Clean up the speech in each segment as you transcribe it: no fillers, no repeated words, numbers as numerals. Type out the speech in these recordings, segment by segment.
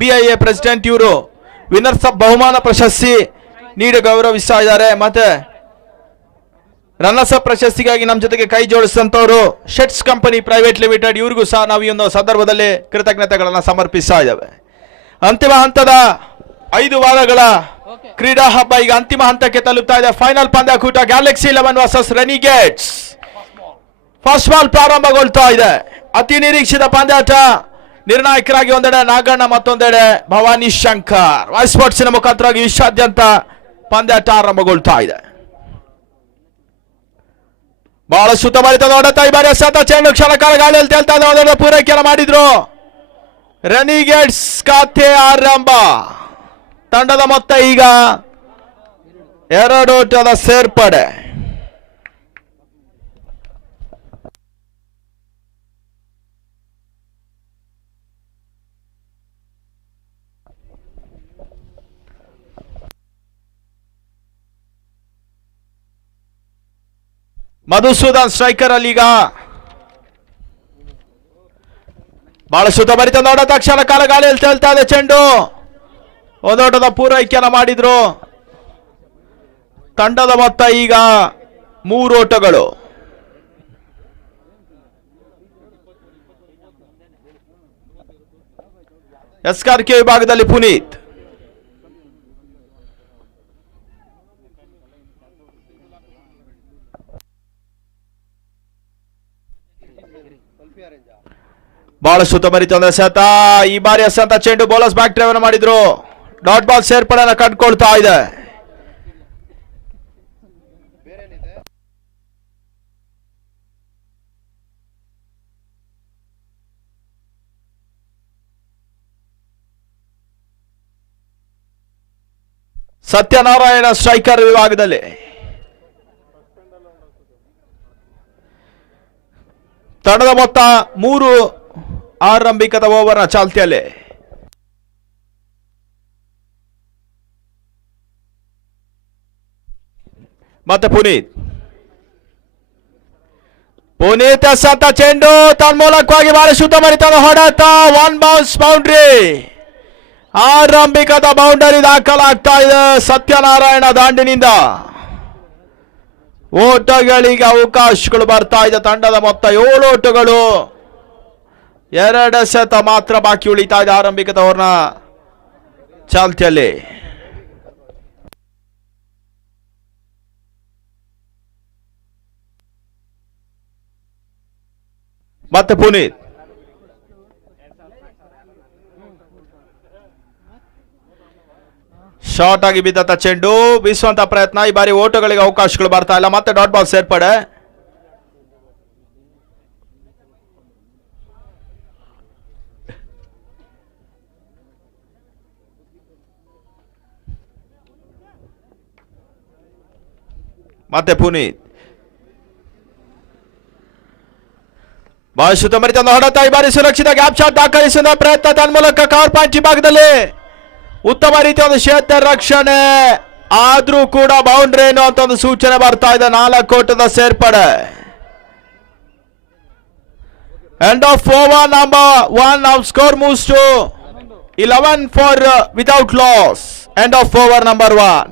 BIA president ಇವರು winners of ಬಹುಮಾನ ಪ್ರಶಸ್ತಿ ನೀಡಿ ಗೌರವಿಸ್ತಾ ಇದ್ದಾರೆ. ಮತ್ತೆ ರನ್ನರ್ಸ್ ಅಪ್ ಪ್ರಶಸ್ತಿಗಾಗಿ ನಮ್ಮ ಜೊತೆಗೆ ಕೈ ಜೋಡಿಸಿದಂತವರು ಶೆಟ್ಸ್ ಕಂಪನಿ ಪ್ರೈವೇಟ್ ಲಿಮಿಟೆಡ್, ಇವ್ರಿಗೂ ಸಹ ನಾವು ಈ ಒಂದು ಸಂದರ್ಭದಲ್ಲಿ ಕೃತಜ್ಞತೆಗಳನ್ನು ಸಮರ್ಪಿಸ್ತಾ ಇದ್ದೇವೆ. ಅಂತಿಮ ಹಂತದ 5 ವಾರಗಳ ಕ್ರೀಡಾ ಹಬ್ಬ ಈಗ ಅಂತಿಮ ಹಂತಕ್ಕೆ ತಲುಪ್ತಾ ಇದೆ. ಫೈನಲ್ ಪಂದ್ಯಾಕೂಟ Galaxy 11 versus Renegades. First ball ಪ್ರಾರಂಭಗೊಳ್ತಾ ಇದೆ. ಅತಿ ನಿರೀಕ್ಷಿತ ಪಂದ್ಯಾಟ. ನಿರ್ಣಾಯಕರಾಗಿ ಒಂದೆಡೆ ನಾಗಣ್ಣ, ಮತ್ತೊಂದೆಡೆ ಭವಾನಿ ಶಂಕರ್. ವಾಯ್ಸ್ ಸ್ಪೋರ್ಟ್ಸಿನ ಮುಖಾಂತರವಾಗಿ ವಿಶ್ವಾದ್ಯಂತ ಪಂದ್ಯಾಟ ಆರಂಭಗೊಳ್ತಾ ಇದೆ. ಬಹಳ ಸುತ್ತಮುತ್ತ ಹೊಡೆತ, ಈ ಬಾರಿ ಸತ ಚೆಂಡು ಕ್ಷಣ ಕಾಲ ಗಾಳಿಯಲ್ಲಿ ತೇಲ್ತಾ ಇದೆ. ಒಂದೆಡೆ ಪೂರೈಕೆಯನ್ನು ಮಾಡಿದ್ರು ರೆನಿಗೇಟ್ಸ್. ಖಾತೆ ಆರಂಭ. ತಂಡದ ಮೊತ್ತ ಈಗ 2 ಓಟದ ಸೇರ್ಪಡೆ. ಮಧುಸೂದನ್ ಸ್ಟ್ರೈಕರ್ ಅಲ್ಲಿ ಈಗ ಬಹಳ ಸುತ್ತಮುತ್ತ ನೋಡ ತಕ್ಷಣ ಕಾಲ ಗಾಳಿಯಲ್ಲಿ ತೇಲ್ತಾ ಇದೆ ಚೆಂಡು. ಒಂದೋಟದ ಪೂರೈಕೆಯನ್ನು ಮಾಡಿದ್ರು. ತಂಡದ ಮೊತ್ತ ಈಗ 3 ಓಟಗಳು. SRK ವಿಭಾಗದಲ್ಲಿ ಪುನೀತ್. ಬಹಳ ಸುತ್ತಮುತ್ತ ಸತ, ಈ ಬಾರಿ ಎಸೆತ ಚೆಂಡು ಬೌಲರ್ಸ್ ಬ್ಯಾಕ್ ಡ್ರೈವ್ ಮಾಡಿದ್ರು. ಡಾಟ್ ಬಾಲ್ ಸೇರ್ಪಡೆಯನ್ನು ಕಂಡುಕೊಳ್ತಾ ಇದೆ. ಸತ್ಯನಾರಾಯಣ ಸ್ಟ್ರೈಕರ್ ವಿಭಾಗದಲ್ಲಿ. ತಂಡದ ಮೊತ್ತ 3 ಆರಂಭಿಕದ ಓವರ್ ಚಾಲ್ತಿಯಲ್ಲಿ. ಮತ್ತೆ ಪುನೀತ್ ಎಸೆತ ಚೆಂಡು ತನ್ಮೂಲಕವಾಗಿ ಬಹಳ ಸುತ್ತಮುತ್ತ ಹೊಡೆತ. 1 ಬೌನ್ಸ್ ಬೌಂಡ್ರಿ. ಆರಂಭಿಕದ ಬೌಂಡರಿ ದಾಖಲಾಗ್ತಾ ಇದೆ ಸತ್ಯನಾರಾಯಣ ದಾಂಡಿನಿಂದ. ಓಟಗಳಿಗೆ ಅವಕಾಶಗಳು ಬರ್ತಾ ಇದೆ. ತಂಡದ ಮೊತ್ತ 7 ಓಟಗಳು. 2 ಎಸೆತ ಮಾತ್ರ ಬಾಕಿ ಉಳಿತಾ ಇದೆ ಆರಂಭಿಕದ ಓವರ್ನ ಚಾಲ್ತಿಯಲ್ಲಿ. ಮತ್ತೆ ಪುನೀತ್ ಶಾರ್ಟ್ ಆಗಿ ಬಿದ್ದಂತ ಚೆಂಡು ಬೀಸುವಂತ ಪ್ರಯತ್ನ. ಈ ಬಾರಿ ಓಟಗಳಿಗೆ ಅವಕಾಶಗಳು ಬರ್ತಾ ಇಲ್ಲ. ಮತ್ತೆ ಡಾಟ್ ಬಾಲ್ ಸೇರ್ಪಡೆ. ಮತ್ತೆ ಪುನೀತ್ ಬಹಳ ಸುತ್ತಮುತ್ತ ಹೊಡೆತ. ಈ ಬಾರಿ ಸುರಕ್ಷಿತ ಗ್ಯಾಪ್ ಶಾಟ್ ದಾಖಲಿಸುವ ಪ್ರಯತ್ನ. ತನ್ಮೂಲಕ ಕವರ್ ಪಾಯಿಂಟ್ ವಿಭಾಗದಲ್ಲಿ ಉತ್ತಮ ರೀತಿಯ ಒಂದು ಕ್ಷೇತ್ರ ರಕ್ಷಣೆ. ಆದ್ರೂ ಕೂಡ ಬೌಂಡ್ರಿ ಏನು ಅಂತ ಒಂದು ಸೂಚನೆ ಬರ್ತಾ ಇದೆ. 4 ಓಟದ ಸೇರ್ಪಡೆ. End of over number 1. Now score moves to 11 for without loss. End of over number 1.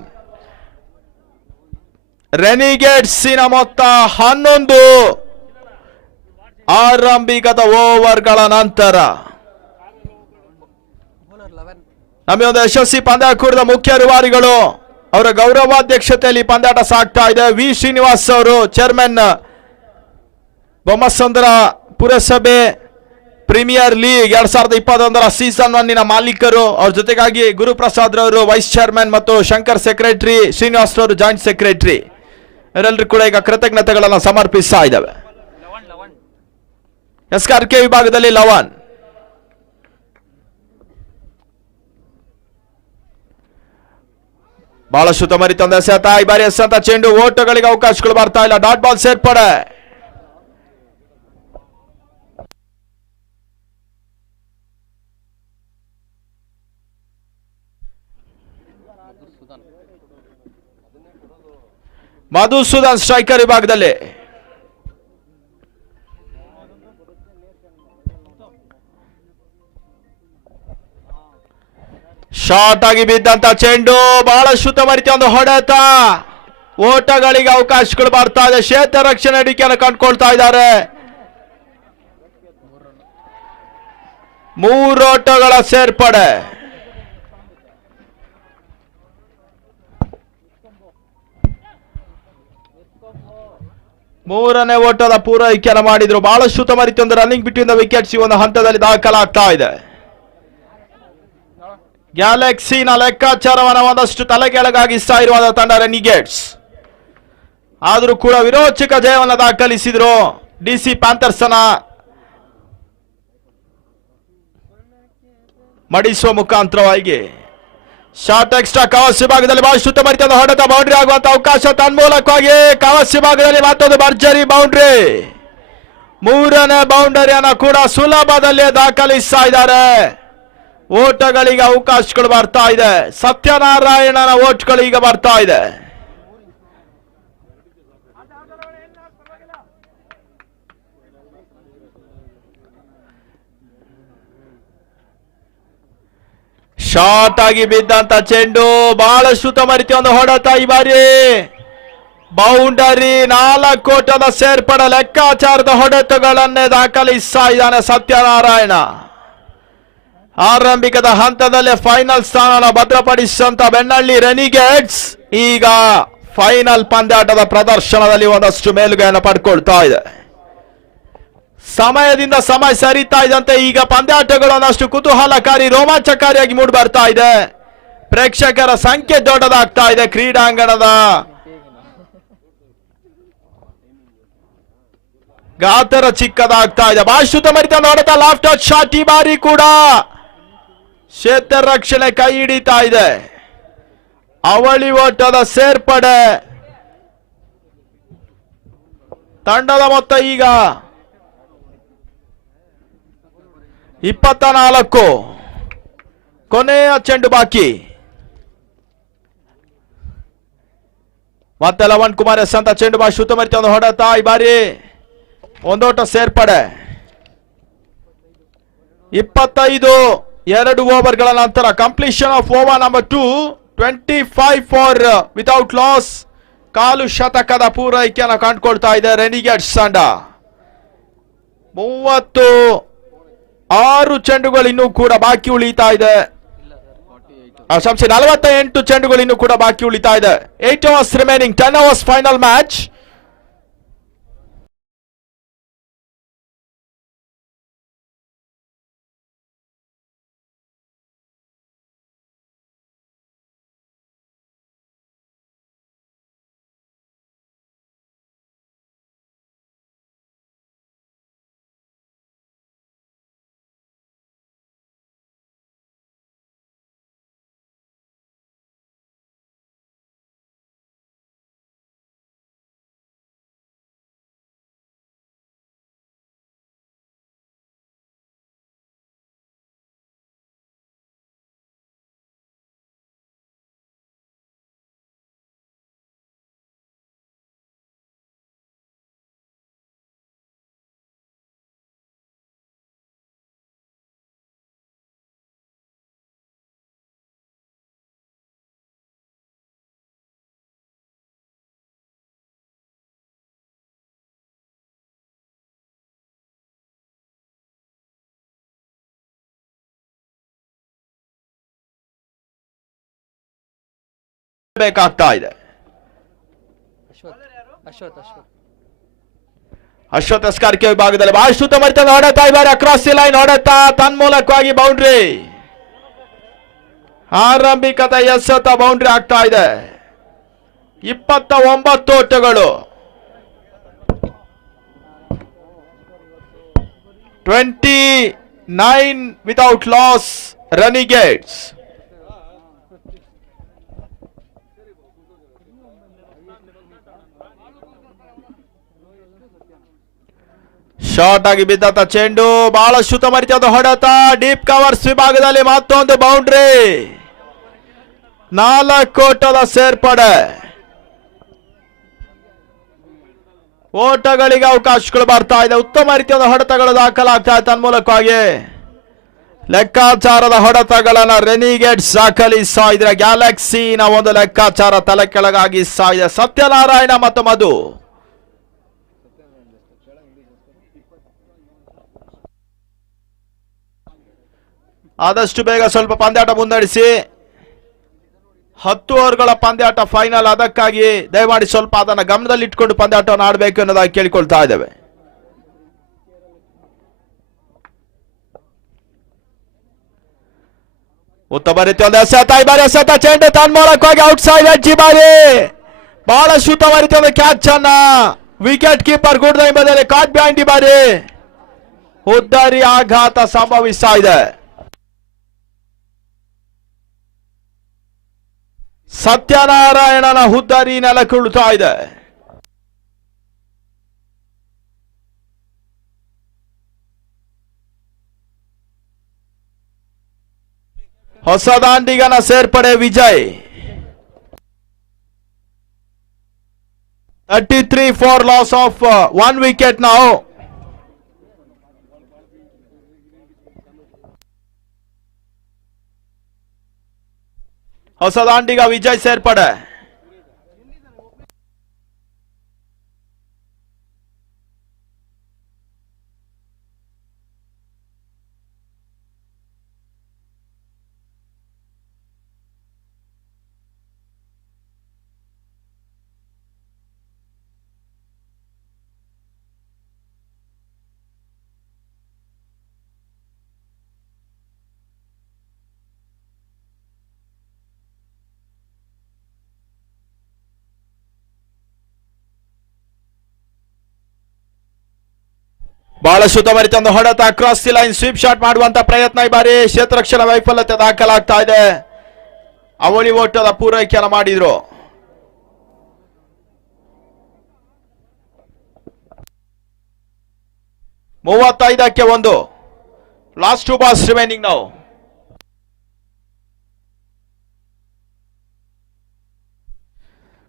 ರೆನಿಗೇಟ್ಸಿನ ಮೊತ್ತ 11 ಆರಂಭಿಕದ ಓವರ್ಗಳ ನಂತರ. ನಮಗೆ ಯಶಸ್ವಿ ಪಂದ್ಯಾಕೂಟದ ಮುಖ್ಯ ರೂವಾರಿಗಳು ಅವರ ಗೌರವಾಧ್ಯಕ್ಷತೆಯಲ್ಲಿ ಪಂದ್ಯಾಟ ಸಾಗ್ತಾ ಇದೆ. ವಿ ಶ್ರೀನಿವಾಸ್ ಅವರು ಚೇರ್ಮನ್, ಬೊಮ್ಮಸಂದ್ರ ಪುರಸಭೆ ಪ್ರೀಮಿಯರ್ ಲೀಗ್ 2021 ಸೀಸನ್ 1 ಮಾಲೀಕರು. ಅವ್ರ ಜೊತೆಗಾಗಿ ಗುರುಪ್ರಸಾದ್ ರವರು ವೈಸ್ ಚೇರ್ಮನ್ ಮತ್ತು ಶಂಕರ್ ಸೆಕ್ರೆಟರಿ, ಶ್ರೀನಿವಾಸ್ ರವರು ಜಾಯಿಂಟ್ ಸೆಕ್ರೆಟರಿ, ಇವರೆಲ್ಲರೂ ಕೂಡ ಈಗ ಕೃತಜ್ಞತೆಗಳನ್ನು ಸಮರ್ಪಿಸ್ತಾ ಇದ್ದಾವೆ. SRK ವಿಭಾಗದಲ್ಲಿ 11. ಬಹಳ ಸುತ್ತಮುತ್ತ ಎಸೆತ. ಈ ಬಾರಿ ಎಸೆತ ಚೆಂಡು ಓಟಗಳಿಗೆ ಅವಕಾಶಗಳು ಬರ್ತಾ ಇಲ್ಲ. ಡಾಟ್ ಬಾಲ್ ಸೇರ್ಪಡೆ. ಮಧುಸೂದನ್ ಸ್ಟ್ರೈಕರ್ ವಿಭಾಗದಲ್ಲಿ. ಶಾರ್ಟ್ ಆಗಿ ಬಿದ್ದಂತ ಚೆಂಡು ಬಹಳಷ್ಟು ತಮರಿತ ಒಂದು ಹೊಡೆತ. ಓಟಗಳಿಗೆ ಅವಕಾಶಗಳು ಬರ್ತಾ ಇದೆ. ಕ್ಷೇತ್ರ ರಕ್ಷಣೆ ಅಡಿಕೆಯನ್ನು ಕಂಡುಕೊಳ್ತಾ ಇದ್ದಾರೆ. 3 ಓಟಗಳ ಸೇರ್ಪಡೆ. ಮೂರನೇ ಓಟದ ಪೂರೈಕೆಯನ್ನು ಮಾಡಿದ್ರು. ಬಹಳಷ್ಟು ತಮರಿತ ಒಂದು ರನ್ನಿಂಗ್ ಬಿಟ್ವೀನ್ ದ ವಿಕೆಟ್ಸ್ ಈ ಒಂದು ಹಂತದಲ್ಲಿ ದಾಖಲಾಗ್ತಾ ಇದೆ. ಗ್ಯಾಲಕ್ಸಿನ ಲೆಕ್ಕಾಚಾರವನ್ನು ಒಂದಷ್ಟು ತಲೆಕೆಳಗಾಗಿಸ್ತಾ ಇರುವಂತಹ ತಂಡ ರೆನಿಗೇಟ್ಸ್. ಆದರೂ ಕೂಡ ವಿರೋಚಕ ಜಯವನ್ನು ದಾಖಲಿಸಿದ್ರು ಡಿಸಿ ಪ್ಯಾಂಥರ್ಸ್ನ ಮಡಿಸುವ ಮುಖಾಂತರವಾಗಿ. ಶಾರ್ಟ್ ಎಕ್ಸ್ಟ್ರಾ ಕವರ್ಸ್ ವಿಭಾಗದಲ್ಲಿ ಬಹಳಷ್ಟು ತಮರಿತ ಹೊಡೆತ ಬೌಂಡ್ರಿ ಆಗುವಂತ ಅವಕಾಶ ತನ್ಮೂಲಕವಾಗಿ ಕವರ್ಸ್ ವಿಭಾಗದಲ್ಲಿ ಮತ್ತೊಂದು ಭರ್ಜರಿ ಬೌಂಡ್ರಿ. 3ನೇ ಬೌಂಡರಿಯನ್ನು ಕೂಡ ಸುಲಭದಲ್ಲಿ ದಾಖಲಿಸ್ತಾ ಇದ್ದಾರೆ. ಓಟಗಳಿಗೆ ಅವಕಾಶಗಳು ಬರ್ತಾ ಇದೆ. ಸತ್ಯನಾರಾಯಣನ ಓಟ್ಗಳು ಈಗ ಬರ್ತಾ ಇದೆ. ಶಾರ್ಟ್ ಆಗಿ ಬಿದ್ದಂತ ಚೆಂಡು ಬಹಳಷ್ಟು ತಮರಿತ ಒಂದು ಹೊಡೆತ. ಈ ಬಾರಿ ಬೌಂಡರಿ. 4 ಓಟದ ಸೇರ್ಪಡೆ. ಲೆಕ್ಕಾಚಾರದ ಹೊಡೆತಗಳನ್ನೇ ದಾಖಲಿಸ್ತಾ ಇದ್ದಾನೆ ಸತ್ಯನಾರಾಯಣ. ಆರಂಭಿಕದ ಹಂತದಲ್ಲೇ ಫೈನಲ್ ಸ್ಥಾನ ಭದ್ರಪಡಿಸಿದಂತ ಬೆನ್ನಳ್ಳಿ ರೆನಿಗೇಟ್ಸ್ ಈಗ ಫೈನಲ್ ಪಂದ್ಯಾಟದ ಪ್ರದರ್ಶನದಲ್ಲಿ ಒಂದಷ್ಟು ಮೇಲುಗೈಯನ್ನು ಪಡ್ಕೊಳ್ತಾ ಇದೆ. ಸಮಯದಿಂದ ಸಮಯ ಸರಿತಾ ಇದ್ದಂತೆ ಈಗ ಪಂದ್ಯಾಟಗಳು ಒಂದಷ್ಟು ಕುತೂಹಲಕಾರಿ ರೋಮಾಂಚಕಾರಿಯಾಗಿ ಮೂಡಿ ಬರ್ತಾ ಇದೆ. ಪ್ರೇಕ್ಷಕರ ಸಂಖ್ಯೆ ದೊಡ್ಡದಾಗ್ತಾ ಇದೆ. ಕ್ರೀಡಾಂಗಣದ ಗಾತ್ರ ಚಿಕ್ಕದಾಗ್ತಾ ಇದೆ. ಬಾಶುತ ಮರಿತ ನೋಡುತ್ತಾ ಲಾಫ್ಟ್ ಔಟ್ ಶಾಟ್. ಈ ಬಾರಿ ಕೂಡ ಕ್ಷೇತ್ರ ರಕ್ಷಣೆ ಕೈ ಹಿಡಿತಾ ಇದೆ. ಅವಳಿ ಓಟದ ಸೇರ್ಪಡೆ. ತಂಡದ ಮೊತ್ತ ಈಗ 24. ಕೊನೆಯ ಚೆಂಡು ಬಾಕಿ. ಮತ್ತೆ ಲವಣ್ ಕುಮಾರ್ ಎಸ್ ಅಂತ ಚೆಂಡು ಬಾರಿ ಶುತಮರಿತ ಒಂದು ಹೊಡೆತ. ಈ ಬಾರಿ ಒಂದೋಟ ಸೇರ್ಪಡೆ. 25 2 ಓವರ್ಗಳ ನಂತರ completion of over number 2. 25 for without loss. ಕಾಲು ಶತಕದ ಪೂರೈಕೆಯನ್ನು ಕಂಡುಕೊಳ್ತಾ ಇದೆ ರೆನಿಗೇಟ್ಸ್ ತಂಡ. 36 ಚೆಂಡುಗಳು ಇನ್ನೂ ಕೂಡ ಬಾಕಿ ಉಳಿತಾ ಇದೆ. 48 ಚೆಂಡುಗಳು ಇನ್ನೂ ಕೂಡ ಬಾಕಿ ಉಳಿತಾ ಇದೆ. 8 hours remaining. 10 hours final match. ಬೇಕಾಗ್ತಾ ಇದೆ. ಅಶ್ವಥ್ ಎಸ್ಕಾರ್ಕೆ ವಿಭಾಗದಲ್ಲಿ ಬಹಳಷ್ಟು ತಮರಿತ ಹೊಡೆತ. ಈ ಬಾರಿ ಅಕ್ರಾಸ್ ದಿ ಲೈನ್ ಹೊಡೆತ. ತನ್ಮೂಲಕವಾಗಿ ಬೌಂಡ್ರಿ. ಆರಂಭಿಕದ ಎಸೆತ ಬೌಂಡ್ರಿ ಆಗ್ತಾ ಇದೆ. 29 ಓಟಗಳು. 29 ವಿತೌಟ್ ಲಾಸ್ ರೆನಿಗೇಟ್ಸ್. ಶಾರ್ಟ್ ಆಗಿ ಬಿದ್ದಂತ ಚೆಂಡು ಬಹಳಷ್ಟು ತಮರಿತ ಹೊಡೆತ. ಡೀಪ್ ಕವರ್ಸ್ ವಿಭಾಗದಲ್ಲಿ ಮತ್ತೊಂದು ಬೌಂಡ್ರಿ. 4 ಓಟದ ಸೇರ್ಪಡೆ. ಓಟಗಳಿಗೆ ಅವಕಾಶಗಳು ಬರ್ತಾ ಇದೆ. ಉತ್ತಮ ರೀತಿಯಾದ ಹೊಡೆತಗಳು ದಾಖಲಾಗ್ತಾ ಇದೆ. ತನ್ಮೂಲಕವಾಗಿ ಲೆಕ್ಕಾಚಾರದ ಹೊಡೆತಗಳನ್ನ ರೆನಿಗೇಟ್ಸ್ ದಾಖಲಿಸ್ತಾ ಇದ್ರೆ ಗ್ಯಾಲಕ್ಸಿನ ಒಂದು ಲೆಕ್ಕಾಚಾರ ತಲೆ ಕೆಳಗಾಗಿ ಸಾಯಿದೆ. ಸತ್ಯನಾರಾಯಣ ಮತ್ತು ಮಧು ಆದಷ್ಟು ಬೇಗ ಸ್ವಲ್ಪ ಪಂದ್ಯಾಟ ಮುನ್ನಡೆಸಿ. 10 ಓವರ್ಗಳ ಪಂದ್ಯಾಟ ಫೈನಲ್. ಅದಕ್ಕಾಗಿ ದಯಮಾಡಿ ಸ್ವಲ್ಪ ಅದನ್ನ ಗಮನದಲ್ಲಿ ಇಟ್ಕೊಂಡು ಪಂದ್ಯಾಟವನ್ನು ಆಡಬೇಕು ಅನ್ನೋದಾಗಿ ಕೇಳಿಕೊಳ್ತಾ ಇದ್ದೇವೆ. ಉತ್ತಮ ರೀತಿ ಒಂದು ಎಸೆತ, ಈ ಬಾರಿ ಎಸೆತ ಚೆಂಡು ತನ್ಮೂಲಕವಾಗಿ ಔಟ್ ಸೈಡ್ ಎಡ್ಜ್. ಬಾರಿ ಬಹಳಷ್ಟು ಉತ್ತಮ ರೀತಿಯ ಒಂದು ಕ್ಯಾಚ್ ಅನ್ನ ವಿಕೆಟ್ ಕೀಪರ್ ಗುಡ್ದ ಎಂಬುದರಲ್ಲಿ ಕಾಟ್ ಬ್ಯಾಂಡ್. ಈ ಬಾರಿ ಉದ್ದರಿ ಆಘಾತ ಸಂಭವಿಸ್ತಾ ಇದೆ. ಸತ್ಯನಾರಾಯಣನ ಹುದ್ದರಿ ನೆಲಕ್ಕುಳ್ತಾ ಇದೆ. ಹೊಸ ದಾಂಡಿಗನ ಸೇರ್ಪಡೆ Vijay. 33 for loss of 1 wicket now. ಹೊಸ ದಾಂಡಿಗ ವಿಜಯ್ ಸೇರ್ಪಡೆ. ಬಹಳಷ್ಟು ಉತ್ತಮ ರೀತಿಯ ಒಂದು ಹೊಡೆತ, cross the line sweep shot ಮಾಡುವಂತ ಪ್ರಯತ್ನ. ಈ ಬಾರಿ ಕ್ಷೇತ್ರರಕ್ಷಣಾ ವೈಫಲ್ಯತೆ ದಾಖಲಾಗ್ತಾ ಇದೆ. ಅವಳಿ ಓಟದ ಪೂರೈಕೆಯನ್ನು ಮಾಡಿದ್ರು. ಮೂವತ್ತೈದಕ್ಕೆ 1. ಲಾಸ್ಟ್ 2 balls ರಿಮೈನಿಂಗ್ ನಾವು.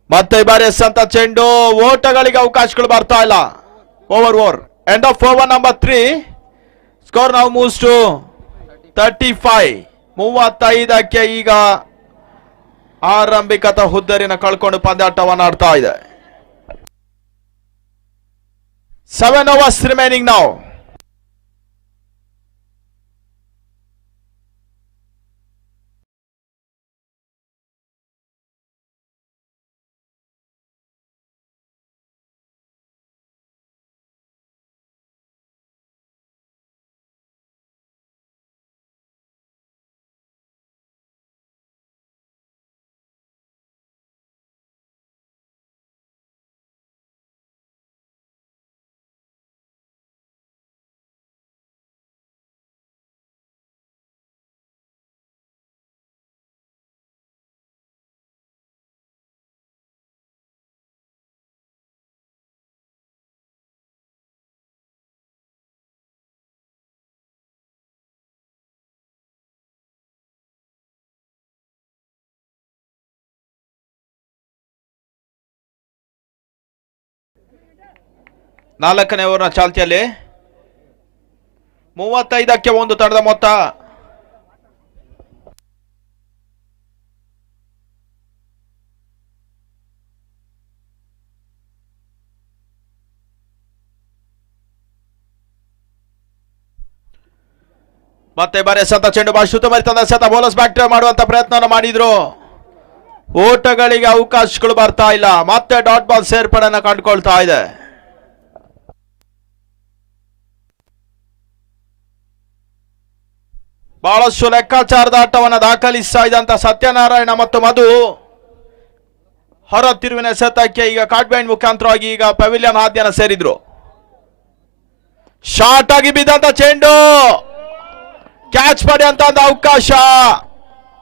ಮತ್ತೆ ಈ ಬಾರಿ ಎಸೆಂತ ಚೆಂಡು, ಓಟಗಳಿಗೆ ಅವಕಾಶಗಳು ಬರ್ತಾ ಇಲ್ಲ. Over end of over number 3. Score now moves to 35. 35ಕ್ಕೆ ಈಗ ಆರಂಭಿಕತ ಹುದ್ದರಿನ ಕಳ್ಕೊಂಡು ಪಂದ್ಯಾಟವನ್ನು ಆಡ್ತಾ ಇದೆ. 7 overs remaining now. ನಾಲ್ಕನೇ ಓವರ್ನ ಚಾಲ್ತಿಯಲ್ಲಿ 35ಕ್ಕೆ 1 ತಂಡದ ಮೊತ್ತ. ಮತ್ತೆ ಬಾರಿ ಎಸೆತ ಚೆಂಡು, ಬಹಳ ಉತ್ತಮ ರೀತಿಯ ಎಸೆತ. ಬೌಲರ್ಸ್ ಬ್ಯಾಕ್ ಡ್ರೈವ್ ಮಾಡುವಂತ ಪ್ರಯತ್ನ ಮಾಡಿದ್ರು. ಓಟಗಳಿಗೆ ಅವಕಾಶಗಳು ಬರ್ತಾ ಇಲ್ಲ. ಮತ್ತೆ ಡಾಟ್ ಬಾಲ್ ಸೇರ್ಪಡೆಯನ್ನು ಕಂಡುಕೊಳ್ತಾ ಇದೆ. ಬಹಳಷ್ಟು ಲೆಕ್ಕಾಚಾರದ ಆಟವನ್ನು ದಾಖಲಿಸ್ತಾ ಇದ್ದಂತ ಸತ್ಯನಾರಾಯಣ ಮತ್ತು ಮಧು ಹೊರ ತಿರುವಿನ ಎಸೆತಕ್ಕೆ ಈಗ ಕಾಟ್ಬ್ಯಾಂಡ್ ಮುಖಾಂತರವಾಗಿ ಈಗ ಪೆವಿಲಿಯನ್ ಆದ್ಯನ ಸೇರಿದ್ರು. ಶಾರ್ಟ್ ಆಗಿ ಬಿದ್ದಂತ ಚೆಂಡು, ಕ್ಯಾಚ್ ಪಡೆಯುವಂತ ಒಂದು ಅವಕಾಶ.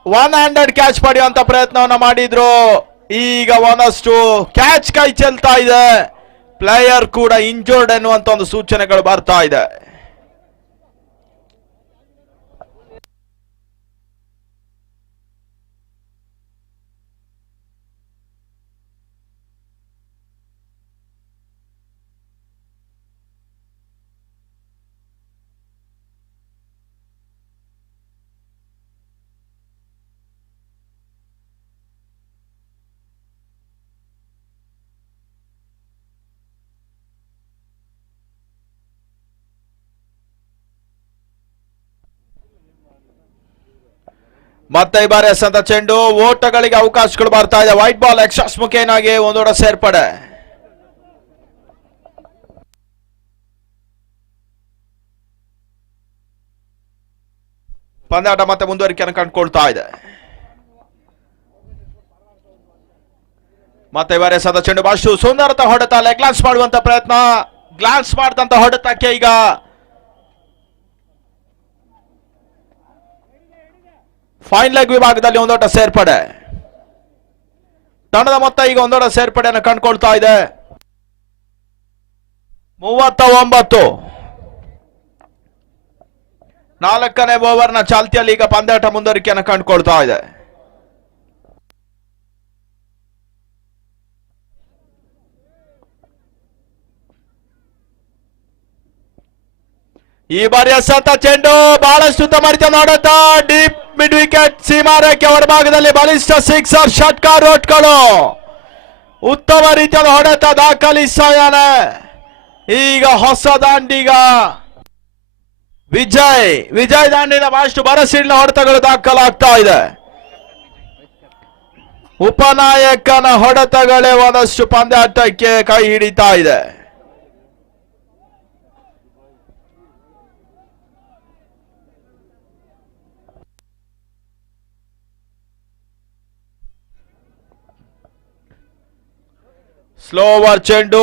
1 ಹ್ಯಾಂಡೆಡ್ ಕ್ಯಾಚ್ ಪಡೆಯುವಂತ ಪ್ರಯತ್ನವನ್ನ ಮಾಡಿದ್ರು. ಈಗ ಒಂದಷ್ಟು ಕ್ಯಾಚ್ ಕೈ ಚೆಲ್ತಾ ಇದೆ. ಪ್ಲೇಯರ್ ಕೂಡ ಇಂಜೋರ್ಡ್ ಎನ್ನುವಂತ ಒಂದು ಸೂಚನೆಗಳು ಬರ್ತಾ ಇದೆ. ಮತ್ತೆ ಈ ಬಾರಿ ಎಸೆದ ಚೆಂಡು ಓಟಗಳಿಗೆ ಅವಕಾಶಗಳು ಬರ್ತಾ ಇದೆ. ವೈಟ್ ಬಾಲ್ ಎಕ್ಸಾಸ್ ಮುಖೇನಾಗಿ ಒಂದೋಡ ಸೇರ್ಪಡೆ. ಪಂದ್ಯಾಟ ಮತ್ತೆ ಮುಂದುವರಿಕೆಯನ್ನು ಕಂಡುಕೊಳ್ತಾ ಇದೆ. ಮತ್ತೆ ಈ ಬಾರಿ ಎಸೆದ ಚೆಂಡು ಬಾಶು ಸುಂದರತ ಹೊಡೆತ, ಲೆಗ್ ಗ್ಲಾನ್ಸ್ ಮಾಡುವಂತ ಪ್ರಯತ್ನ, ಗ್ಲಾನ್ಸ್ ಮಾಡಿದಂತ ಹೊಡೆತಕ್ಕೆ ಈಗ ಫೈನ್ ಲೆಗ್ ವಿಭಾಗದಲ್ಲಿ ಒಂದೋಟ ಸೇರ್ಪಡೆ. ತಂಡದ ಮೊತ್ತ ಈಗ ಒಂದೋಟ ಸೇರ್ಪಡೆಯನ್ನು ಕಂಡುಕೊಳ್ತಾ ಇದೆ. 39. 4ನೇ ಓವರ್ನ ಚಾಲ್ತಿಯಲ್ಲಿ ಈಗ ಪಂದ್ಯಾಟ ಮುಂದುವರಿಕೆಯನ್ನು ಕಂಡುಕೊಳ್ತಾ ಇದೆ. ಈ ಬಾರಿ ಎಸೆತ ಚೆಂಡು ಬಹಳಷ್ಟು ಉತ್ತಮ ರೀತಿಯ ನೋಡುತ್ತಾ ಡೀಪ್ ಮಿಡ್ ವಿಕೆಟ್ ಸೀಮಾರೇಖೆ ಹೊರಭಾಗದಲ್ಲಿ ಬಲಿಷ್ಠ ಸಿಕ್ಸರ್ ಷಟ್ಕಾರ್ ರೋಟ್ಗಳು ಉತ್ತಮ ರೀತಿಯ ಹೊಡೆತ ದಾಖಲಿಸಾಯಾನೆ. ಈಗ ಹೊಸ ದಾಂಡಿಗ ವಿಜಯ್ ದಾಂಡಿನ ಬಹಳಷ್ಟು ಬರಸಿಡಿನ ಹೊಡೆತಗಳು ದಾಖಲಾಗ್ತಾ ಇದೆ. ಉಪನಾಯಕನ ಹೊಡೆತಗಳೇ ಒಂದಷ್ಟು ಪಂದ್ಯಾಟಕ್ಕೆ ಕೈ ಹಿಡಿತಾ ಇದೆ. ಸ್ಲೋವರ್ ಚೆಂಡು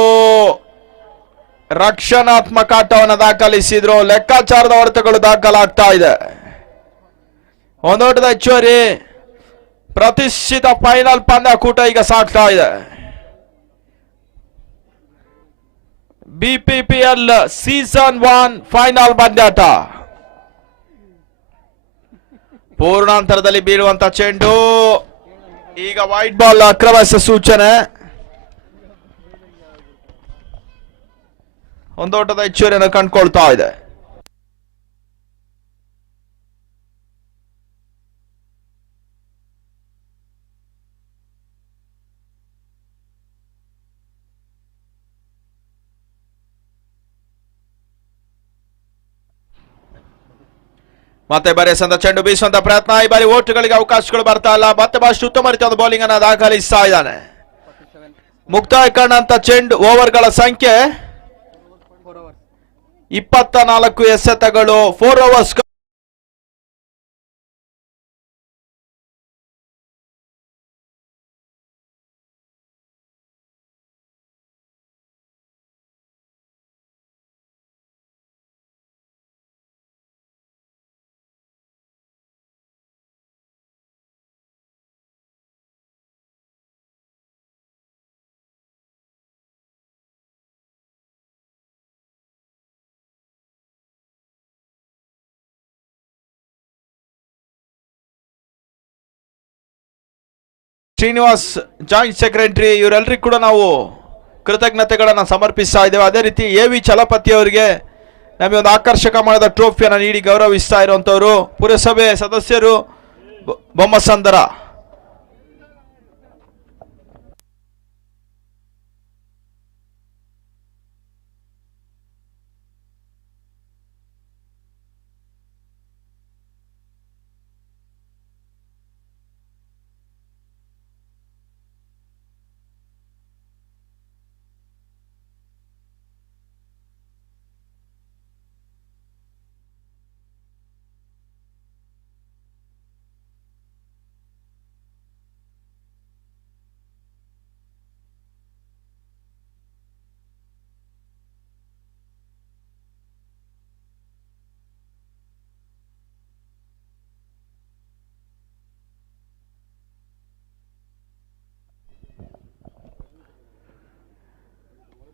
ರಕ್ಷಣಾತ್ಮಕ ಆಟವನ್ನು ದಾಖಲಿಸಿದ್ರು. ಲೆಕ್ಕಾಚಾರದ ಹೊಡೆತಗಳು ದಾಖಲಾಗ್ತಾ ಇದೆ. ಒಂದೋಟದ ಹೆಚ್ಚುವರಿ ಪ್ರತಿಷ್ಠಿತ ಫೈನಲ್ ಪಂದ್ಯಾಕೂಟ ಈಗ ಸಾಗ್ತಾ ಇದೆ. BPPL ಸೀಸನ್ 1 ಫೈನಲ್ ಪಂದ್ಯಾಟ. ಪೂರ್ಣಾಂತರದಲ್ಲಿ ಬೀಳುವಂತ ಚೆಂಡು ಈಗ ವೈಟ್ ಬಾಲ್ ಅಕ್ರಮ ಸೂಚನೆ. ಒಂದೋಟದ ಹೆಚ್ಚುವರಿಯನ್ನು ಕಂಡುಕೊಳ್ತಾ ಇದೆ. ಮತ್ತೆ ಬಾರಿ ಸಂದ ಚೆಂಡು ಬೀಸುವಂತ ಪ್ರಯತ್ನ. ಈ ಬಾರಿ ಓಟುಗಳಿಗೆ ಅವಕಾಶಗಳು ಬರ್ತಾ ಇಲ್ಲ. ಮತ್ತೆ ಬಹಳಷ್ಟು ಉತ್ತಮ ರೀತಿಯ ಬೌಲಿಂಗ್ ಅನ್ನು ದಾಖಲಿಸ್ತಾ ಇದ್ದಾನೆ. ಮುಕ್ತಾಯ ಕಾಣಂತ ಚೆಂಡು ಓವರ್ಗಳ ಸಂಖ್ಯೆ 24 ಎಸೆತಗಳು 4 overs. ಶ್ರೀನಿವಾಸ್ ಜಾಯಿಂಟ್ ಸೆಕ್ರೆಟರಿ ಇವರೆಲ್ಲರಿಗೂ ಕೂಡ ನಾವು ಕೃತಜ್ಞತೆಗಳನ್ನು ಸಮರ್ಪಿಸ್ತಾ ಇದ್ದೇವೆ. ಅದೇ ರೀತಿ AV ಚಲಪತಿ ಅವರಿಗೆ ನಮಗೆ ಒಂದು ಆಕರ್ಷಕ ಮಾಡಿದ ಟ್ರೋಫಿಯನ್ನು ನೀಡಿ ಗೌರವಿಸ್ತಾ ಇರುವಂತವರು ಪುರಸಭೆ ಸದಸ್ಯರು ಬೊಮ್ಮಸಂದರ.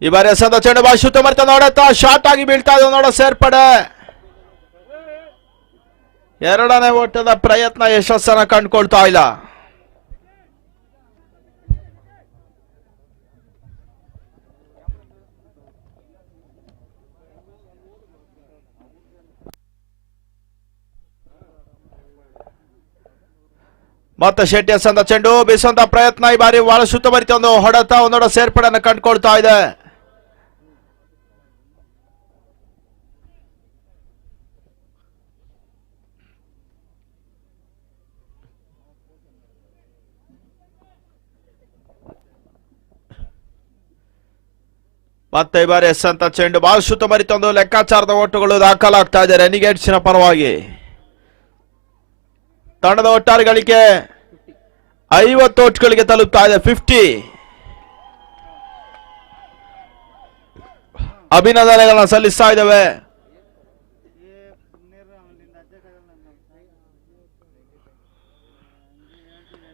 ಈ ಬಾರಿ ಎಸೆದ ಚೆಂಡು ಬಾಶು ಉತ್ತಮ ನೋಡುತ್ತಾ ಶಾರ್ಟ್ ಆಗಿ ಬೀಳ್ತಾ ಇದೆ. ನೋಡ ಸೇರ್ಪಡೆ. 2ನೇ ಓಟದ ಪ್ರಯತ್ನ ಯಶಸ್ಸನ್ನು ಕಂಡುಕೊಳ್ತಾ ಇಲ್ಲ. ಮತ್ತೆ ಶೆಟ್ಟಿ ಎಸೆದ ಚೆಂಡು ಬೀಸುವಂತ ಪ್ರಯತ್ನ. ಈ ಬಾರಿ ಬಹಳ ಉತ್ತಮ ರೀತಿಯ ಒಂದು ಹೊಡೆತ, ಒಂದೊಡ ಸೇರ್ಪಡೆಯನ್ನು ಕಂಡುಕೊಳ್ತಾ ಇದೆ. ಮತ್ತೆ ಈ ಬಾರಿ ಎಸ್ ಚೆಂಡು ಬಹಳ ಶುದ್ಧ ಮರಿತೊಂದು ಲೆಕ್ಕಾಚಾರದ ಓಟುಗಳು ದಾಖಲಾಗ್ತಾ ಇದೆ ರೆನಿಗೇಟ್ಸ್ನ ಪರವಾಗಿ. ತಂಡದ ಒಟ್ಟಾರೆ ಗಳಿಕೆ 50 ಓಟ್ಗಳಿಗೆ ತಲುಪ್ತಾ ಇದೆ. 50. ಅಭಿನಂದನೆಗಳನ್ನ ಸಲ್ಲಿಸ್ತಾ ಇದ್ದೇವೆ.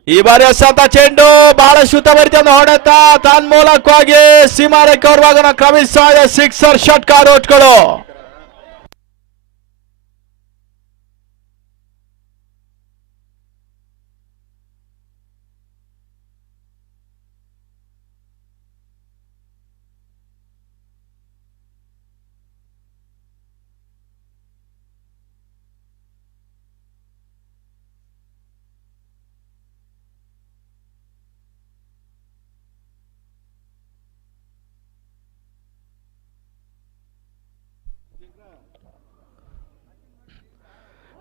ಈ ಬಾರಿ ಎಸೆತ ಚೆಂಡು ಬಹಳ ಶುದ್ಧ ಮರಿತೊಂದು ಹೊಡೆತ ತನ್ಮೂಲಕವಾಗಿ ಸೀಮಾ ರೇಖೆ ಹೊರಭಾಗನ ಕ್ರಮಿಸ್ತಾ ಇದೆ. ಸಿಕ್ಸರ್ ಷಟ್ಕಾರ ಓಟ್ಗಳು.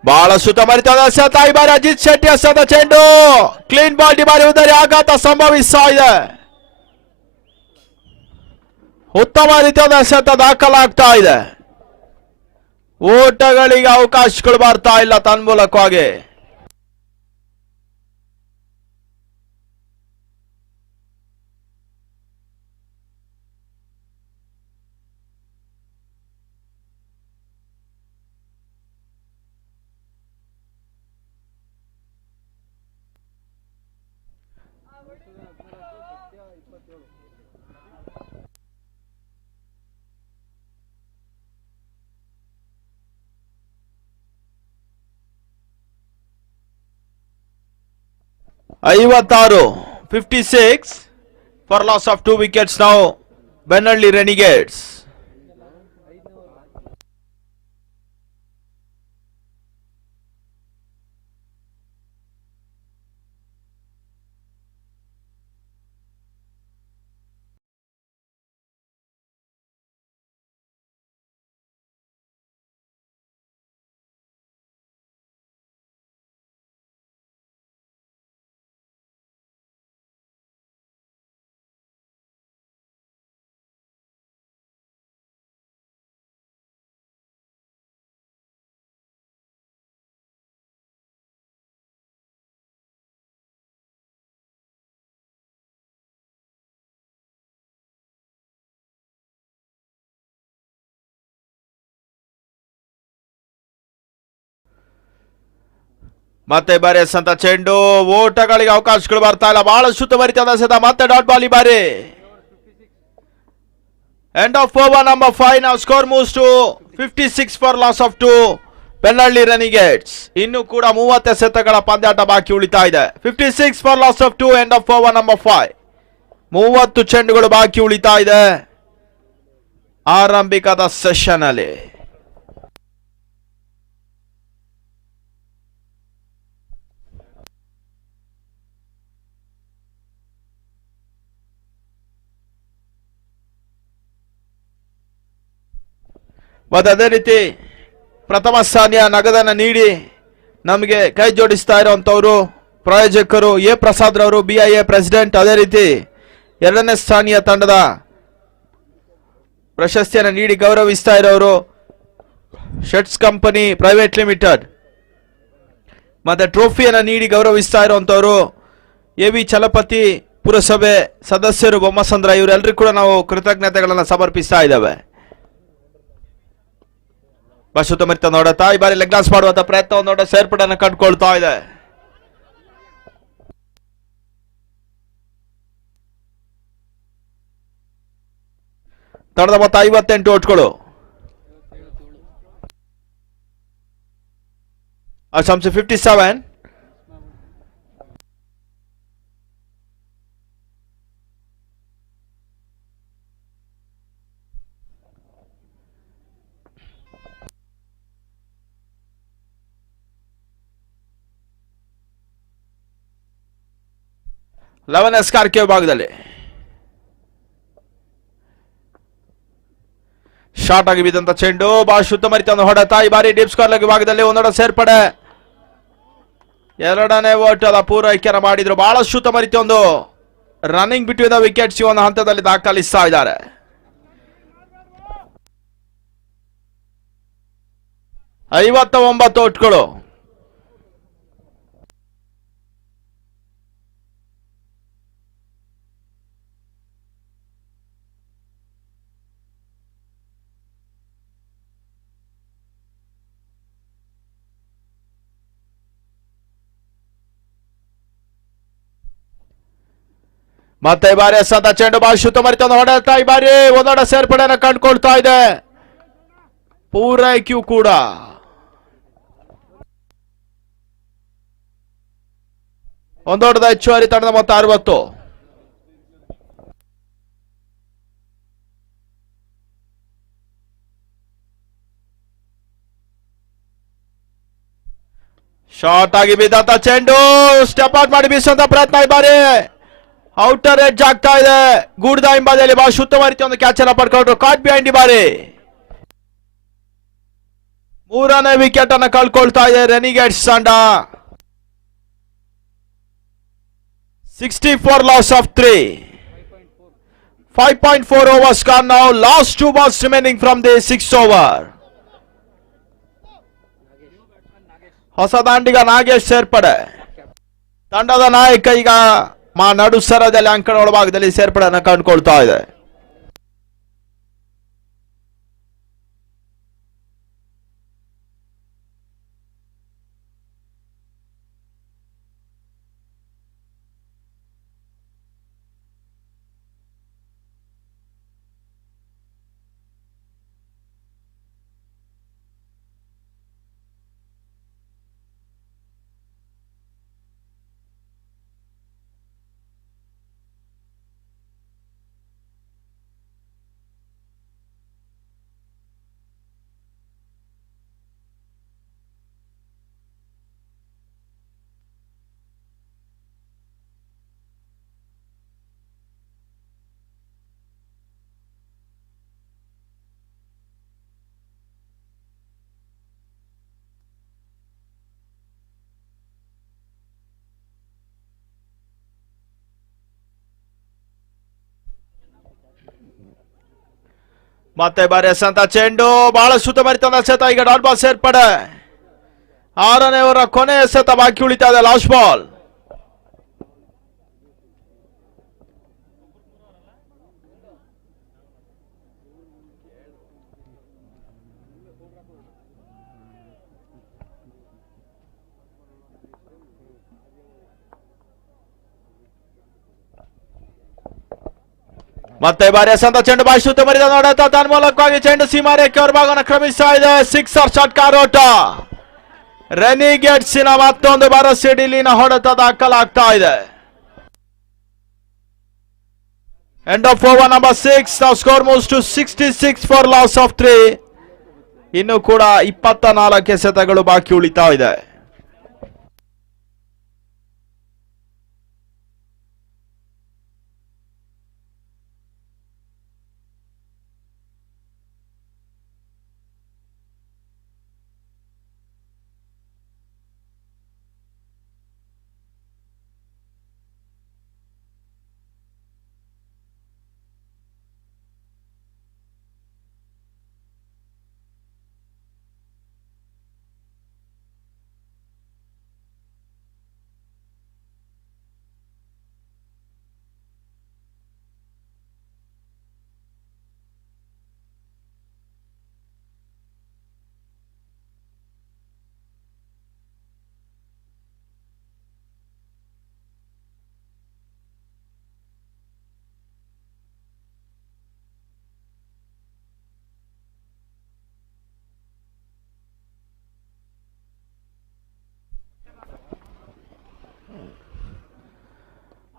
ಬಹಳ ಸುತ್ತ ಮರಿತದ ಎಸೆತ ಈ ಬಾರಿ ಅಜಿತ್ ಶೆಟ್ಟಿ ಎಸೆದ ಚೆಂಡು ಕ್ಲೀನ್ ಬಾಲ್. ಈ ಬಾರಿ ಉದರಿ ಆಘಾತ ಸಂಭವಿಸ್ತಾ ಇದೆ. ಉತ್ತಮ ರೀತಿಯಾದ ಎಸೆತ ದಾಖಲಾಗ್ತಾ ಇದೆ. ಓಟಗಳಿಗೆ ಅವಕಾಶಗಳು ಬರ್ತಾ ಇಲ್ಲ ತನ್ಮೂಲಕವಾಗಿ. ಐವತ್ತಾರು 56 for loss of 2 wickets now. Benalli Renegades. ಮತ್ತೆ ಬಾರಿ ಎಸೆತ ಚೆಂಡು ಓಟಗಳಿಗೆ ಅವಕಾಶಗಳು ಬರ್ತಾ ಇಲ್ಲ. ಬಹಳ ಶುದ್ಧ ಮರಿತದ ಎಸೆತ ಮತ್ತೆ ಡಾಟ್ ಬಾಲ್. ಈ ಬಾರಿ ಎಂಡ್ ಆಫ್ ಓವರ್ ನಂಬರ್ 5. ನಾವು score moves to 56 for loss of 2. ಬೆನ್ನಳ್ಳಿ ರೆನಿಗೇಟ್ಸ್. ಇನ್ನು ಕೂಡ 30 ಎಸೆತಗಳ ಪಂದ್ಯಾಟ ಬಾಕಿ ಉಳಿತಾ ಇದೆ. 56 for loss of 2. End of over number 5. 30 ಚೆಂಡುಗಳು ಬಾಕಿ ಉಳಿತಾ ಇದೆ ಆರಂಭಿಕದ ಸೆಷನ್ ಅಲ್ಲಿ. ಮತ್ತು ಅದೇ ರೀತಿ ಪ್ರಥಮ ಸ್ಥಾನೀಯ ನಗದನ್ನು ನೀಡಿ ನಮಗೆ ಕೈ ಜೋಡಿಸ್ತಾ ಇರುವಂತವರು ಪ್ರಾಯೋಜಕರು ಎ ಪ್ರಸಾದ್ ರವರು, BIA ಪ್ರೆಸಿಡೆಂಟ್. ಅದೇ ರೀತಿ ಎರಡನೇ ಸ್ಥಾನೀಯ ತಂಡದ ಪ್ರಶಸ್ತಿಯನ್ನು ನೀಡಿ ಗೌರವಿಸ್ತಾ ಇರೋರು ಶೆಟ್ಸ್ ಕಂಪನಿ ಪ್ರೈವೇಟ್ ಲಿಮಿಟೆಡ್. ಮತ್ತೆ ಟ್ರೋಫಿಯನ್ನು ನೀಡಿ ಗೌರವಿಸ್ತಾ ಇರುವಂತವರು AV ಚಲಪತಿ ಪುರಸಭೆ ಸದಸ್ಯರು ಬೊಮ್ಮಸಂದ್ರ. ಇವರೆಲ್ಲರಿಗೂ ಕೂಡ ನಾವು ಕೃತಜ್ಞತೆಗಳನ್ನು ಸಮರ್ಪಿಸ್ತಾ ಇದ್ದೇವೆ. ಬಶುತ ಮರಿತ ನೋಡುತ್ತಾ ಈ ಬಾರಿ ಲೆಗ್ ಲಾಸ್ ಮಾಡುವಂತ ಪ್ರಯತ್ನ ನೋಡ ಸೇರ್ಪಡೆಯನ್ನು ಕಂಡುಕೊಳ್ತಾ ಇದೆ. ತಂಡದ ಮೊತ್ತ 58 ಓಟ್ಗಳು. ಅಸಂಸೆ 57. ಲೆವೆನ್ SRK ವಿಭಾಗದಲ್ಲಿ ಶಾರ್ಟ್ ಆಗಿ ಬಿದ್ದಂತ ಚೆಂಡು ಬಹಳ ಶುದ್ಧ ಮರಿತಂದು ಹೊಡೆತ. ಈ ಬಾರಿ ಡೀಪ್ ಸ್ಕೋರ್ ವಿಭಾಗದಲ್ಲಿ ಒಂದೊಡ ಸೇರ್ಪಡೆ. ಎರಡನೇ ಓಟದ ಪೂರೈಕೆಯನ್ನು ಮಾಡಿದ್ರು. ಬಹಳ ಶುದ್ಧ ಮರಿತೊಂದು ರನ್ನಿಂಗ್ ಬಿಟ್ವೀನ್ ದ ವಿಕೆಟ್ಸ್ ಈ ಒಂದು ಹಂತದಲ್ಲಿ ದಾಖಲಿಸ್ತಾ ಇದ್ದಾರೆ. 59 ಓಟ್ಗಳು. ಮತ್ತೆ ಈ ಬಾರಿ ಎಸೆದ ಚೆಂಡು ಬಾಲ್ ಶುದ್ಧ ಮರಿತ ಹೊಡೆತ ಈ ಬಾರಿ ಒಂದೊಡ ಸೇರ್ಪಡೆಯನ್ನು ಕಂಡುಕೊಳ್ತಾ ಇದೆ. ಪೂರೈಕೆಯೂ ಕೂಡ ಒಂದೊಡ್ಡದ ಹೆಚ್ಚುವರಿ ತಂಡದ ಮೊತ್ತ 60. ಶಾರ್ಟ್ ಆಗಿ ಬಿದ್ದಂತ ಚೆಂಡು ಸ್ಟೆಪ್ ಔಟ್ ಮಾಡಿ ಬೀಸುವಂತ ಪ್ರಯತ್ನ ಈ ಬಾರಿ ಔಟರ್ ಎಡ್ಜ್ ಆಗ್ತಾ ಇದೆ. ಗೂಡ್ದ ಹಿಂಬದಿಯಲ್ಲಿ ಬಹಳ ಶುದ್ಧ ರೀತಿ ಒಂದು ಕ್ಯಾಚ್ ಅನ್ನ ಪಡ್ಕೊಂಡ್ರು. ಕಾಟ್ ಬಿಹೈಂಡ್ ಈ ಬಾರಿ 3ನೇ ವಿಕೆಟ್ ಅನ್ನ ಕಳ್ಕೊಳ್ತಾ ಇದೆ ರೆನಿಗೇಟ್ಸ್ ತಂಡ. 64 loss of 3. 5.4 overs gone now. Last 2 balls remaining from the 6th over. ಹೊಸ ದಾಂಡಿಗ ನಾಗೇಶ್ ಸೇರ್ಪಡೆ. ತಂಡದ ನಾಯಕ ಈಗ ನಡು ಸರದಲ್ಲಿ ಅಂಕಣ ಒಳಭಾಗದಲ್ಲಿ ಸೇರ್ಪಡೆಯನ್ನು ಕಂಡುಕೊಳ್ತಾ ಇದೆ. ಮತ್ತೆ ಬಾರಿ ಎಸೆದಂತ ಚೆಂಡು ಬಹಳ ಸುತ್ತಮರಿತಂದ ಎಸೆತ. ಈಗ ಡಾಟ್ ಬಾಲ್ ಸೇರ್ಪಡೆ. 6ನೇ ಓವರ್ ಕೊನೆ ಎಸೆತ ಬಾಕಿ ಉಳಿತಾ ಇದೆ. Last ball. ಮತ್ತೆ ಬಾರಿ ಎಸೆದಂತ ಚೆಂಡು ಬಾಯಿ ಸುತ್ತ ಮರಿದ ನೋಡುತ್ತಾ ತನ್ಮೂಲಕವಾಗಿ ಚೆಂಡು ಸೀಮಾರೇಖೆ ಅವರ ಭಾಗವನ್ನು ಕ್ರಮಿಸ್ತಾ ಇದೆ. 6 ಷಟ್ಕಾರ ಓಟ. ರೆನಿಗೇಟ್ಸಿನ ಮತ್ತೊಂದು ಭರಸಿಡಿಲಿನ ಹೊಡೆತ ದಾಖಲಾಗ್ತಾ ಇದೆ. End of over number 6. Now score moves to 66 for loss of 3. ಇನ್ನು ಕೂಡ 24 ಎಸೆತಗಳು ಬಾಕಿ ಉಳಿತಾ ಇದೆ.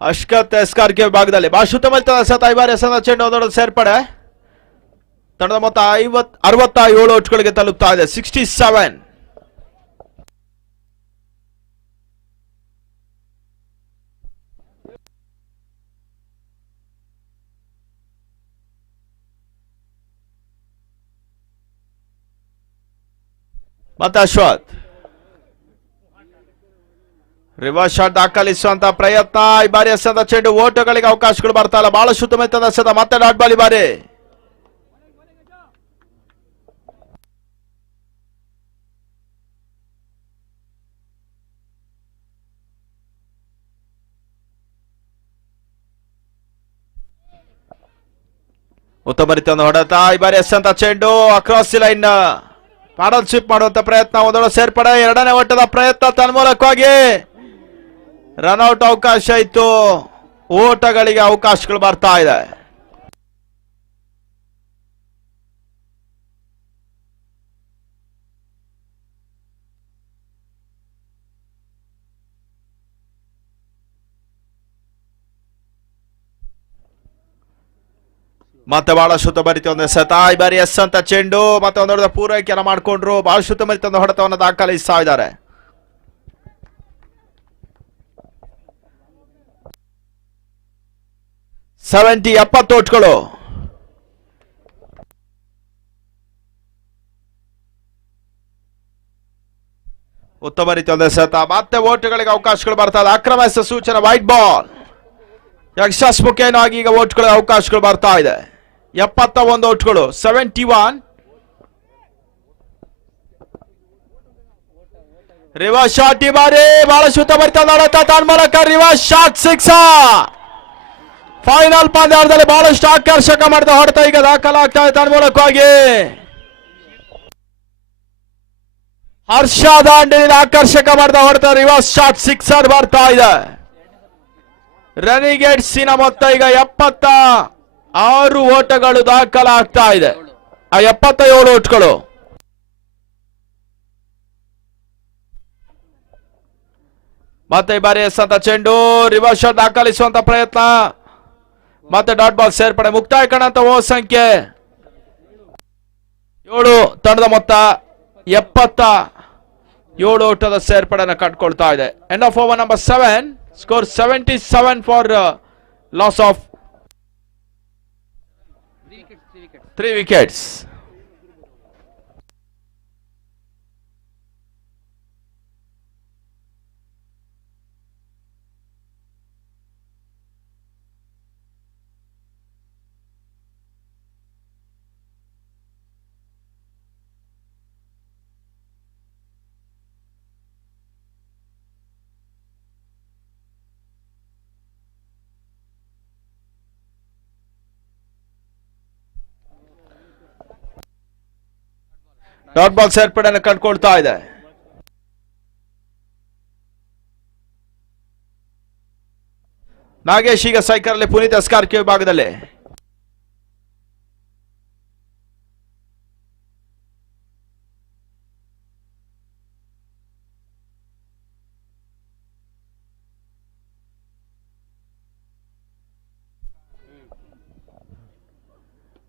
ಅಶ್ಕತ್ ಎಸ್ಕಾರ್ಕೆ ವಿಭಾಗದಲ್ಲಿ ಬಾಶುತ ಮರಿತ ಎಸೆತ. ಈ ಬಾರಿ ಎಸೆದ ಚೆಂಡು ಒಂದೊಂದು ಸೇರ್ಪಡೆ. ತಂಡದ ಮೊತ್ತ 67 ಓಟ್ಗಳಿಗೆ ತಲುಪ್ತಾ ಇದೆ. 67. ಮತ್ತೆ ಅಶ್ವಥ್ ರಿವರ್ಸ್ ಶಾಟ್ ದಾಖಲಿಸುವಂತ ಪ್ರಯತ್ನ. ಈ ಬಾರಿ ಎಸೆದ ಚೆಂಡು ಓಟಗಳಿಗೆ ಅವಕಾಶಗಳು ಬರ್ತಾ ಇಲ್ಲ. ಬಹಳ ಸುತ್ತಮುತ್ತ ಎಸೆದ. ಮತ್ತೆ ಡಾಟ್ ಬಾಲ್ ಈ ಬಾರಿ. ಉತ್ತಮ ರೀತಿಯ ಹೊಡೆತ ಈ ಬಾರಿ ಎಸೆದಂತ ಚೆಂಡು ಅಕ್ರಾಸ್ ಲೈನ್ ಪಾಡಲ್ ಸ್ವಿಪ್ ಮಾಡುವಂತ ಪ್ರಯತ್ನ, ಒಂದೊಳ ಸೇರ್ಪಡೆ, ಎರಡನೇ ಓಟದ ಪ್ರಯತ್ನ ತನ್ಮೂಲಕವಾಗಿ ರನ್ಔಟ್ ಅವಕಾಶ ಇತ್ತು, ಓಟಗಳಿಗೆ ಅವಕಾಶಗಳು ಬರ್ತಾ ಇದೆ. ಮತ್ತೆ ಬಹಳ ಉತ್ತಮ ರೀತಿಯ ಒಂದು ಎಸೆತ, ಈ ಬಾರಿ ಎಸ್ ಅಂತ ಚೆಂಡು ಮತ್ತೆ ಒಂದೊಡ್ಡ ಪೂರೈಕೆಯನ್ನು ಮಾಡಿಕೊಂಡ್ರು, ಬಹಳ ಉತ್ತಮ ರೀತಿಯ ಒಂದು ಹೊಡೆತವನ್ನು ದಾಖಲಿಸ್ತಾ ಇದ್ದಾರೆ. ಎಪ್ಪತ್ತು ಓಟ್ಗಳು. ಉತ್ತಮ ರೀತಿಯ ಒಂದು ಎಸೆತ, ಮತ್ತೆ ಓಟುಗಳಿಗೆ ಅವಕಾಶಗಳು ಬರ್ತಾ ಇದೆ. ಅಕ್ರಮ ಸೂಚನೆ, ವೈಟ್ ಬಾಲ್. ಯಶಸ್ಮುಖೇನಾಗಿ ಈಗ ಓಟ್ಗಳ ಅವಕಾಶಗಳು ಬರ್ತಾ ಇದೆ. 71 ಓಟ್ಗಳು, 71. ರಿವರ್ಸ್ ಶಾಟ್ ಈ ಬಾರಿ ಬಹಳ ಉತ್ತಮ ರೀತಿಯ ಹೊಡೆತ ತನ್ಮೂಲಕ ರಿವರ್ಸ್ ಶಾಟ್, ಸಿಕ್ಸರ್. ಫೈನಲ್ ಪಂದ್ಯದಲ್ಲಿ ಬಹಳಷ್ಟು ಆಕರ್ಷಕ ಮಾಡಿದ ಹೊಡೆತ ಈಗ ದಾಖಲಾಗ್ತಾ ಇದೆ ತನ್ಮೂಲಕವಾಗಿ. ಹರ್ಷ ದಾಂಡೇಲಿನ ಆಕರ್ಷಕ ಮಾಡಿದ ಹೊಡೆತ ರಿವರ್ಸ್ ಶಾಟ್, ಸಿಕ್ಸರ್ ಬರ್ತಾ ಇದೆ. ರೆನಿಗೇಟ್ಸಿನ ಮೊತ್ತ ಈಗ 76 ಓಟಗಳು ದಾಖಲಾಗ್ತಾ ಇದೆ. 77 ಓಟ್ಗಳು. ಮತ್ತೆ ಈ ಬಾರಿ ಎಸೆದಂತ ಚೆಂಡು ರಿವರ್ಸ್ ಶಾಟ್ ದಾಖಲಿಸುವಂತ ಪ್ರಯತ್ನ, ಮತ್ತೆ ಡಾಟ್ ಬಾಲ್ ಸೇರ್ಪಡೆ. ಮುಕ್ತಾಯ ಕಾಣಂತ ಓ ಸಂಖ್ಯೆ 7, ತಂಡದ ಮೊತ್ತ 77 ಓಟದ ಸೇರ್ಪಡೆಯನ್ನು ಕಟ್ಕೊಳ್ತಾ ಇದೆ. End of over number 7, score 77 for loss of 3 wickets. Dot ball ಸೇರ್ಪಡೆಯನ್ನು ಕಂಡುಕೊಳ್ತಾ ಇದೆ. ನಾಗೇಶ್ ಈಗ ಸೈಕಲ್ ಅಲ್ಲಿ, ಪುನೀತ್ ಎಸ್ಕಾರ್ಕೆ ವಿಭಾಗದಲ್ಲಿ.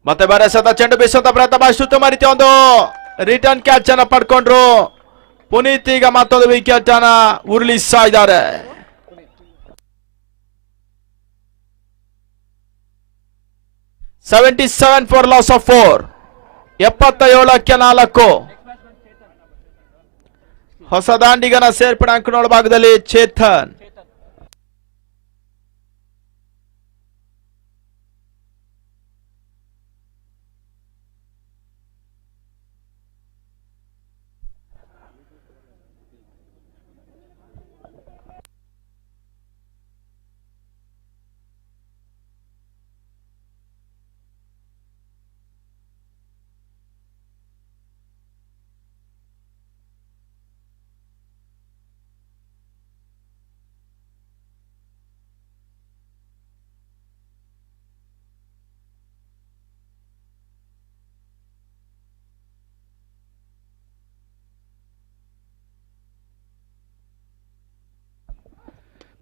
ಮತ್ತೆ ಬರೆಸದ ಚೆಂಡು ಬೀಸುವಂತ ಪ್ರಯತ್ನ, ಬಹಳ ಉತ್ತಮ ರೀತಿಯ ಒಂದು ರಿಟರ್ನ್ ಕ್ಯಾಚ್ ಅನ್ನ ಪಡ್ಕೊಂಡ್ರು. ಪುನೀತ್ ಈಗ ಮತ್ತೊಂದು ವಿಕೆಟ್ ಅನ್ನ ಉರುಳಿಸ್ತಾ ಇದ್ದಾರೆ. $77 for loss of 4. 77ಕ್ಕೆ 4. ಹೊಸ ದಾಂಡಿಗನ ಸೇರ್ಪಡೆ ಅಂಕಣೋಳ ಭಾಗದಲ್ಲಿ ಚೇತನ್.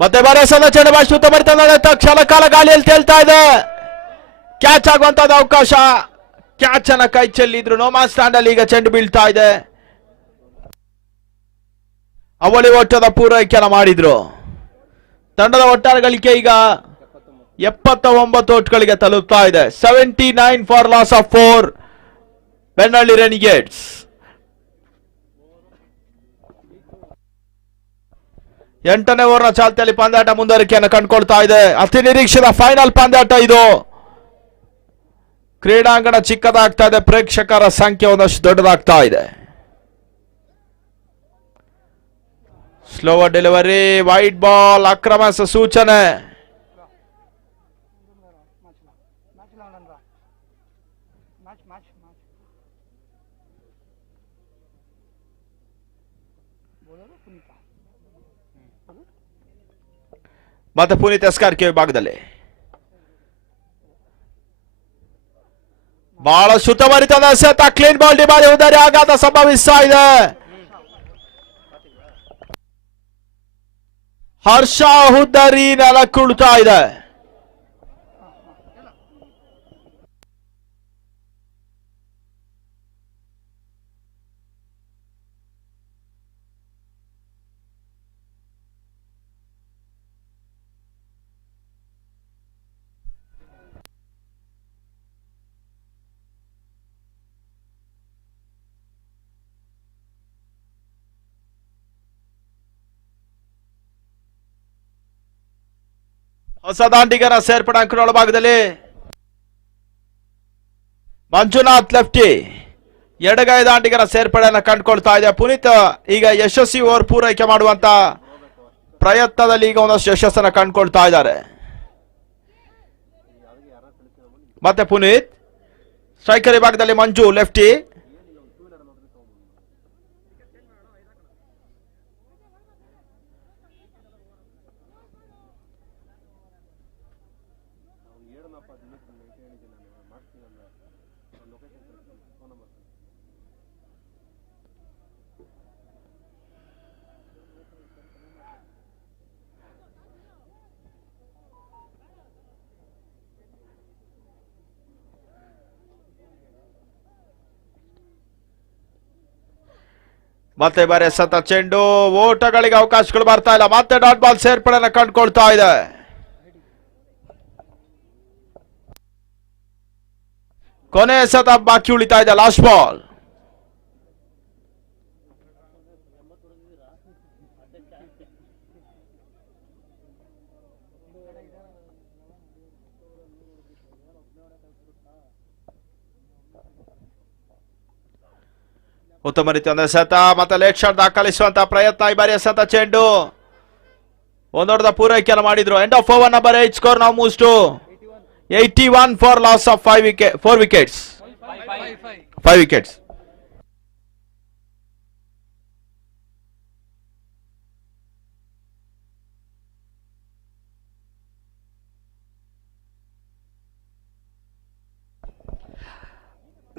ಮತ್ತೆ ಬರೆಸದ ಚೆಂಡು ಬಹಳ ಉತ್ತಮ ರೀತಿಯ ಕ್ಷಣ ಕಾಲ ಗಾಳಿಯಲ್ಲಿ ತೇಲ್ತಾ ಇದೆ. ಕ್ಯಾಚ್ ಆಗುವಂತದ್ದು ಅವಕಾಶ, ಕ್ಯಾಚ್ ಅನ್ನ ಕೈ ಚೆಲ್ಲಿದ್ರು. ನೋಮಾ ಸ್ಟ್ಯಾಂಡ್ ಅಲ್ಲಿ ಈಗ ಚೆಂಡು ಬೀಳ್ತಾ ಇದೆ. ಅವಳಿ ಓಟದ ಪೂರೈಕೆಯನ್ನು ಮಾಡಿದ್ರು. ತಂಡದ ಒಟ್ಟಾರೆ ಗಳಿಕೆ ಈಗ 79 ಓಟ್ಗಳಿಗೆ ತಲುಪ್ತಾ ಇದೆ. 79 for loss of 4 ಬೆನ್ನಳ್ಳಿ ರೆನಿಗೇಟ್ಸ್. 8ನೇ ಓವರ್ನ ಚಾಲ್ತಿಯಲ್ಲಿ ಪಂದ್ಯಾಟ ಮುಂದುವರಿಕೆಯನ್ನು ಕಂಡುಕೊಳ್ತಾ ಇದೆ. ಅತಿ ನಿರೀಕ್ಷಿತ ಫೈನಲ್ ಪಂದ್ಯಾಟ ಇದು. ಕ್ರೀಡಾಂಗಣ ಚಿಕ್ಕದಾಗ್ತಾ ಇದೆ, ಪ್ರೇಕ್ಷಕರ ಸಂಖ್ಯೆ ಒಂದಷ್ಟು ದೊಡ್ಡದಾಗ್ತಾ ಇದೆ. ಸ್ಲೋವರ್ ಡೆಲಿವರಿ, ವೈಟ್ ಬಾಲ್, ಅಕ್ರಮ ಸೂಚನೆ. ಮತ್ತೆ ಪುನೀತ್ ಎಸ್ಕಾರ್ಕೆ ವಿಭಾಗದಲ್ಲಿ ಬಹಳ ಸುತ್ತಮರಿತದ ಎಸೆತ, ಕ್ಲೀನ್ ಬಾಲ್ ಡಿಮಾಂಡ್ ಉದಾರಿ ಆಘಾತ ಸಂಭವಿಸ್ತಾ ಇದೆ. ಹರ್ಷ ಹುದ್ದರಿ ನೆಲಕ್ಕುಳ್ತಾ ಇದೆ. ಹೊಸ ದಾಂಡಿಗರ ಸೇರ್ಪಡೆ ಅಂಕಣ ಭಾಗದಲ್ಲಿ ಮಂಜುನಾಥ್ ಲೆಫ್ಟಿ ಎಡಗೈ ದಾಂಡಿಗರ ಸೇರ್ಪಡೆಯನ್ನು ಕಂಡುಕೊಳ್ತಾ ಇದೆ. ಪುನೀತ್ ಈಗ ಯಶಸ್ವಿ ಓವರ್ ಪೂರೈಕೆ ಮಾಡುವಂತ ಪ್ರಯತ್ನದಲ್ಲಿ ಈಗ ಒಂದಷ್ಟು ಯಶಸ್ಸನ್ನು ಕಂಡುಕೊಳ್ತಾ ಇದ್ದಾರೆ. ಮತ್ತೆ ಪುನೀತ್ ಸ್ಟ್ರೈಕರ್ ವಿಭಾಗದಲ್ಲಿ ಮಂಜು ಲೆಫ್ಟಿ, ಮತ್ತೆ ಬಾರಿ ಎಸೆತ ಚೆಂಡು, ಓಟಗಳಿಗೆ ಅವಕಾಶಗಳು ಬರ್ತಾ ಇಲ್ಲ. ಮತ್ತೆ ಡಾಟ್ ಬಾಲ್ ಸೇರ್ಪಡೆಯನ್ನು ಕಂಡುಕೊಳ್ತಾ ಇದೆ. ಕೊನೆ ಎಸೆತ ಬಾಕಿ ಉಳಿತಾ ಇದೆ, ಲಾಸ್ಟ್ ಬಾಲ್. ಉತ್ತಮ ರೀತಿಯ ಎಸೆತ, ಮತ್ತೆ ಲೇಟ್ ಶಾಟ್ ದಾಖಲಿಸುವಂತಹ ಪ್ರಯತ್ನ. ಈ ಬಾರಿ ಎಸೆತ ಚೆಂಡು ಒಂದೊಡ್ಡ ಪೂರೈಕೆಯನ್ನು ಮಾಡಿದ್ರು. End of over number 8, score now moves to 81 for loss of 4 wickets. 5 wickets.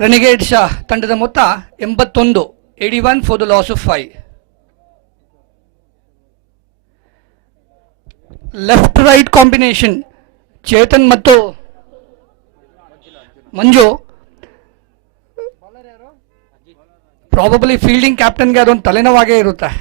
Renegades ತಂಡದ ಮೊತ್ತ 81, 81 for the loss of 5. Left right combination Chetan ಮತ್ತು ಮಂಜು. ಪ್ರಾಬಬಲಿ ಫೀಲ್ಡಿಂಗ್ ಕ್ಯಾಪ್ಟನ್ಗೆ ಅದೊಂದು ತಲೆನೋವಾಗೇ ಇರುತ್ತೆ.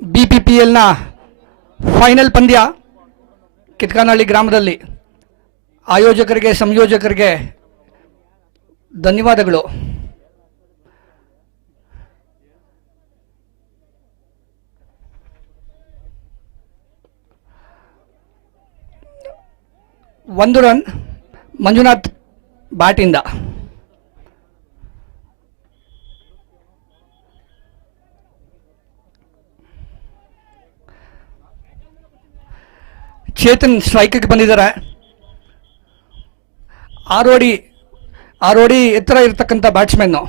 BPPL ಫೈನಲ್ ಪಂದ್ಯ ಕಿತ್ಕಾನಹಳ್ಳಿ ಗ್ರಾಮದಲ್ಲಿ. ಆಯೋಜಕರಿಗೆ ಸಂಯೋಜಕರಿಗೆ ಧನ್ಯವಾದಗಳು. ಒಂದು ರನ್ ಮಂಜುನಾಥ್ ಬ್ಯಾಟಿಂದ. ಚೇತನ್ ಸ್ಟ್ರೈಕ್ಗೆ ಬಂದಿದ್ದಾರೆ. 6 ಅಡಿ ಎತ್ತರ ಇರತಕ್ಕಂಥ ಬ್ಯಾಟ್ಸ್ಮನ್ನು.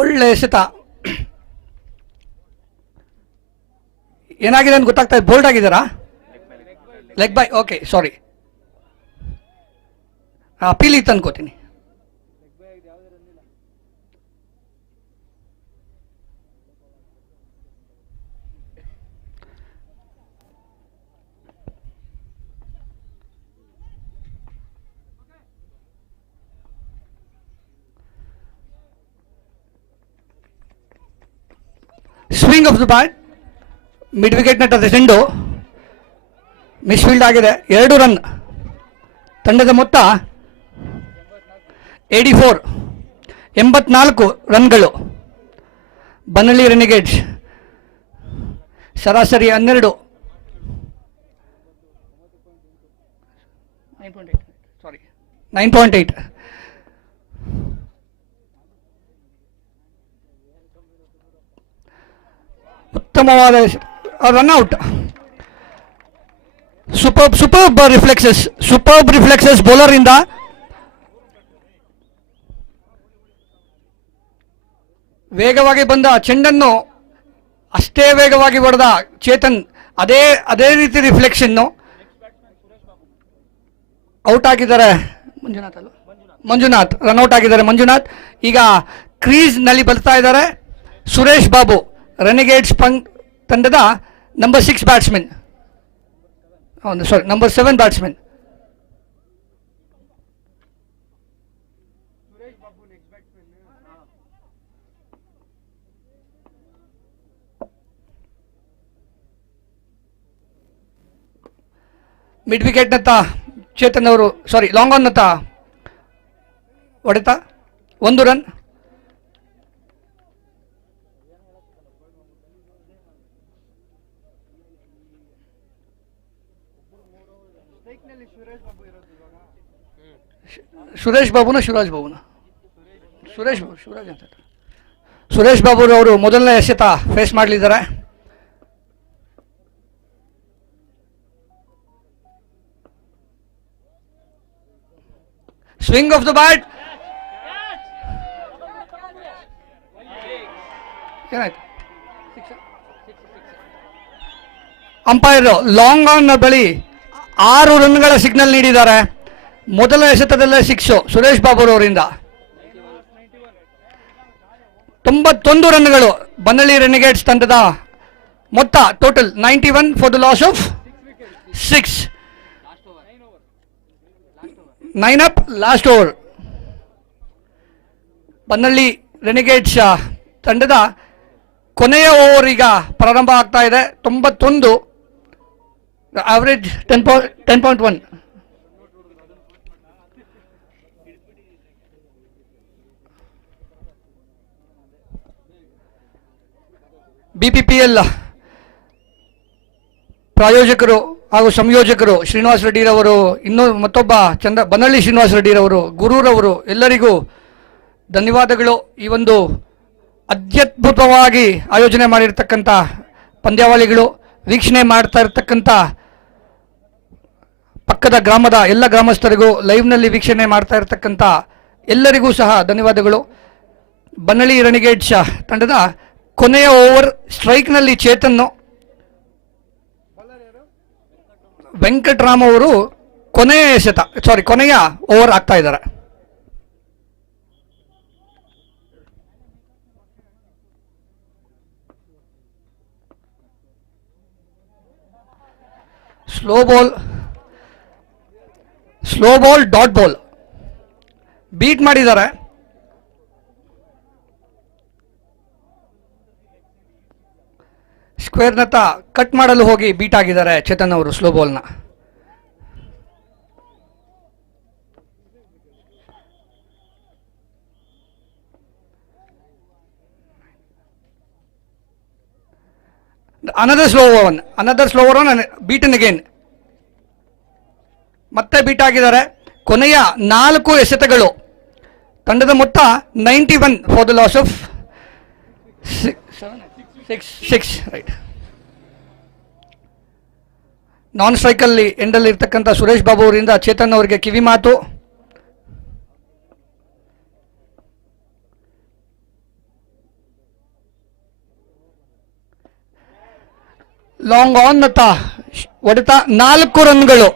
ಒಳ್ಳೆ ಎಸೆತ. ಏನಾಗಿದೆ ಅಂತ ಗೊತ್ತಾಗ್ತಾ ಇದೆ. ಬೋಲ್ಡ್ ಆಗಿದ್ದಾರಾ? Leg bye. Okay, sorry, appeal ಇತ್ತು ಅನ್ಕೋತೀನಿ. Swing off the bat, mid wicket ನಟ ಚೆಂಡು ಮಿಸ್ಫೀಲ್ಡ್ ಆಗಿದೆ. 2 ರನ್. ತಂಡದ ಮೊತ್ತ 84 ರನ್ಗಳು. ಬನ್ನಳ್ಳಿ ರೆನಿಗೇಡ್ಸ್ ಸರಾಸರಿ 12. ಸಾರಿ, 9.8. ಉತ್ತಮವಾದ ರನ್ಔಟ್. ಸೂಪರ್ಬ್ ರಿಫ್ಲೆಕ್ಸಸ್ ಬೌಲರ್ ಇಂದ. ವೇಗವಾಗಿ ಬಂದ ಚೆಂಡನ್ನು ಅಷ್ಟೇ ವೇಗವಾಗಿ ಹೊಡೆದ ಚೇತನ್, ಅದೇ ರೀತಿ ರಿಫ್ಲೆಕ್ಷನ್ನು. ಔಟ್ ಆಗಿದ್ದಾರೆ ಮಂಜುನಾಥ್, ರನ್ಔಟ್ ಆಗಿದ್ದಾರೆ ಮಂಜುನಾಥ್. ಈಗ ಕ್ರೀಸ್ ನಲ್ಲಿ ಬರ್ತಾ ಇದ್ದಾರೆ ಸುರೇಶ್ ಬಾಬು, ರೆನಿಗೇಡ್ಸ್ ತಂಡದ number 6 batsman, number 7 batsman. Mid ವಿಕೆಟ್ನತ್ತ ಚೇತನ್ ಅವರು, ಲಾಂಗ್ ಆನ್ನತ್ತ ಹೊಡೆತ 1 ರನ್. ಸುರೇಶ್ ಬಾಬು ಅವರು ಮೊದಲನೇ ಎಸೆತ ಫೇಸ್ ಮಾಡಲಿದ್ದಾರೆ. Swing off the bat. ಏನಾಯ್ತು? ಅಂಪೈರ್ ಲಾಂಗ್ ಆನ್ ಬಳಿ 6 ರನ್ಗಳ ಸಿಗ್ನಲ್ ನೀಡಿದ್ದಾರೆ. ಮೊದಲ ಎಸೆತದಲ್ಲೇ 6 ಸುರೇಶ್ ಬಾಬು ಅವರಿಂದ. 91 ರನ್ಗಳು ಬನ್ನಳ್ಳಿ ರೆನಿಗೇಡ್ಸ್ ತಂಡದ ಮೊತ್ತ. Total 91 for the loss of 6. 9 up, last over. Bannalli Renegades ತಂಡದ ಕೊನೆಯ ಓವರ್ ಈಗ ಪ್ರಾರಂಭ ಆಗ್ತಾ ಇದೆ. 91, ಆವರೇಜ್ 10.1. BPPL ಪ್ರಾಯೋಜಕರು ಹಾಗೂ ಸಂಯೋಜಕರು ಶ್ರೀನಿವಾಸ ರೆಡ್ಡಿರವರು, ಮತ್ತೊಬ್ಬ ಬನ್ನಳ್ಳಿ ಶ್ರೀನಿವಾಸ ರೆಡ್ಡಿರವರು, ಗುರೂರವರು, ಎಲ್ಲರಿಗೂ ಧನ್ಯವಾದಗಳು. ಈ ಒಂದು ಅತ್ಯದ್ಭುತವಾಗಿ ಆಯೋಜನೆ ಮಾಡಿರ್ತಕ್ಕಂಥ ಪಂದ್ಯಾವಳಿಗಳು ವೀಕ್ಷಣೆ ಮಾಡ್ತಾ ಇರ್ತಕ್ಕಂಥ ಪಕ್ಕದ ಗ್ರಾಮದ ಎಲ್ಲ ಗ್ರಾಮಸ್ಥರಿಗೂ, ಲೈವ್ನಲ್ಲಿ ವೀಕ್ಷಣೆ ಮಾಡ್ತಾ ಇರ್ತಕ್ಕಂಥ ಎಲ್ಲರಿಗೂ ಸಹ ಧನ್ಯವಾದಗಳು. ಬನ್ನಳ್ಳಿ ರೆನಿಗೇಡ್ಸ್ ತಂಡದ ಕೊನೆಯ ಓವರ್ ಸ್ಟ್ರೈಕ್ನಲ್ಲಿ ಚೇತನ್ನು, ವೆಂಕಟರಾಮ್ ಅವರು ಕೊನೆಯ ಓವರ್ ಆಗ್ತಾ ಇದ್ದಾರೆ. Slow ball dot ball beat ಮಾಡಿದ್ದಾರೆ. ಸ್ಕ್ವೇರ್ನತ್ತ ಕಟ್ ಮಾಡಲು ಹೋಗಿ ಬೀಟ್ ಆಗಿದ್ದಾರೆ ಚೇತನ್ ಅವರು ಸ್ಲೋ ಬಾಲ್ನ. Another slow over beaten again. ಮತ್ತೆ ಬೀಟ್ ಆಗಿದ್ದಾರೆ. ಕೊನೆಯ 4 ಎಸೆತಗಳು. ತಂಡದ ಮೊತ್ತ 91 for the loss of 6. Right. Non ಸ್ಟ್ರೈಕಲ್ಲಿ ಎಂಡಲ್ಲಿ ಇರ್ತಕ್ಕಂಥ ಸುರೇಶ್ ಬಾಬು ಅವರಿಂದ ಚೇತನ್ ಅವರಿಗೆ ಕಿವಿ ಮಾತು. ಲಾಂಗ್ ಆನ್ ನತ್ತ ಹೊಡೆತ 4 ರನ್ಗಳು.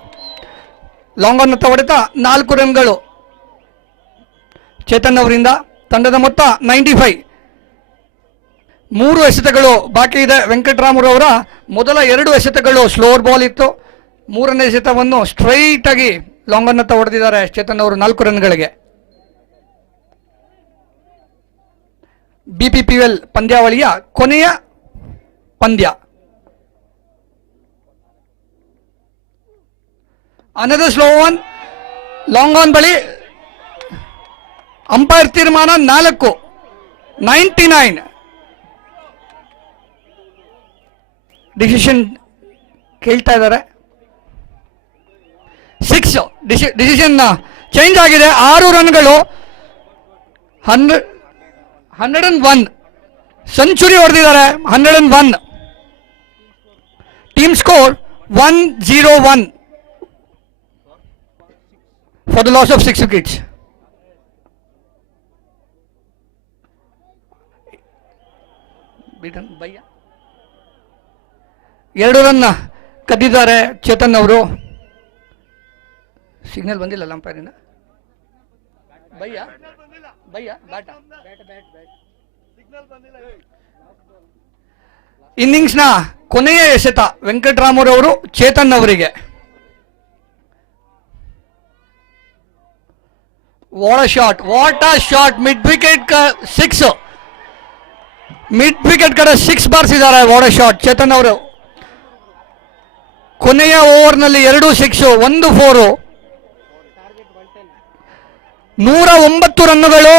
ಲಾಂಗ್ ಆನ್ ನತ್ತ ಹೊಡೆತ 4 ರನ್ಗಳು ಚೇತನ್ ಅವರಿಂದ. ತಂಡದ ಮೊತ್ತ 95. 3 ಎಸೆತಗಳು ಬಾಕಿ ಇದೆ. ವೆಂಕಟರಾಮರವರ ಮೊದಲ 2 ಎಸೆತಗಳು ಸ್ಲೋವರ್ ಬಾಲ್ ಇತ್ತು. 3ನೇ ಎಸೆತವನ್ನು ಸ್ಟ್ರೈಟ್ ಆಗಿ ಲಾಂಗ್ ಆನ್ ನತ್ತ ಹೊಡೆದಿದ್ದಾರೆ ಚೇತನ್ ಅವರು 4 ರನ್ಗಳಿಗೆ. BPPL ಪಂದ್ಯಾವಳಿಯ ಕೊನೆಯ ಪಂದ್ಯ. Another slow one. Long on ಬಳಿ ಅಂಪೈರ್ ತೀರ್ಮಾನ 4. 99 ಡಿಸಿಷನ್ ಕೇಳ್ತಾ ಇದ್ದಾರೆ. 6 ಡಿಸಿಷನ್ ಚೇಂಜ್ ಆಗಿದೆ. 6 ರನ್ಗಳು, 101 ಸೆಂಚುರಿ ಹೊಡೆದಿದ್ದಾರೆ. 101 team score 101 for the loss of 6 wickets. ಎರಡು ರನ್ ಕದ್ದಿದ್ದಾರೆ ಚೇತನ್ ಅವರು. ಸಿಗ್ನಲ್ ಬಂದಿಲ್ಲ ಅಂಪೈರಿಂದ. ಇನ್ನಿಂಗ್ಸ್ನ ಕೊನೆಯ ಎಸೆತ ವೆಂಕಟರಾಮರವರು ಚೇತನ್ ಅವರಿಗೆ. What a shot mid wicket 6, mid wicket ಕಡೆ 6 ಬಾರಿಸಿದ್ದಾರೆ. ವಾಟ್ ಅ ಶಾಟ್ ಚೇತನ್ ಅವರು. ಕೊನೆಯ ಓವರ್ನಲ್ಲಿ 2 6, 1 4, 109 ರನ್ನುಗಳು.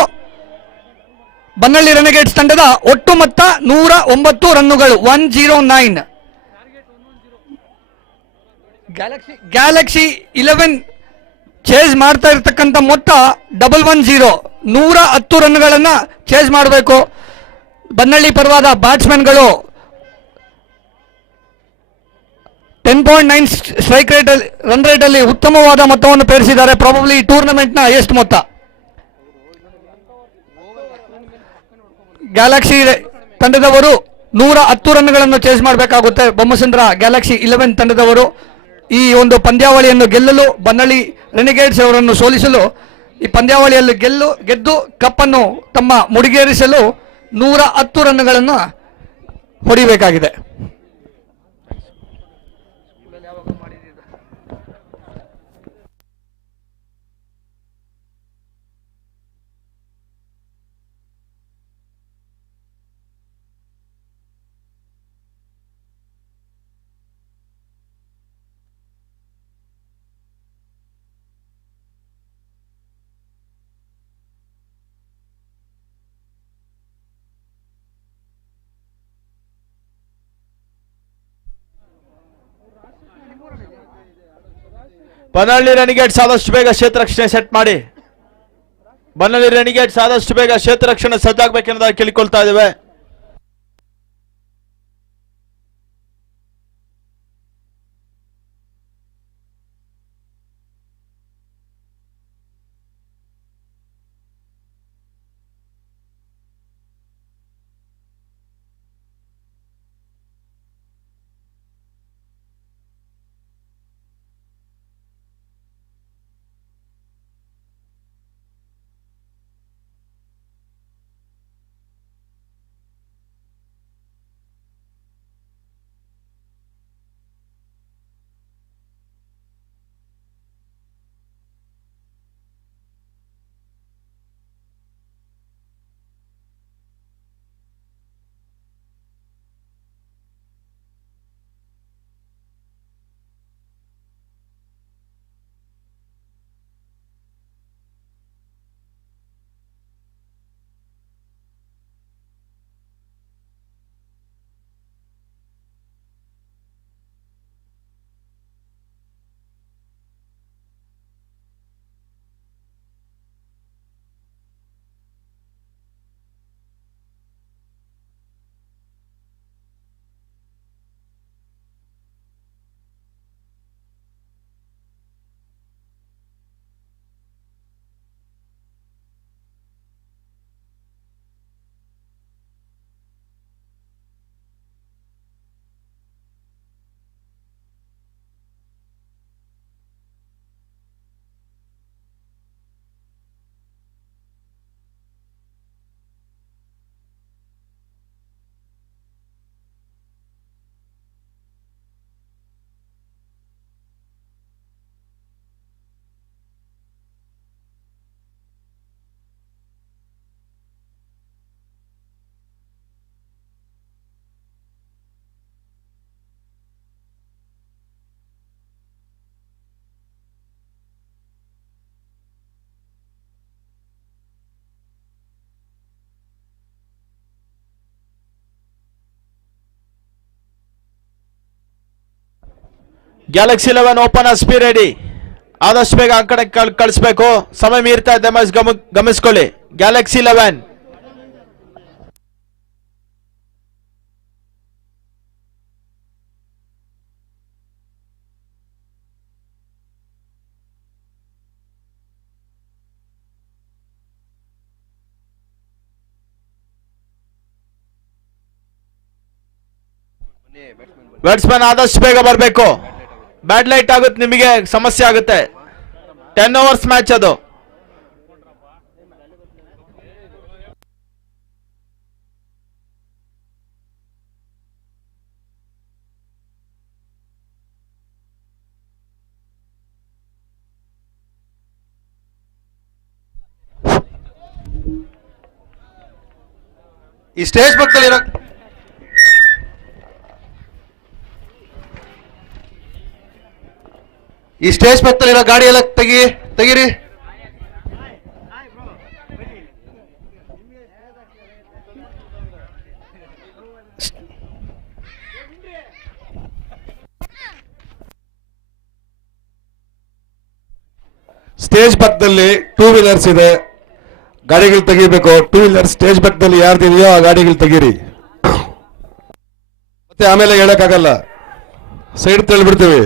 ಬನ್ನಳ್ಳಿ ರೆನೆಗೇಡ್ಸ್ ತಂಡದ ಒಟ್ಟು ಮೊತ್ತ 109 ರನ್ನುಗಳು, 109. ಗ್ಯಾಲಕ್ಸಿ 11 ಚೇಸ್ ಮಾಡ್ತಾ ಇರ್ತಕ್ಕಂಥ ಮೊತ್ತ 110. 110 ರನ್ಗಳನ್ನು ಚೇಸ್ ಮಾಡಬೇಕು ಬನ್ನಳ್ಳಿ ಪರವಾದ ಬ್ಯಾಟ್ಸ್ಮನ್ಗಳು. 10.9 ಸ್ಟ್ರೈಕ್ ರೇಟ್ ರನ್ ರೇಟ್ ಅಲ್ಲಿ ಉತ್ತಮವಾದ ಮೊತ್ತವನ್ನು ಪೇರಿಸಿದ್ದಾರೆ. ಪ್ರಾಬಬ್ಲಿ ಟೂರ್ನಮೆಂಟ್ನ ಹೈಯೆಸ್ಟ್ ಮೊತ್ತ. ಗ್ಯಾಲಕ್ಸಿ ತಂಡದವರು 110 ರನ್ಗಳನ್ನು ಚೇಸ್ ಮಾಡಬೇಕಾಗುತ್ತೆ. ಬೊಮ್ಮಸಂದ್ರ ಗ್ಯಾಲಕ್ಸಿ 11 ತಂಡದವರು ಈ ಒಂದು ಪಂದ್ಯಾವಳಿಯನ್ನು ಗೆಲ್ಲಲು, ಬನ್ನಳ್ಳಿ ರೆನಿಗೇಡ್ಸ್ ಅವರನ್ನು ಸೋಲಿಸಲು, ಈ ಪಂದ್ಯಾವಳಿಯಲ್ಲಿ ಗೆದ್ದು ಕಪ್ಪನ್ನು ತಮ್ಮ ಮುಡಿಗೇರಿಸಲು 110 ರನ್ಗಳನ್ನು ಹೊಡಿಬೇಕಾಗಿದೆ. ಬನ್ನಳ್ಳಿ ರೆನಿಗೇಟ್ಸ್ ಆದಷ್ಟು ಬೇಗ ಕ್ಷೇತ್ರರಕ್ಷಣೆ ಸೆಟ್ ಮಾಡಿ. ಬನ್ನಳ್ಳಿ ರೆನಿಗೇಟ್ಸ್ ಆದಷ್ಟು ಬೇಗ ಕ್ಷೇತ್ರರಕ್ಷಣೆ ಸಜ್ಜಾಗಬೇಕೆನ್ನೋದಾಗಿ ಕೇಳಿಕೊಳ್ತಾ ಇದ್ದೇವೆ. Galaxy 11 openers be ready. ಆದಷ್ಟು ಬೇಗ ಆ ಕಡೆ ಕಳಿಸ್ಬೇಕು. ಸಮಯ ಮೀರ್ತಾ ಇದ್ದೆ, ಗಮನಿಸ್ಕೊಳ್ಳಿ. ಗ್ಯಾಲಕ್ಸಿ 11 ಬ್ಯಾಟ್ಸ್ಮನ್ ಆದಷ್ಟು ಬೇಗ ಬರಬೇಕು. ಬ್ಯಾಡ್ ಲೈಟ್ ಆಗುತ್ತೆ, ನಿಮಗೆ ಸಮಸ್ಯೆ ಆಗುತ್ತೆ. 10 ಓವರ್ಸ್ ಮ್ಯಾಚ್ ಅದು. ಈ ಸ್ಟೇಜ್ ಪಕ್ಕದಲ್ಲಿರೋ ಗಾಡಿ ಎಲ್ಲ ತೆಗೀರಿ. ಸ್ಟೇಜ್ ಪಕ್ಕದಲ್ಲಿ 2 ವೀಲರ್ಸ್ ಇದೆ, ಗಾಡಿಗಳು ತೆಗಿಬೇಕು. 2 ವೀಲರ್ ಸ್ಟೇಜ್ ಪಕ್ಕದಲ್ಲಿ ಯಾರ್ದಿದೆಯೋ ಆ ಗಾಡಿಗಳು ತೆಗೀರಿ. ಮತ್ತೆ ಆಮೇಲೆ ಹೇಳಕ್ಕಾಗಲ್ಲ, ಸೈಡ್ ತಳ್ಳಿಬಿಡ್ತೀವಿ.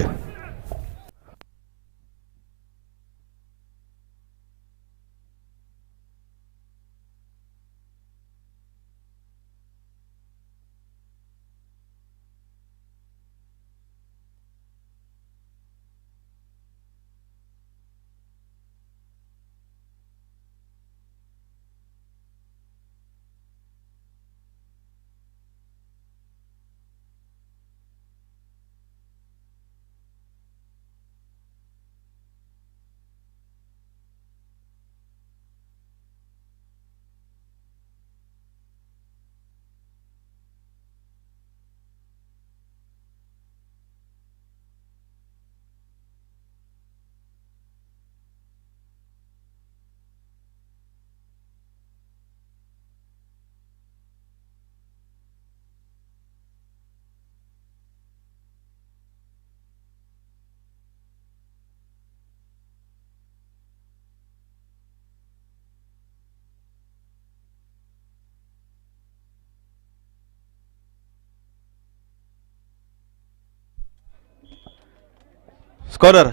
ಸ್ಕೋರರ್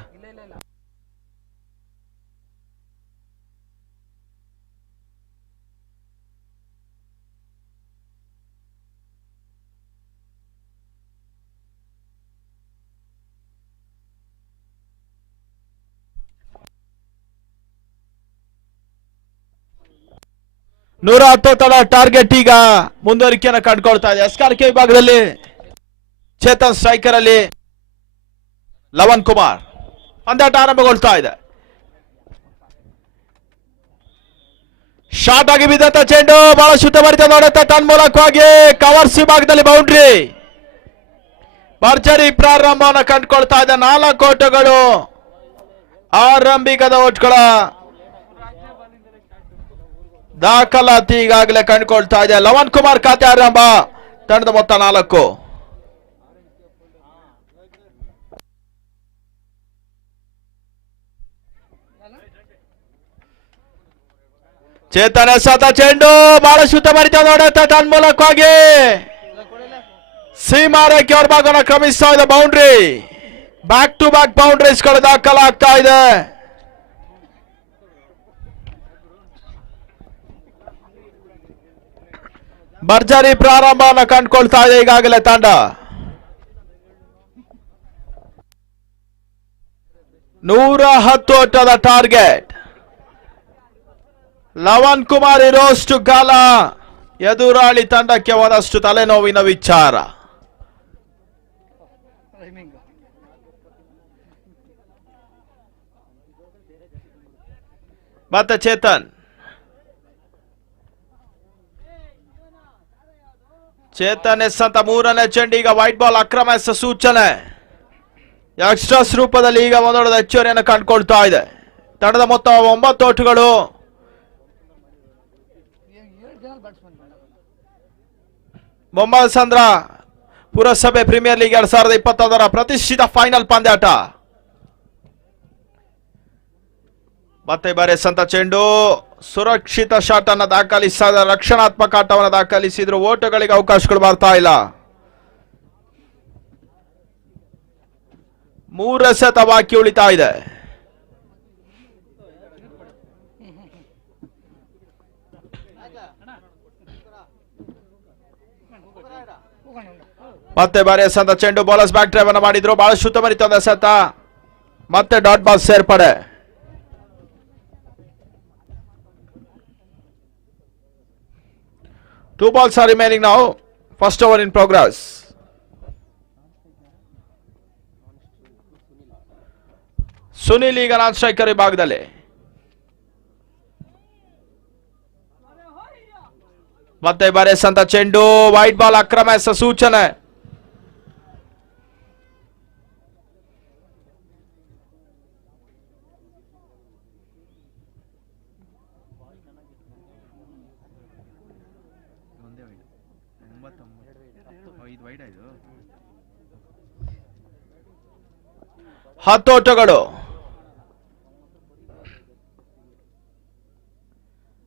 ನೂರ 10 ಟಾರ್ಗೆಟ್ ಈಗ ಮುಂದುವರಿಕೆಯನ್ನು ಕಂಡುಕೊಳ್ತಾ ಇದೆ. SRK ವಿಭಾಗದಲ್ಲಿ ಚೇತನ್ ಸ್ಟ್ರೈಕರ್ ಅಲ್ಲಿ ಲವನ್ ಕುಮಾರ್. ಪಂದ್ಯಾಟ ಆರಂಭಗೊಳ್ತಾ ಇದೆ. ಶಾರ್ಟ್ ಆಗಿ ಬಿದ್ದಂತ ಚೆಂಡು ಬಹಳ ಶುದ್ಧ ಬರಿತ ನೋಡುತ್ತೆ. ತನ್ಮೂಲಕವಾಗಿ ಕವರ್ಸ್ ವಿಭಾಗದಲ್ಲಿ ಬೌಂಡ್ರಿ. ಭರ್ಜರಿ ಪ್ರಾರಂಭವನ್ನು ಕಂಡುಕೊಳ್ತಾ ಇದೆ. 4 ಓಟಗಳು ಆರಂಭಿಕದ ಓಟ್ಗಳ ದಾಖಲಾತಿ ಈಗಾಗಲೇ ಕಂಡುಕೊಳ್ತಾ ಇದೆ. ಲವನ್ ಕುಮಾರ್ ಖಾತೆ ಆರಂಭ. ತಂಡದ ಮೊತ್ತ 4. ಚೇತನ ಸತ ಚೆಂಡು ಬಹಳ ಶುದ್ಧ ಬರಿತ ನೋಡುತ್ತೆ. ತನ್ಮೂಲಕವಾಗಿ ಸೀಮಾರೇಖೆ ಅವ್ರ ಭಾಗವನ್ನು ಕ್ರಮಿಸ್ತಾ ಇದೆ. Boundary, back to back boundaries ಗಳು ದಾಖಲಾಗ್ತಾ ಇದೆ. ಭರ್ಜರಿ ಪ್ರಾರಂಭವನ್ನು ಕಂಡುಕೊಳ್ತಾ ಇದೆ ಈಗಾಗಲೇ ತಂಡ. 110 ಓಟದ ಟಾರ್ಗೆಟ್. ಲವನ್ ಕುಮಾರ್ ಇರೋಷ್ಟು ಕಾಲ ಎದುರಾಳಿ ತಂಡಕ್ಕೆ ಒಂದಷ್ಟು ತಲೆನೋವಿನ ವಿಚಾರ. ಮತ್ತೆ ಚೇತನ್ ಎಸ್ ಅಂತ 3ನೇ ಚೆಂಡು. ಈಗ ವೈಟ್ ಬಾಲ್ ಅಕ್ರಮ ಎಸ್ ಸೂಚನೆ. ಎಕ್ಸ್ಟ್ರಾಸ್ ರೂಪದಲ್ಲಿ ಈಗ ಒಂದೊಂದು ಹೆಚ್ಚುವರಿಯನ್ನು ಕಂಡುಕೊಳ್ತಾ ಇದೆ. ತಂಡದ ಮೊತ್ತ 9 ಓಟಗಳು. ಮೊಹಮ್ಮದ್ ಸಂದ್ರ ಪುರಸಭೆ ಪ್ರೀಮಿಯರ್ ಲೀಗ್ 2021 ಪ್ರತಿಷ್ಠಿತ ಫೈನಲ್ ಪಂದ್ಯಾಟ. ಮತ್ತೆ ಬಾರಿ ಎಸೆದಂತ ಚೆಂಡು ಸುರಕ್ಷಿತ ಶಾಟ್ ಅನ್ನ ದಾಖಲಿಸಿದ ರಕ್ಷಣಾತ್ಮಕ ಆಟವನ್ನು ದಾಖಲಿಸಿದ್ರು. ಓಟಗಳಿಗೆ ಅವಕಾಶಗಳು ಬರ್ತಾ ಇಲ್ಲ. 3 ಎಸೆತ ಬಾಕಿ ಉಳಿತಾ ಇದೆ. ಮತ್ತೆ ಬಾರಿ ಎಸೆದಂತ ಚೆಂಡು ಬೌಲರ್ಸ್ ಬ್ಯಾಕ್ ಡ್ರೈವ್ ಅನ್ನು ಮಾಡಿದ್ರು. ಬಹಳ ಶುದ್ಧಮರಿತ ಎಸೆತ. ಮತ್ತೆ ಡಾಟ್ ಬಾಲ್ ಸೇರ್ಪಡೆ. Two balls are remaining now. First over in progress. Sunil ಈಗ ನಾನ್ ಸ್ಟ್ರೈಕರ್ ವಿಭಾಗದಲ್ಲಿ. ಮತ್ತೆ ಬರೆಸಂತ ಚೆಂಡು ವೈಟ್ ಬಾಲ್ ಅಕ್ರಮ ಎಸೆತ ಸೂಚನೆ. ಹತ್ತೋಟಗಳು.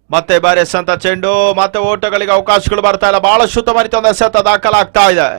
ಮತ್ತೆ ಬಾರಿಸಂತ ಚೆಂಡು ಮತ್ತೆ ಓಟಗಳಿಗೆ ಅವಕಾಶಗಳು ಬರ್ತಾ ಇಲ್ಲ. ಬಹಳ ಶುದ್ಧ ಮರಿತ ಒಂದು ಎಸೆತ ದಾಖಲಾಗ್ತಾ ಇದೆ.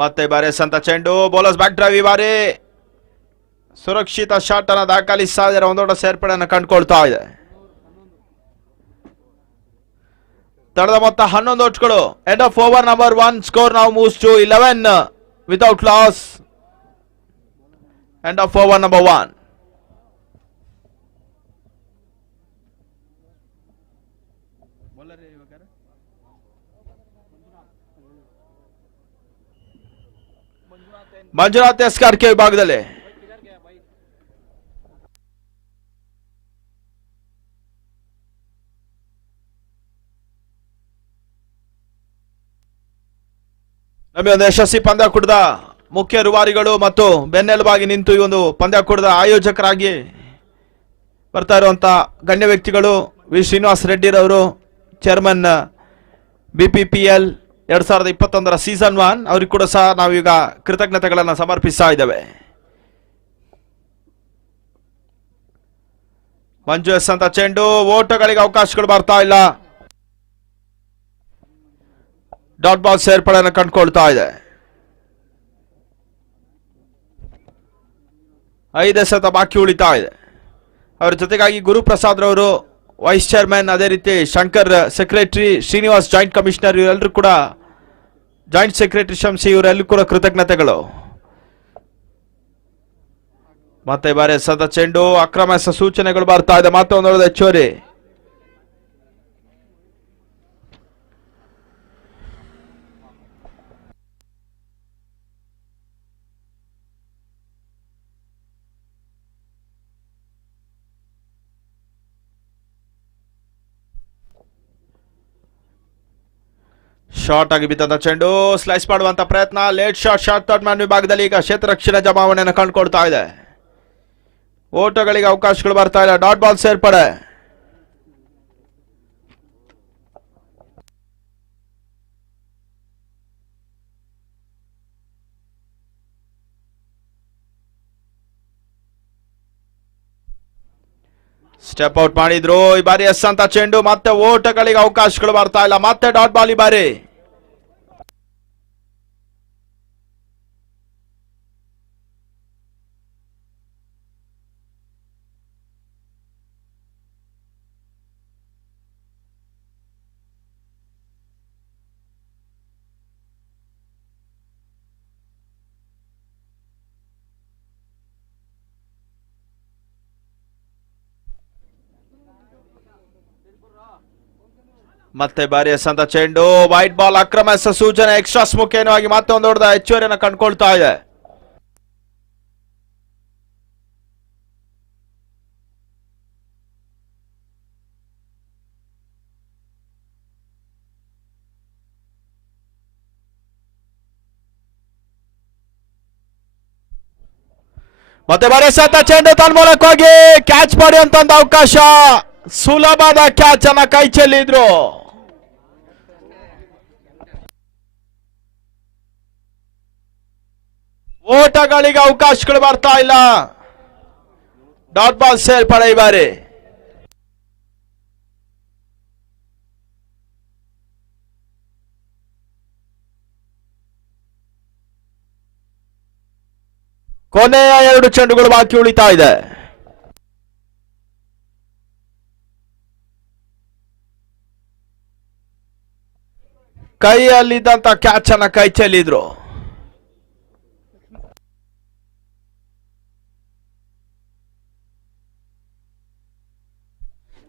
ಮತ್ತೆ ಬಾರಿಸಂತ ಚೆಂಡು ಬೌಲರ್ಸ್ ಬ್ಯಾಕ್ ಡ್ರೈವ್. ಈ ಬಾರಿ ಸುರಕ್ಷಿತ ಶಾಟ್ ಅನ್ನು ದಾಖಲಿಸಿದರೆ ಒಂದೊಡ್ಡ ಸೇರ್ಪಡೆಯನ್ನು ಕಂಡುಕೊಳ್ತಾ ಇದೆ. ತಡದ ಮೊತ್ತ 11 ಓಟ್ಗಳು. End of over number 1. Score now moves to 11 without loss. End of over number 1. Manjunath ಎಸ್ಕಾರ್ಕೆ ವಿಭಾಗದಲ್ಲಿ. ನಮಗೆ ಒಂದು ಯಶಸ್ವಿ ಪಂದ್ಯಾಕೂಟದ ಮುಖ್ಯ ರೂವಾರಿಗಳು ಮತ್ತು ಬೆನ್ನೆಲುಬಾಗಿ ನಿಂತು ಈ ಒಂದು ಪಂದ್ಯಾಕೂಟದ ಆಯೋಜಕರಾಗಿ ಬರ್ತಾ ಇರುವಂತ ಗಣ್ಯ ವ್ಯಕ್ತಿಗಳು ವಿ ಶ್ರೀನಿವಾಸ್ ರೆಡ್ಡಿರವರು, ಚೇರ್ಮನ್ BPPL 2021 ಸೀಸನ್ 1. ಅವ್ರಿಗೆ ಕೂಡ ಸಹ ನಾವೀಗ ಕೃತಜ್ಞತೆಗಳನ್ನು ಸಮರ್ಪಿಸ್ತಾ ಇದ್ದೇವೆ. ಮಂಜು ಎಸ್ ಅಂತ ಚೆಂಡು ಓಟಗಳಿಗೆ ಅವಕಾಶಗಳು ಬರ್ತಾ ಇಲ್ಲ. ಡಾಟ್ ಬಾಲ್ ಸೇರ್ಪಡೆಯನ್ನು ಕಂಡುಕೊಳ್ತಾ ಇದೆ. 5 ಎಸೆತ ಬಾಕಿ ಉಳಿತಾ ಇದೆ. ಅವರ ಜೊತೆಗಾಗಿ ಗುರುಪ್ರಸಾದ್ ರವರು ವೈಸ್ ಚೇರ್ಮನ್, ಅದೇ ರೀತಿ Shankar secretary, Srinivas joint commissioner, ಇವರೆಲ್ಲರೂ ಕೂಡ ಜಾಯಿಂಟ್ ಸೆಕ್ರೆಟರಿ ಶಂಸಿ, ಇವರೆಲ್ಲರೂ ಕೂಡ ಕೃತಜ್ಞತೆಗಳು. ಮತ್ತೆ ಬಾರಿ ಎಸೆದ ಚೆಂಡು ಅಕ್ರಮ ಎಸೆತ ಸೂಚನೆಗಳು ಬರ್ತಾ ಇದೆ. ಮತ್ತೆ ಒಂದು ಹೆಚ್ಚುವರಿ. ಶಾರ್ಟ್ ಆಗಿ ಬಿದ್ದಂತ ಚೆಂಡು ಸ್ಲೈಸ್ ಮಾಡುವಂತ ಪ್ರಯತ್ನ. ಲೇಟ್ ಶಾರ್ಟ್ ಥರ್ಡ್ ಮ್ಯಾನ್ ವಿಭಾಗದಲ್ಲಿ ಈಗ ಕ್ಷೇತ್ರ ರಕ್ಷಣೆ ಜಮಾವಣೆಯನ್ನು ಕಂಡುಕೊಳ್ತಾ ಇದೆ. ಓಟಗಳಿಗೆ ಅವಕಾಶಗಳು ಬರ್ತಾ ಇಲ್ಲ. ಡಾಟ್ ಬಾಲ್ ಸೇರ್ಪಡೆ. ಸ್ಟೆಪ್ ಔಟ್ ಮಾಡಿದ್ರು. ಈ ಬಾರಿ ಎಸ್ ಅಂತ ಚೆಂಡು ಮತ್ತೆ ಓಟಗಳಿಗೆ ಅವಕಾಶಗಳು ಬರ್ತಾ ಇಲ್ಲ. ಮತ್ತೆ ಡಾಟ್ ಬಾಲ್ ಈ ಬಾರಿ. ಮತ್ತೆ ಬಾರಿ ಎಸೆದಂತ ಚೆಂಡು ವೈಟ್ ಬಾಲ್ ಅಕ್ರಮ ಎಸೆತ ಸೂಚನೆ. ಎಕ್ಸ್ಟ್ರಾಸ್ ಮುಖೇನವಾಗಿ ಮತ್ತೆ ಒಂದು ದೊಡ್ಡ ಹೆಚ್ಚುವರಿಯನ್ನು ಕಂಡುಕೊಳ್ತಾ ಇದೆ. ಮತ್ತೆ ಬರೆಸತ್ತ ಚೆಂಡು ತನ್ಮೂಲಕವಾಗಿ ಕ್ಯಾಚ್ ಮಾಡುವಂತ ಒಂದು ಅವಕಾಶ. ಸುಲಭದ ಕ್ಯಾಚ್ ಅನ್ನ ಕೈ ಚೆಲ್ಲಿದ್ರು. ಓಟಗಳಿಗೆ ಅವಕಾಶಗಳು ಬರ್ತಾ ಇಲ್ಲ. ಡಾಟ್ ಬಾಲ್ ಸೇರ್ಪಡೆ ಈ ಬಾರಿ. ಕೊನೆಯ 2 ಚೆಂಡುಗಳು ಬಾಕಿ ಉಳಿತಾ ಇದೆ. ಕೈಯಲ್ಲಿದ್ದಂತ ಕ್ಯಾಚ್ ಅನ್ನ ಕೈ ಚೆಲ್ಲಿದ್ರು.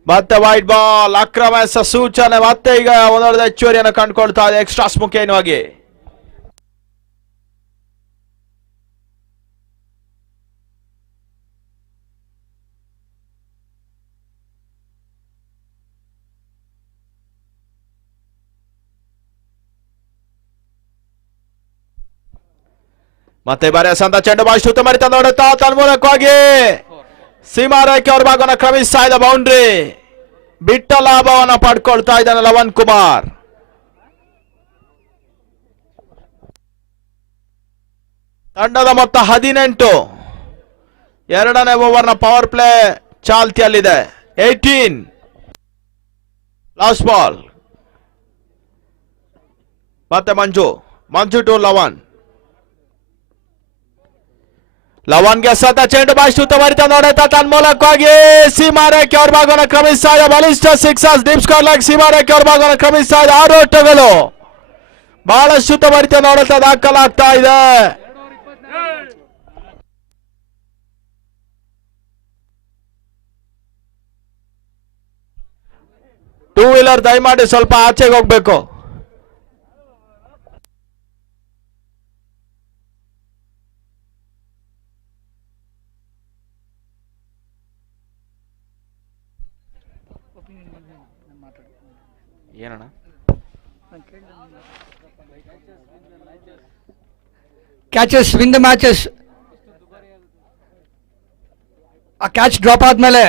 ಮತ್ತೆ ವೈಟ್ ಬಾಲ್, ಅಕ್ರಮ ಸೂಚನೆ. ಮತ್ತೆ ಈಗ ಒಂದೊಂದು ಹೆಚ್ಚುವರಿಯನ್ನು ಕಂಡುಕೊಳ್ತಾ ಇದೆ ಎಕ್ಸ್ಟ್ರಾಸ್ ಮುಖೇನವಾಗಿ. ಮತ್ತೆ ಬರೆಸಂತ ಚೆಂಡು ಬಾಯಿಸುತ್ತ ಮರಿತ ನೋಡುತ್ತಾ ತನ್ಮೂಲಕವಾಗಿ ಸೀಮಾ ರೇಖೆ ಅವ್ರ ಭಾಗವನ್ನು ಕ್ರಮಿಸ್ತಾ ಇದ್ದ ಬೌಂಡ್ರಿ. ಬಿಟ್ಟ ಲಾಭವನ್ನು ಪಡ್ಕೊಳ್ತಾ ಇದ್ದಾನೆ ಲವನ್ ಕುಮಾರ್. ತಂಡದ ಮೊತ್ತ 18. ಎರಡನೇ ಓವರ್ನ ಪವರ್ ಪ್ಲೇ ಚಾಲ್ತಿಯಲ್ಲಿದೆ. 18 ಲಾಸ್ಟ್ ಬಾಲ್. ಮತ್ತೆ ಮಂಜು ಟು ಲವನ್ಗೆ ಸತ ಚೆಂಡು ಬಾಯಿಸುತ್ತ ಮರಿತ ನೋಡುತ್ತಾ ತನ್ಮೂಲಕವಾಗಿ ಸೀಮಾ ರೇಖೆ ಅವ್ರ ಭಾಗವನ್ನು ಕ್ರಮಿಸ್ತಾ ಇದೆ. ಬಲಿಷ್ಠ Sixers deep score like Seema ರೇಖೆ ಅವ್ರ ಭಾಗವನ್ನು ಕ್ರಮಿಸ್ತಾ ಇದೆ. 6 ಓಟಗಳು ಬಹಳಷ್ಟು ಮರಿತ ನೋಡುತ್ತಾ ದಾಖಲಾಗ್ತಾ ಇದೆ. ಟೂ ವೀಲರ್ ದಯಮಾಡಿ ಸ್ವಲ್ಪ ಆಚೆಗೆ ಹೋಗ್ಬೇಕು. ಏನಣ್ಣ? Catches win the matches. ಆ ಕ್ಯಾಚ್ ಡ್ರಾಪ್ ಆದಮೇಲೆ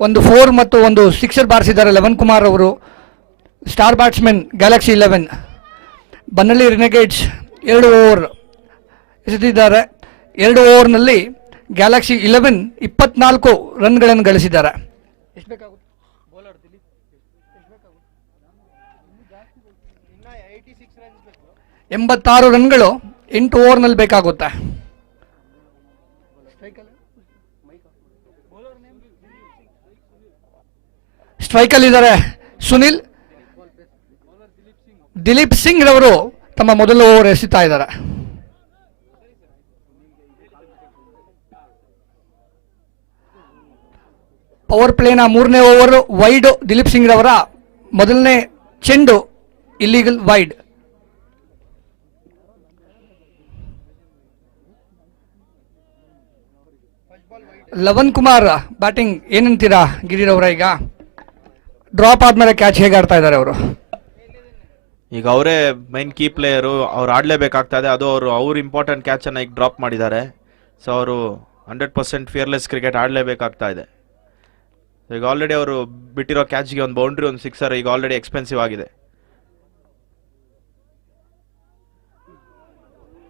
ಒಂದು 4 ಮತ್ತು ಒಂದು 6 ಬಾರಿಸಿದ್ದಾರೆ ಲವನ್ ಕುಮಾರ್ ಅವರು. Star batsman Galaxy 11. Bannalli Renegades 2 over ಎಸೆದಿದ್ದಾರೆ. 2 ಓವರ್ನಲ್ಲಿ ಗ್ಯಾಲಕ್ಸಿ 11 24 ರನ್ಗಳನ್ನು ಗಳಿಸಿದ್ದಾರೆ. 86 ರನ್ಗಳು 8 ಓವರ್ನಲ್ಲಿ ಬೇಕಾಗುತ್ತೆ. ಸ್ಟ್ರೈಕಲ್ಲಿ ಇದ್ದಾರೆ ಸುನಿಲ್. ದಿಲೀಪ್ ಸಿಂಗ್ ರವರು ತಮ್ಮ ಮೊದಲ ಓವರ್ ಎಸೆತಾ ಇದ್ದಾರೆ. ಪವರ್ ಪ್ಲೇನ 3ನೇ ಓವರ್ ವೈಡ್. ದಿಲೀಪ್ ಸಿಂಗ್ ರವರ ಮೊದಲನೇ ಚೆಂಡು ಇಲ್ಲಿಗಲ್ ವೈಡ್. ಲವನ್ ಕುಮಾರ್ ಬ್ಯಾಟಿಂಗ್ ಏನಂತೀರಾ ಗಿರಿರವರ? ಈಗ ಡ್ರಾಪ್ ಆದ್ಮೇಲೆ ಕ್ಯಾಚ್ ಹೇಗೆ ಆಡ್ತಾ ಇದ್ದಾರೆ ಅವರು? ಈಗ ಅವರೇ ಮೈನ್ ಕೀ ಪ್ಲೇಯರು, ಅವ್ರು ಆಡ್ಲೇಬೇಕಾಗ್ತಾ ಇದೆ. ಅದು ಅವ್ರು ಇಂಪಾರ್ಟೆಂಟ್ ಕ್ಯಾಚ್ ಅನ್ನ ಈಗ ಡ್ರಾಪ್ ಮಾಡಿದ್ದಾರೆ. ಸೊ ಅವರು 100% ಫಿಯರ್ಲೆಸ್ ಕ್ರಿಕೆಟ್ ಆಡ್ಲೇಬೇಕಾಗ್ತಾ ಇದೆ. ಈಗ ಆಲ್ರೆಡಿ ಅವರು ಬಿಟ್ಟಿರೋ ಕ್ಯಾಚ್ಗೆ ಒಂದು ಬೌಂಡ್ರಿ, ಒಂದು ಸಿಕ್ಸರ್ ಈಗ ಆಲ್ರೆಡಿ ಎಕ್ಸ್ಪೆನ್ಸಿವ್ ಆಗಿದೆ.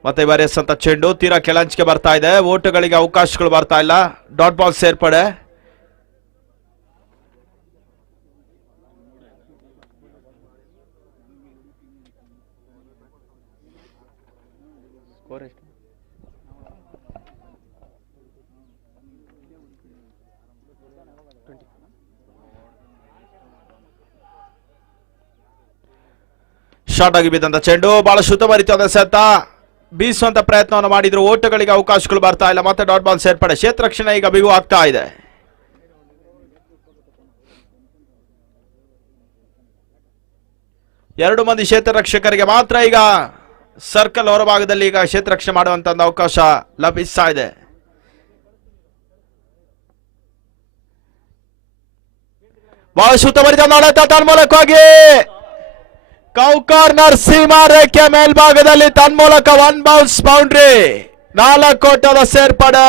ಮತ್ತೆ ಬರೆಸಂತ ಚೆಂಡು ತೀರಾ ಕೆಳಂಚಿಗೆ ಬರ್ತಾ ಇದೆ. ಓಟಗಳಿಗೆ ಅವಕಾಶಗಳು ಬರ್ತಾ ಇಲ್ಲ. ಡಾಟ್ ಬಾಲ್ ಸೇರ್ಪಡೆ. ಶಾರ್ಟ್ ಆಗಿ ಬಿದ್ದಂತ ಚೆಂಡು ಬಹಳ ಶುದ್ಧಮರಿತ ಸೆತ್ತ ಬೀಸುವಂತ ಪ್ರಯತ್ನವನ್ನು ಮಾಡಿದ್ರು. ಓಟಗಳಿಗೆ ಅವಕಾಶಗಳು ಬರ್ತಾ ಇಲ್ಲ. ಮತ್ತೆ ಡಾಟ್ ಬಾಲ್ ಸೇರ್ಪಡೆ. ಕ್ಷೇತ್ರ ರಕ್ಷಣೆ ಈಗ ಬಿಗು ಆಗ್ತಾ ಇದೆ. ಎರಡು ಮಂದಿ ಕ್ಷೇತ್ರ ರಕ್ಷಕರಿಗೆ ಮಾತ್ರ ಈಗ ಸರ್ಕಲ್ ಹೊರಭಾಗದಲ್ಲಿ ಈಗ ಕ್ಷೇತ್ರ ರಕ್ಷಣೆ ಮಾಡುವಂತ ಅವಕಾಶ ಲಭಿಸ್ತಾ ಇದೆ. ಬಹಳ ಶುದ್ಧಮರಿತ ನೋಡುತ್ತಾ ತನ್ಮೂಲಕವಾಗಿ ಕೌಕಾರ್ನರ್ ಸೀಮಾ ರೇಖೆ ಮೇಲ್ಭಾಗದಲ್ಲಿ ತನ್ಮೂಲಕ 1 ಬೌನ್ಸ್ ಬೌಂಡ್ರಿ. 4 ಓಟದ ಸೇರ್ಪಡೆ.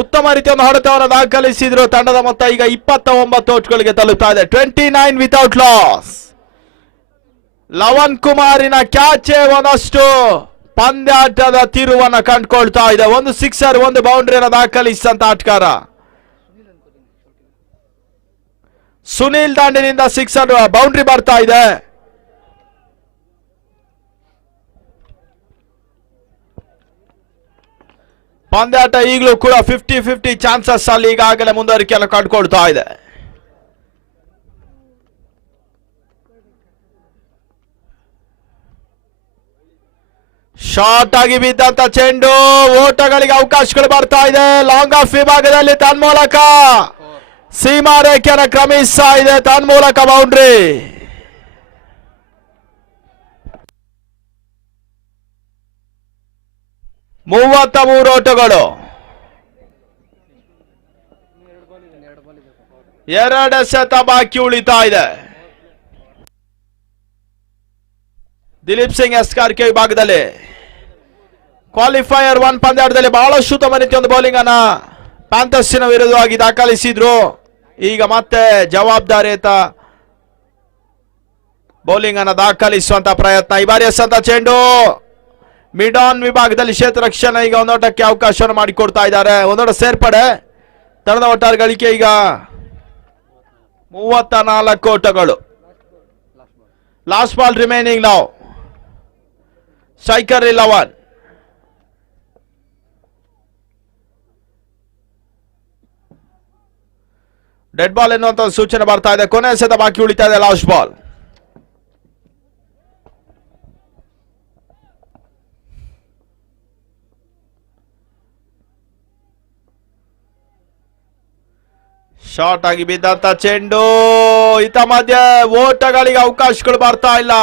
ಉತ್ತಮ ರೀತಿಯ ಒಂದು ಹೊಡೆತವನ್ನು ದಾಖಲಿಸಿದ್ರು. ತಂಡದ ಮೊತ್ತ ಈಗ 29 ಔಟ್ಗಳಿಗೆ ತಲುಪ್ತಾ ಇದೆ. 29 ವಿತೌಟ್ ಲಾಸ್. ಲವನ್ ಕುಮಾರಿನ ಕ್ಯಾಚೆ ಒಂದಷ್ಟು ಪಂದ್ಯಾಟದ ತಿರುವನ್ನ ಕಂಡುಕೊಳ್ತಾ ಇದೆ. ಒಂದು ಸಿಕ್ಸರ್, ಒಂದು ಬೌಂಡ್ರಿಯನ್ನು ದಾಖಲಿಸಿದಂತ ಆಟಗಾರ ಸುನಿಲ್ ದಾಂಡಿನಿಂದ ಸಿಕ್ಸರ್ ಬೌಂಡ್ರಿ ಬರ್ತಾ ಇದೆ. ಪಂದ್ಯಾಟ ಈಗಲೂ ಕೂಡ 50-50 ಚಾನ್ಸಸ್ ಅಲ್ಲಿ ಈಗಾಗಲೇ ಮುಂದುವರಿಕೆಯನ್ನು ಕಂಡುಕೊಳ್ತಾ ಇದೆ. ಶಾರ್ಟ್ ಆಗಿ ಬಿದ್ದಂತ ಚೆಂಡು, ಓಟಗಳಿಗೆ ಅವಕಾಶಗಳು ಬರ್ತಾ ಇದೆ. ಲಾಂಗ್ ಆಫ್ ವಿಭಾಗದಲ್ಲಿ ತನ್ಮೂಲಕ ಸೀಮಾ ರೇಖೆಯನ್ನು ಕ್ರಮಿಸ್ತಾ ಇದೆ. ತನ್ಮೂಲಕ ಬೌಂಡ್ರಿ. ಮೂವತ್ತ 3 ಓಟಗಳು, 2 ಎಸೆತ ಬಾಕಿ ಉಳಿತಾ ಇದೆ. ದಿಲೀಪ್ ಸಿಂಗ್ ಎಸ್ಕಾರ್ಕೆ ವಿಭಾಗದಲ್ಲಿ ಕ್ವಾಲಿಫೈಯರ್ 1 ಪಂದ್ಯಾಟದಲ್ಲಿ ಬಹಳಷ್ಟು ಉತ್ತಮ ರೀತಿಯ ಒಂದು ಬೌಲಿಂಗ್ ಅನ್ನ ಪ್ಯಾಂಥರ್ಸ್ನ ವಿರುದ್ಧವಾಗಿ ದಾಖಲಿಸಿದ್ರು. ಈಗ ಮತ್ತೆ ಜವಾಬ್ದಾರಿಯುತ ಬೌಲಿಂಗ್ ಅನ್ನ ದಾಖಲಿಸುವಂತ ಪ್ರಯತ್ನ. ಈ ಬಾರಿ ಎಸೆತ ಚೆಂಡು ಮಿಡ್ ಆನ್ ವಿಭಾಗದಲ್ಲಿ ಕ್ಷೇತ್ರ ರಕ್ಷಣೆ ಈಗ ಒಂದೋಟಕ್ಕೆ ಅವಕಾಶವನ್ನು ಮಾಡಿಕೊಡ್ತಾ ಇದ್ದಾರೆ. ಒಂದೋಟ ಸೇರ್ಪಡೆ. ತಂಡದ ಒಟ್ಟಾರೆ ಗಳಿಕೆ ಈಗ 34 ಓಟಗಳು. ಲಾಸ್ಟ್ ಬಾಲ್ ರಿಮೈನಿಂಗ್ ನಾವು. ಸ್ಟ್ರೈಕರ್ 11. ಡೆಡ್ ಬಾಲ್ ಎನ್ನುವಂತ ಸೂಚನೆ ಬರ್ತಾ ಇದೆ. ಕೊನೆ ಎಸೆತ ಬಾಕಿ ಉಳಿತಾ ಇದೆ. Last ball. ಶಾರ್ಟ್ ಆಗಿ ಬಿದ್ದಂತ ಚೆಂಡು, ಇತ ಮಧ್ಯೆ ಓಟಗಳಿಗೆ ಅವಕಾಶಗಳು ಬರ್ತಾ ಇಲ್ಲ.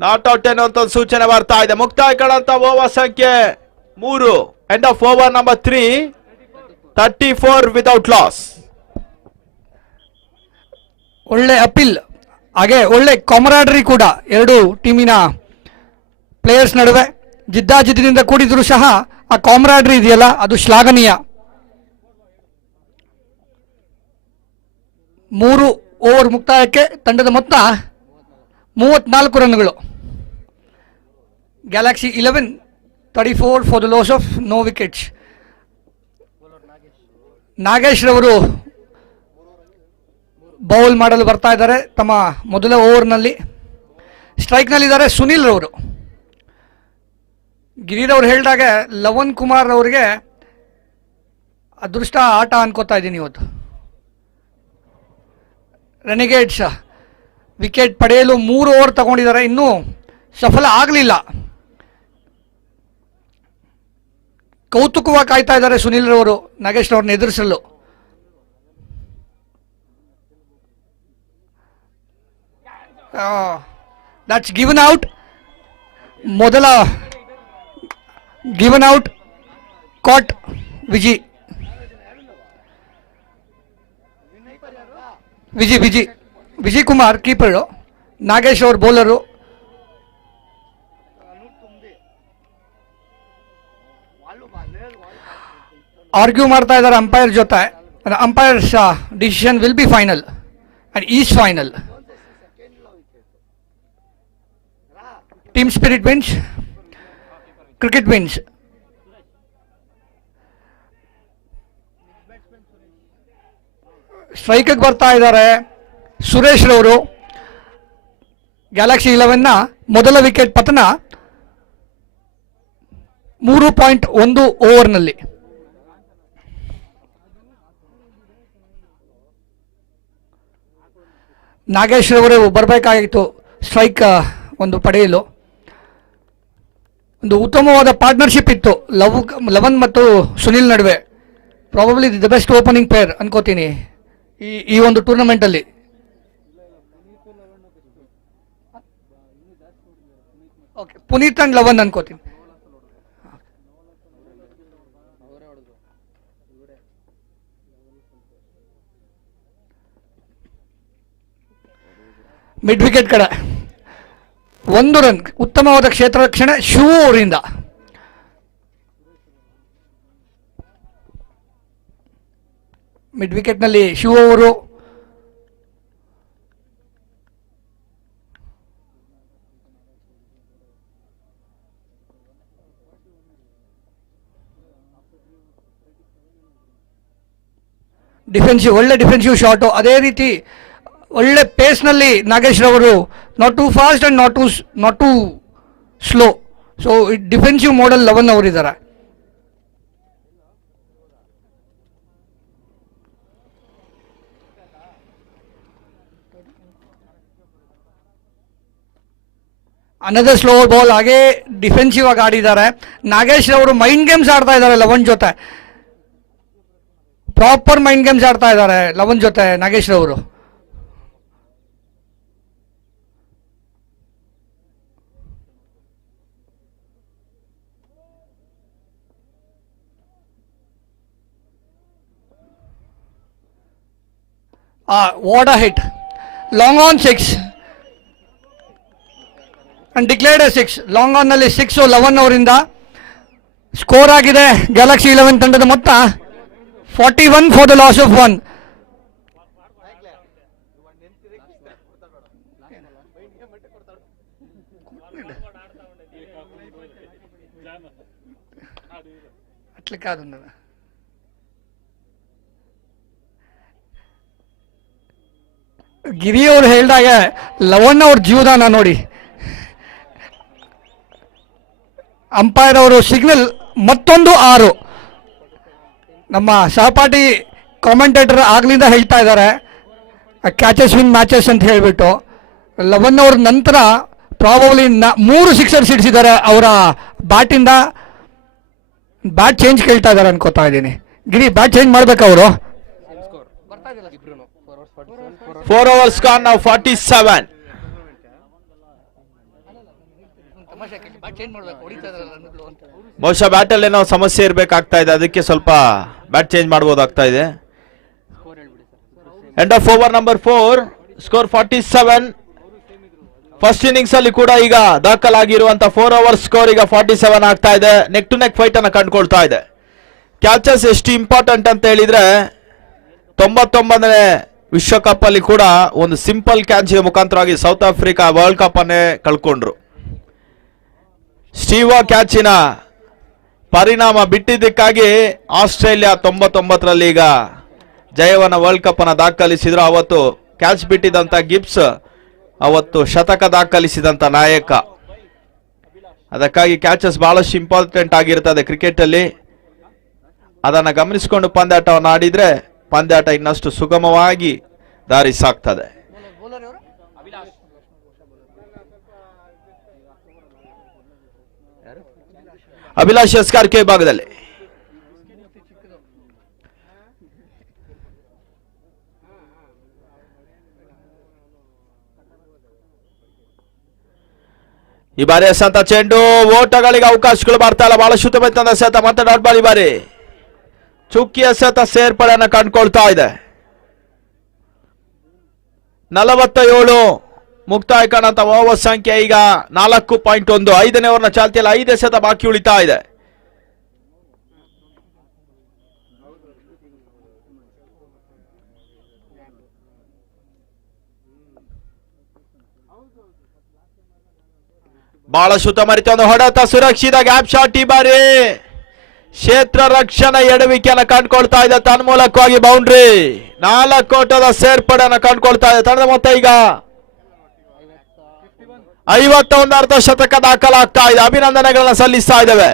ನಾಟ್ ಔಟ್ ಎನ್ನುವಂತ ಸೂಚನೆ ಬರ್ತಾ ಇದೆ. ಮುಕ್ತಾಯ ಕಾಣಂತ ಓವರ್ ಸಂಖ್ಯೆ 3. End of over number 3. 34 without loss. ಒಳ್ಳೆ ಅಪೀಲ್, ಹಾಗೆ ಒಳ್ಳೆ ಕಾಮರಾಡರಿ ಕೂಡ ಎರಡು ಟೀಮಿನ ಪ್ಲೇಯರ್ಸ್ ನಡುವೆ ಜಿದ್ದಾಜಿದ್ದಿನಿಂದ ಕೂಡಿದ್ರು ಸಹ ಆ ಕಾಮರಾಡರಿ ಇದೆಯಲ್ಲ, ಅದು ಶ್ಲಾಘನೀಯ. 3 ಓವರ್ ಮುಕ್ತಾಯಕ್ಕೆ ತಂಡದ ಮೊತ್ತ 34 ರನ್ಗಳು. Galaxy 11 34 for the loss of no wickets. Nagesh ರವರು ಬೌಲ್ ಮಾಡಲು ಬರ್ತಾ ಇದ್ದಾರೆ ತಮ್ಮ ಮೊದಲ ಓವರ್ನಲ್ಲಿ. ಸ್ಟ್ರೈಕ್ನಲ್ಲಿದ್ದಾರೆ ಸುನಿಲ್ ರವರು. ಗಿರಿರವ್ರು ಹೇಳಿದಾಗೆ ಲವನ್ ಕುಮಾರ್ ಅವರಿಗೆ ಅದೃಷ್ಟ ಆಟ ಅನ್ಕೋತಾ ಇದ್ದೀನಿ ಇವತ್ತು. ರೆನಿಗೇಡ್ಸ್ ವಿಕೆಟ್ ಪಡೆಯಲು 3 ಓವರ್ ತಗೊಂಡಿದ್ದಾರೆ, ಇನ್ನೂ ಸಫಲ ಆಗಲಿಲ್ಲ. ಕೌತುಕವಾಗಿ ಕಾಯ್ತಾ ಇದ್ದಾರೆ ಸುನಿಲ್ ರವರು ನಾಗೇಶ್ ರವ್ರನ್ನ ಎದುರಿಸಲು. That's given out. ಮೊದಲ given out caught Vijay Kumar keeper, Nagesh ಅವರು ಬೌಲರು. ಆರ್ಗ್ಯೂ ಮಾಡ್ತಾ ಇದ್ದಾರೆ ಅಂಪೈರ್ ಜೊತೆ. Umpire's decision will be final and is final. Team spirit wins, cricket wins. ಸ್ಟ್ರೈಕ್ಗೆ ಬರ್ತಾ ಇದ್ದಾರೆ ಸುರೇಶ್ ರವರು. ಗ್ಯಾಲಕ್ಸಿ 11ನ ಮೊದಲ ವಿಕೆಟ್ ಪತನ 3.1 ಓವರ್ನಲ್ಲಿ. ನಾಗೇಶ್ ರವರು ಬರಬೇಕಾಗಿತ್ತು ಸ್ಟ್ರೈಕ್ ಒಂದು ಪಡೆಯಲು. ಒಂದು ಉತ್ತಮವಾದ ಪಾರ್ಟ್ನರ್ಶಿಪ್ ಇತ್ತು ಲವನ್ ಮತ್ತು ಸುನಿಲ್ ನಡುವೆ. Probably the best opening peer ಅನ್ಕೋತೀನಿ ಈ ಒಂದು ಟೂರ್ನಮೆಂಟಲ್ಲಿ. ಓಕೆ, ಪುನೀತ್ ಅಂಡ್ ಲವನ್ ಅನ್ಕೋತೀನಿ. ಮಿಡ್ ವಿಕೆಟ್ ಕಡೆ 1 ರನ್, ಉತ್ತಮವಾದ ಕ್ಷೇತ್ರ ರಕ್ಷಣೆ ಶಿವು ಅವರಿಂದ. ಮಿಡ್ ವಿಕೆಟ್ನಲ್ಲಿ ಶಿವ ಅವರು. ಡಿಫೆನ್ಸಿವ್, ಒಳ್ಳೆ ಡಿಫೆನ್ಸಿವ್ ಶಾಟು. ಅದೇ ರೀತಿ ಒಳ್ಳೆ ಪೇಸ್ನಲ್ಲಿ ನಾಗೇಶ್ ರವರು, not too fast and not too slow. So defensive model 11 ಅವರಿದ್ದಾರೆ. Another slow ball. ಹಾಗೇ ಡಿಫೆನ್ಸಿವ್ ಆಗಿ ಆಡಿದ್ದಾರೆ. ನಾಗೇಶ್ ಅವರು ಮೈಂಡ್ ಗೇಮ್ಸ್ ಆಡ್ತಾ ಇದ್ದಾರೆ 11 ಜೊತೆ. ಪ್ರಾಪರ್ ಮೈಂಡ್ ಗೇಮ್ಸ್ ಆಡ್ತಾ ಇದ್ದಾರೆ 11 ಜೊತೆ ನಾಗೇಶ್ ರವರು. What a hit. Long on 6 and declared 6. Long on ನಲ್ಲಿ 6 11 ಅವರಿಂದ. ಸ್ಕೋರ್ ಆಗಿದೆ ಗ್ಯಾಲಕ್ಸಿ 11 ತಂಡದ ಮೊತ್ತ 41 ಫಾರ್ ದ ಲಾಸ್ ಆಫ್ 1. అట్లా కాదు ಗಿರಿ ಅವರು ಹೇಳಿದಾಗ 11 ಅವ್ರ ಜೀವದಾನ ನೋಡಿ. ಅಂಪೈರ್ ಅವರು ಸಿಗ್ನಲ್ ಮತ್ತೊಂದು 6. ನಮ್ಮ ಸಹಪಾಠಿ ಕಾಮೆಂಟೇಟರ್ ಆಗ್ಲಿಂದ ಹೇಳ್ತಾ ಇದ್ದಾರೆ ಕ್ಯಾಚಸ್ ವಿನ್ ಮ್ಯಾಚಸ್ ಅಂತ ಹೇಳಿಬಿಟ್ಟು. 11 ಅವ್ರ ನಂತರ ಪ್ರಾಬಬ್ಲಿ 3 ಸಿಕ್ಸರ್ಸ್ ಇಡಿಸಿದ್ದಾರೆ ಅವರ ಬ್ಯಾಟಿಂದ. ಬ್ಯಾಟ್ ಚೇಂಜ್ ಕೇಳ್ತಾ ಇದ್ದಾರೆ ಅನ್ಕೋತಾ ಇದ್ದೀನಿ. ಗಿರಿ ಬ್ಯಾಟ್ ಚೇಂಜ್ ಮಾಡ್ಬೇಕಾ ಅವರು? 4 overs gone now 47. ಬಹುಶಃ ಬ್ಯಾಟಲ್ಲಿ ಏನೋ ಸಮಸ್ಯೆ ಇರಬೇಕಾಗ್ತಾ ಇದೆ, ಅದಕ್ಕೆ ಸ್ವಲ್ಪ ಬ್ಯಾಟ್ ಚೇಂಜ್ ಮಾಡಬಹುದಾಗ್ತಾ ಇದೆ. End of over number 4, score 47. First innings ಅಲ್ಲಿ ಕೂಡ ಈಗ ದಾಖಲಾಗಿರುವಂತ 4 overs ಸ್ಕೋರ್ ಈಗ 47 ಆಗ್ತಾ ಇದೆ. ನೆಕ್ ಟು ನೆಕ್ ಫೈಟ್ ಅನ್ನ ಕಂಡುಕೊಳ್ತಾ ಇದೆ. ಕ್ಯಾಚಸ್ ಎಷ್ಟು ಇಂಪಾರ್ಟೆಂಟ್ ಅಂತ ಹೇಳಿದ್ರೆ 99ನೇ ವಿಶ್ವಕಪ್ ಅಲ್ಲಿ ಕೂಡ ಒಂದು ಸಿಂಪಲ್ ಕ್ಯಾಚ್ ಮುಖಾಂತರವಾಗಿ ಸೌತ್ ಆಫ್ರಿಕಾ ವರ್ಲ್ಡ್ ಕಪ್ ಅನ್ನೇ ಕಳ್ಕೊಂಡ್ರು. ಸ್ಟೀವಾ ಕ್ಯಾಚಿನ ಪರಿಣಾಮ ಬಿಟ್ಟಿದ್ದಕ್ಕಾಗಿ ಆಸ್ಟ್ರೇಲಿಯಾ 99ರಲ್ಲಿ ಈಗ ಜಯವನ್ನ ವರ್ಲ್ಡ್ ಕಪ್ ಅನ್ನ ದಾಖಲಿಸಿದ್ರು. ಅವತ್ತು ಕ್ಯಾಚ್ ಬಿಟ್ಟಿದ್ದಂತ ಗಿಬ್ಸ್ ಅವತ್ತು ಶತಕ ದಾಖಲಿಸಿದಂತ ನಾಯಕ. ಅದಕ್ಕಾಗಿ ಕ್ಯಾಚಸ್ ಬಹಳಷ್ಟು ಇಂಪಾರ್ಟೆಂಟ್ ಆಗಿರ್ತದೆ ಕ್ರಿಕೆಟ್ ಅಲ್ಲಿ. ಅದನ್ನ ಗಮನಿಸಿಕೊಂಡು ಪಂದ್ಯಾಟವನ್ನು ಆಡಿದ್ರೆ ಪಂದ್ಯಾಟ ಇನ್ನಷ್ಟು ಸುಗಮವಾಗಿ ದಾರಿ ಸಾಕ್ತದೆ. ಅಭಿಲಾಷ್ ಎಸ್ಕಾರ್ಕೆ ಭಾಗದಲ್ಲಿ ಈ ಬಾರಿ ಎಸೆತ ಚೆಂಡು, ಓಟಗಳಿಗೆ ಅವಕಾಶಗಳು ಬರ್ತಾ ಇಲ್ಲ. ಬಹಳ ಶುದ್ಧವಾದ ಎಸೆತ, ಮತ್ತೆ ಡಾಟ್ ಬಾಲ್. ಈ ಬಾರಿ ಚುಕ್ಕಿ ಎಸೆತ ಸೇರ್ಪಡೆಯನ್ನು ಕಂಡುಕೊಳ್ತಾ ಇದೆ. 47 ಮುಕ್ತಾಯ ಕಾಣಂತ ಓವರ್ ಸಂಖ್ಯೆ ಈಗ 4.1. 5ನೇ ಓವರ್ನ ಚಾಲ್ತಿಯಲ್ಲಿ 5 ಎಸೆತ ಬಾಕಿ ಉಳಿತಾ ಇದೆ. ಬಹಳ ಸುತ್ತ ಮರಿತ ಒಂದು ಹೊಡೆತ, ಸುರಕ್ಷಿತ ಗ್ಯಾಪ್ ಶಾಟ್. ಈ ಬಾರಿ ಕ್ಷೇತ್ರ ರಕ್ಷಣೆ ಎಡವಿಕೆಯನ್ನು ಕಂಡುಕೊಳ್ತಾ ಇದೆ. ತನ್ಮೂಲಕವಾಗಿ ಬೌಂಡ್ರಿ. 4 ಓಟದ ಸೇರ್ಪಡೆಯನ್ನು ಕಂಡುಕೊಳ್ತಾ ಇದೆ. ತಂಡದ ಮೊತ್ತ ಈಗ 51 ಅರ್ಧ ಶತಕ ದಾಖಲಾಗ್ತಾ ಇದೆ. ಅಭಿನಂದನೆಗಳನ್ನ ಸಲ್ಲಿಸ್ತಾ ಇದ್ದೇವೆ.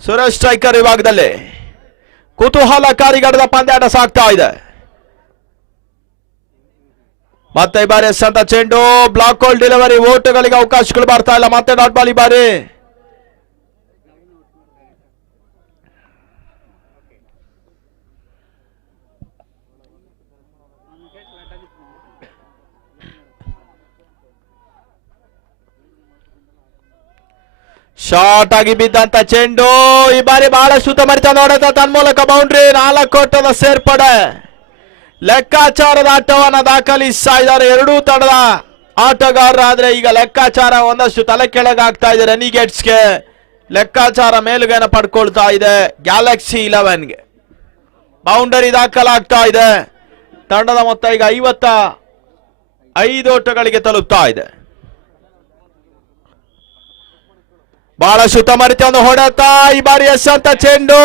ಸುರೇಶ್ ಸ್ಟ್ರೈಕರ್ ವಿಭಾಗದಲ್ಲಿ ಕುತೂಹಲಕಾರಿ ಗಡದ ಪಂದ್ಯಾಟ ಸಾಗ್ತಾ ಇದೆ. ಮತ್ತೆ ಈ ಬಾರಿ ಎಸೆತ ಚೆಂಡು, ಬ್ಲಾಕ್ ಹೋಲ್ ಡೆಲಿವರಿ, ಓಟುಗಳಿಗೆ ಅವಕಾಶಗಳು ಬರ್ತಾ ಇಲ್ಲ. ಮತ್ತೆ ಡಾಟ್ ಬಾಲ್. ಈ ಬಾರಿ ಶಾರ್ಟ್ ಆಗಿ ಬಿದ್ದಂತ ಚೆಂಡು. ಈ ಬಾರಿ ಬಹಳ ಸುತ್ತ ಮರಿತ ನೋಡುತ್ತ ತನ್ಮೂಲಕ ಬೌಂಡ್ರಿ. 4 ಓಟದ ಸೇರ್ಪಡೆ. ಲೆಕ್ಕಾಚಾರದ ಆಟವನ್ನು ದಾಖಲಿಸ್ತಾ ಇದ್ದಾರೆ ಎರಡೂ ತಂಡದ ಆಟಗಾರರಾದ್ರೆ ಈಗ ಲೆಕ್ಕಾಚಾರ ಒಂದಷ್ಟು ತಲೆ ಕೆಳಗಾಗ್ತಾ ಇದೆ ರೆನಿಗೇಟ್ಸ್ಗೆ. ಲೆಕ್ಕಾಚಾರ ಮೇಲುಗೇನ ಪಡ್ಕೊಳ್ತಾ ಇದೆ ಗ್ಯಾಲಕ್ಸಿ 11ಗೆ. ಬೌಂಡರಿ ದಾಖಲಾಗ್ತಾ ಇದೆ. ತಂಡದ ಮೊತ್ತ ಈಗ 55 ಓಟಗಳಿಗೆ ತಲುಪ್ತಾ ಇದೆ. ಬಹಳ ಶುತಮರಿತ ಒಂದು ಹೊಡೆತ. ಈ ಬಾರಿ ಎಸ್ ಅಂತ ಚೆಂಡು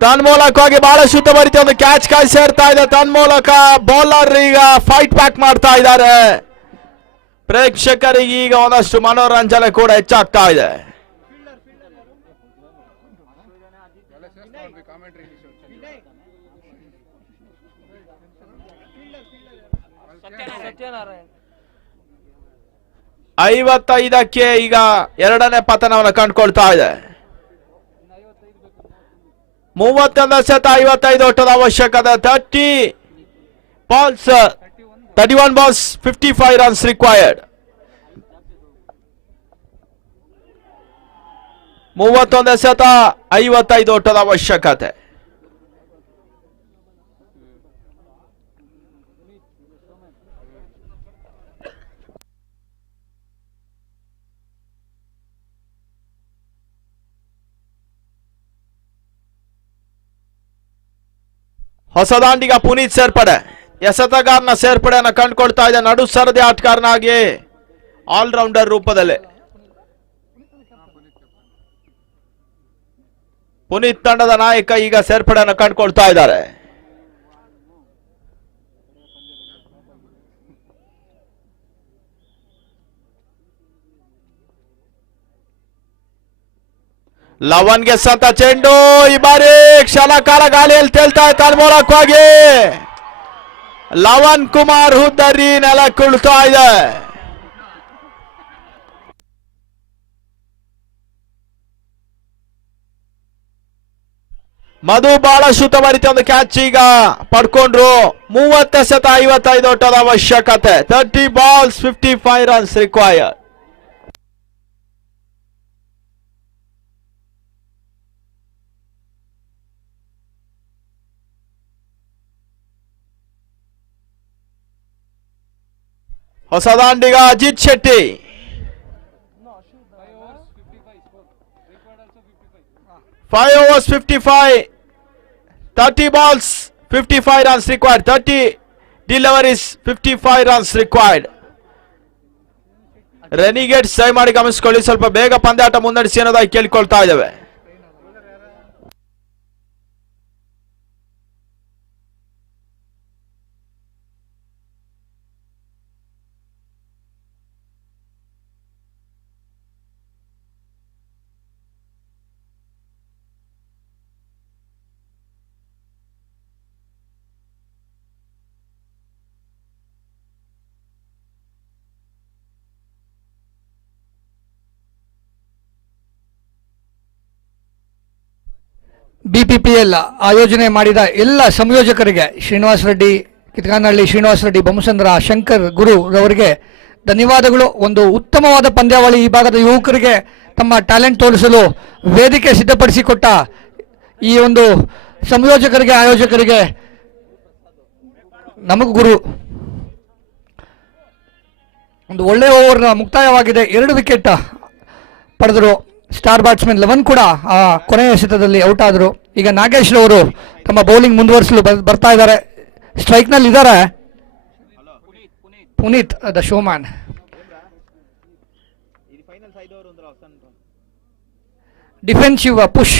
ತನ್ಮೂಲಕವಾಗಿ ಬಹಳ ಶುತಮರಿತ ಒಂದು ಕ್ಯಾಚ್ ಕಾಯಿ ಸೇರ್ತಾ ಇದೆ. ತನ್ಮೂಲಕ ಬೌಲರ್ ಈಗ ಫೈಟ್ ಬ್ಯಾಕ್ ಮಾಡ್ತಾ ಇದ್ದಾರೆ. ಪ್ರೇಕ್ಷಕರಿಗೆ ಈಗ ಒಂದಷ್ಟು ಮನೋರಂಜನೆ ಕೂಡ ಹೆಚ್ಚಾಗ್ತಾ ಇದೆ. ಐವತ್ತೈದಕ್ಕೆ ಈಗ ಎರಡನೇ ಪತನವನ್ನು ಕಂಡುಕೊಳ್ತಾ ಇದೆ. 31 ಎಸೆತ 55 ಓಟದ ಅವಶ್ಯಕತೆ. 31 balls 55 runs required. 31 ಎಸೆತ 55 ಓಟದ ಅವಶ್ಯಕತೆ. ಹೊಸ ದಾಂಡಿಗ ಪುನೀತ್ ಸೇರ್ಪಡೆ. ಎಸೆತಗಾರನ ಸೇರ್ಪಡೆಯನ್ನು ಕಂಡುಕೊಳ್ತಾ ಇದೆ ನಡು ಸರದಿ ಆಟಗಾರನಾಗಿ ಆಲ್ರೌಂಡರ್ ರೂಪದಲ್ಲಿ. ಪುನೀತ್ ತಂಡದ ನಾಯಕ ಈಗ ಸೇರ್ಪಡೆಯನ್ನು ಕಂಡುಕೊಳ್ತಾ ಇದ್ದಾರೆ. ಲವನ್ಗೆ ಸಂತ ಚೆಂಡು. ಈ ಬಾರಿ ಕ್ಷಣ ಕಾಲ ಗಾಳಿಯಲ್ಲಿ ತೇಲ್ತಾ ಇದೆ. ತನ್ಮೂಲಕವಾಗಿ ಲವನ್ ಕುಮಾರ್ ಹುದ್ದರಿ ನೆಲಕ್ಕುಳ್ತಾ ಇದೆ. ಮಧು ಬಹಳ ಶುತಮರಿತ ಒಂದು ಕ್ಯಾಚ್ ಈಗ ಪಡ್ಕೊಂಡ್ರು. 30 ಎಸೆತ 55 ಓಟದ ಅವಶ್ಯಕತೆ. 30 balls 55 runs required. ಹೊಸ ದಾಂಡಿಗ Ajit Shetty. 5 overs 55, 30 balls 55 runs required. 30 deliveries 55 runs required. ರೆನಿಗೇಟ್ಸ್ ದಯಮಾಡಿ ಗಮನಿಸಿಕೊಳ್ಳಿ, ಸ್ವಲ್ಪ ಬೇಗ ಪಂದ್ಯಾಟ ಮುನ್ನಡೆಸಿ ಅನ್ನೋದಾಗಿ ಕೇಳಿಕೊಳ್ತಾ ಇದ್ದೇವೆ. BPPL ಆಯೋಜನೆ ಮಾಡಿದ ಎಲ್ಲ ಸಂಯೋಜಕರಿಗೆ ಶ್ರೀನಿವಾಸ ರೆಡ್ಡಿ, ಕಿತ್ಗಾನಹಳ್ಳಿ ಶ್ರೀನಿವಾಸ ರೆಡ್ಡಿ, ಬೊಮ್ಮಸಂದ್ರ, ಶಂಕರ್ ಗುರು ರವರಿಗೆ ಧನ್ಯವಾದಗಳು. ಒಂದು ಉತ್ತಮವಾದ ಪಂದ್ಯಾವಳಿ ಈ ಭಾಗದ ಯುವಕರಿಗೆ ತಮ್ಮ ಟ್ಯಾಲೆಂಟ್ ತೋರಿಸಲು ವೇದಿಕೆ ಸಿದ್ಧಪಡಿಸಿಕೊಟ್ಟ ಈ ಒಂದು ಸಂಯೋಜಕರಿಗೆ, ಆಯೋಜಕರಿಗೆ ನಮಗೂ ಗುರು. ಒಂದು ಒಳ್ಳೆಯ ಓವರ್ ಮುಕ್ತಾಯವಾಗಿದೆ. 2 ವಿಕೆಟ್ ಪಡೆದರು. ಸ್ಟಾರ್ ಬ್ಯಾಟ್ಸ್ಮನ್ ಲವನ್ ಕೂಡ ಆ ಕೊನೆಯ ಎಸೆತದಲ್ಲಿ ಔಟ್ ಆದರು. ಈಗ ನಾಗೇಶ್ ರವರು ತಮ್ಮ ಬೌಲಿಂಗ್ ಮುಂದುವರಿಸಲು ಬರ್ತಾ ಇದ್ದಾರೆ. ಸ್ಟ್ರೈಕ್ನಲ್ಲಿ ಇದ್ದಾರೆ Puneet the showman. Defensive push.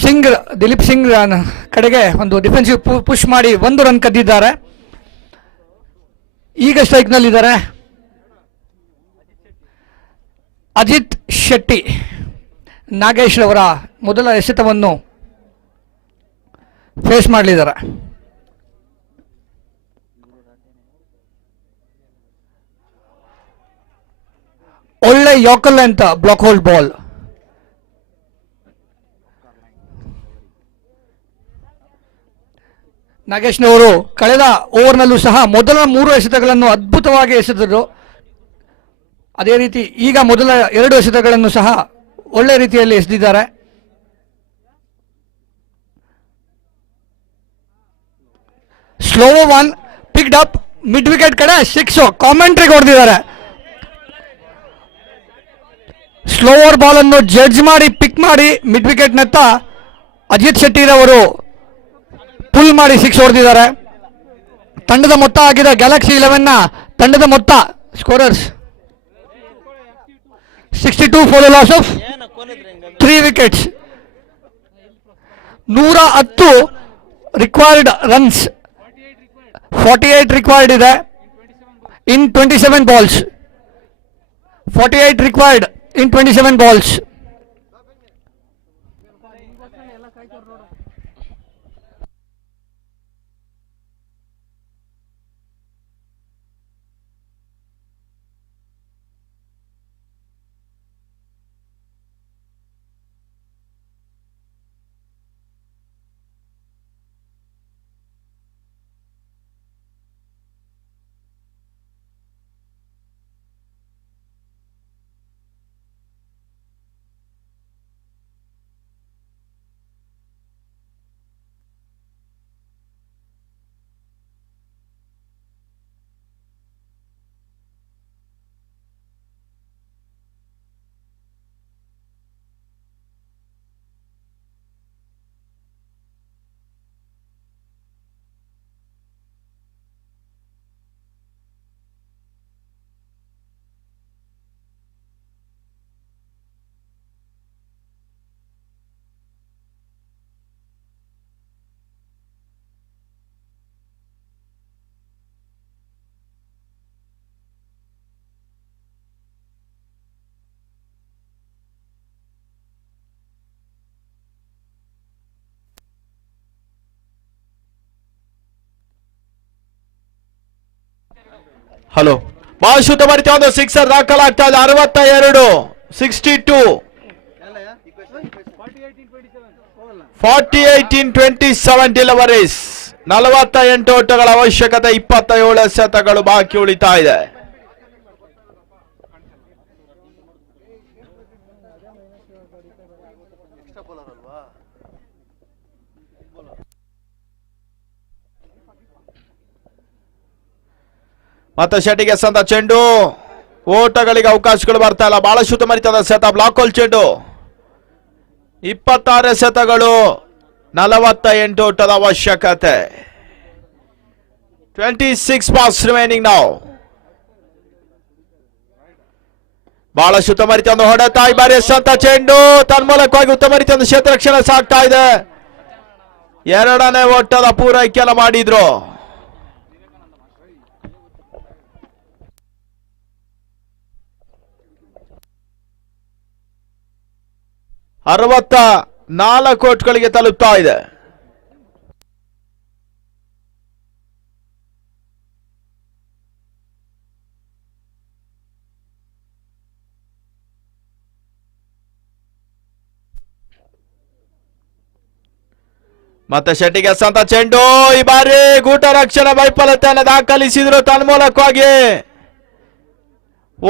Singh, Dilip Singh ಕಡೆಗೆ ಒಂದು ಡಿಫೆನ್ಸಿವ್ ಪುಷ್ ಮಾಡಿ 1 ರನ್ ಕದ್ದಿದ್ದಾರೆ. ಈಗ ಸ್ಟ್ರೈಕ್ನಲ್ಲಿದ್ದಾರೆ ಅಜಿತ್ ಶೆಟ್ಟಿ. ನಾಗೇಶ್ ಅವರ ಮೊದಲ ಎಸೆತವನ್ನು ಫೇಸ್ ಮಾಡಲಿದ್ದಾರೆ. ಒಳ್ಳೆ ಯಾಕಲ್ ಅಂತ ಬ್ಲಾಕ್ ಹೋಲ್ಡ್ ಬಾಲ್. ನಾಗೇಶ್ನವರು ಕಳೆದ ಓವರ್ನಲ್ಲೂ ಸಹ ಮೊದಲ 3 ಎಸೆತಗಳನ್ನು ಅದ್ಭುತವಾಗಿ ಎಸೆದರು. ಅದೇ ರೀತಿ ಈಗ ಮೊದಲ 2 ಎಸೆತಗಳನ್ನು ಸಹ ಒಳ್ಳೆ ರೀತಿಯಲ್ಲಿ ಎಸೆದಿದ್ದಾರೆ. Slower one picked up mid wicket ಕಡೆ 6 ಕಾಮೆಂಟ್ರಿ ಹೊಡೆದಿದ್ದಾರೆ. ಸ್ಲೋವರ್ ಬಾಲ್ ಅನ್ನು ಜಡ್ಜ್ ಮಾಡಿ ಪಿಕ್ ಮಾಡಿ ಮಿಡ್ ವಿಕೆಟ್ ನತ್ತ ಅಜಿತ್ ಶೆಟ್ಟಿರವರು ಪುಲ್ ಮಾಡಿ 6 ಹೊಡೆದಿದ್ದಾರೆ. ತಂಡದ ಮೊತ್ತ ಆಗಿದೆ ಗ್ಯಾಲಕ್ಸಿ 11 ನ ತಂಡದ ಮೊತ್ತ scorers 62 for the loss of 3 wickets. 110 required runs 48 required ಇದೆ in 27 balls. 48 required in 27 balls. Hello ಮಹಾಶುದ್ಧ ಮರಿತ ಒಂದು ಸಿಕ್ಸರ್ ದಾಖಲಾಗ್ತಾ ಇದೆ. 62 62 48 in 27 ಡೆಲಿವರೀಸ್. 48 ಓಟಗಳ ಅವಶ್ಯಕತೆ, 27 ಎಸೆತಗಳು ಬಾಕಿ ಉಳಿತಾ ಇದೆ. ಮತ್ತೆ ಶೆಟ್ಟಿಗೆ ಸಂದ ಚೆಂಡು, ಓಟಗಳಿಗೆ ಅವಕಾಶಗಳು ಬರ್ತಾ ಇಲ್ಲ. ಬಹಳ ಶುದ್ಧ ಮರಿತದ ಸೆತ ಬ್ಲಾಕ್ ಹೋಲ್ ಚೆಂಡು. 26 ಎಸೆತಗಳು, 48 ಓಟದ ಅವಶ್ಯಕತೆ. 26 balls ರಿಮೈನಿಂಗ್ ನಾವು. ಬಹಳ ಶುದ್ಧ ಮರಿತ ಒಂದು ಹೊಡೆತ, ಈ ಬಾರಿ ಎಸೆತ ಚೆಂಡು ತನ್ಮೂಲಕವಾಗಿ ಉತ್ತಮ ರೀತಿಯ ಒಂದು ಕ್ಷೇತ್ರ ರಕ್ಷಣೆ ಸಾಗ್ತಾ ಇದೆ. 2ನೇ ಓಟದ ಪೂರೈಕೆಯನ್ನು ಮಾಡಿದ್ರು. ಅರವತ್ತ 4 ಓಟ್ಗಳಿಗೆ ತಲುಪ್ತಾ ಇದೆ. ಮತ್ತೆ ಶೆಟ್ಟಿಗೆ ಸಂತ ಚೆಂಡು, ಈ ಬಾರಿ ಗೂಟ ರಕ್ಷಣೆ ವೈಫಲ್ಯತೆಯನ್ನು ದಾಖಲಿಸಿದ್ರು. ತನ್ಮೂಲಕವಾಗಿ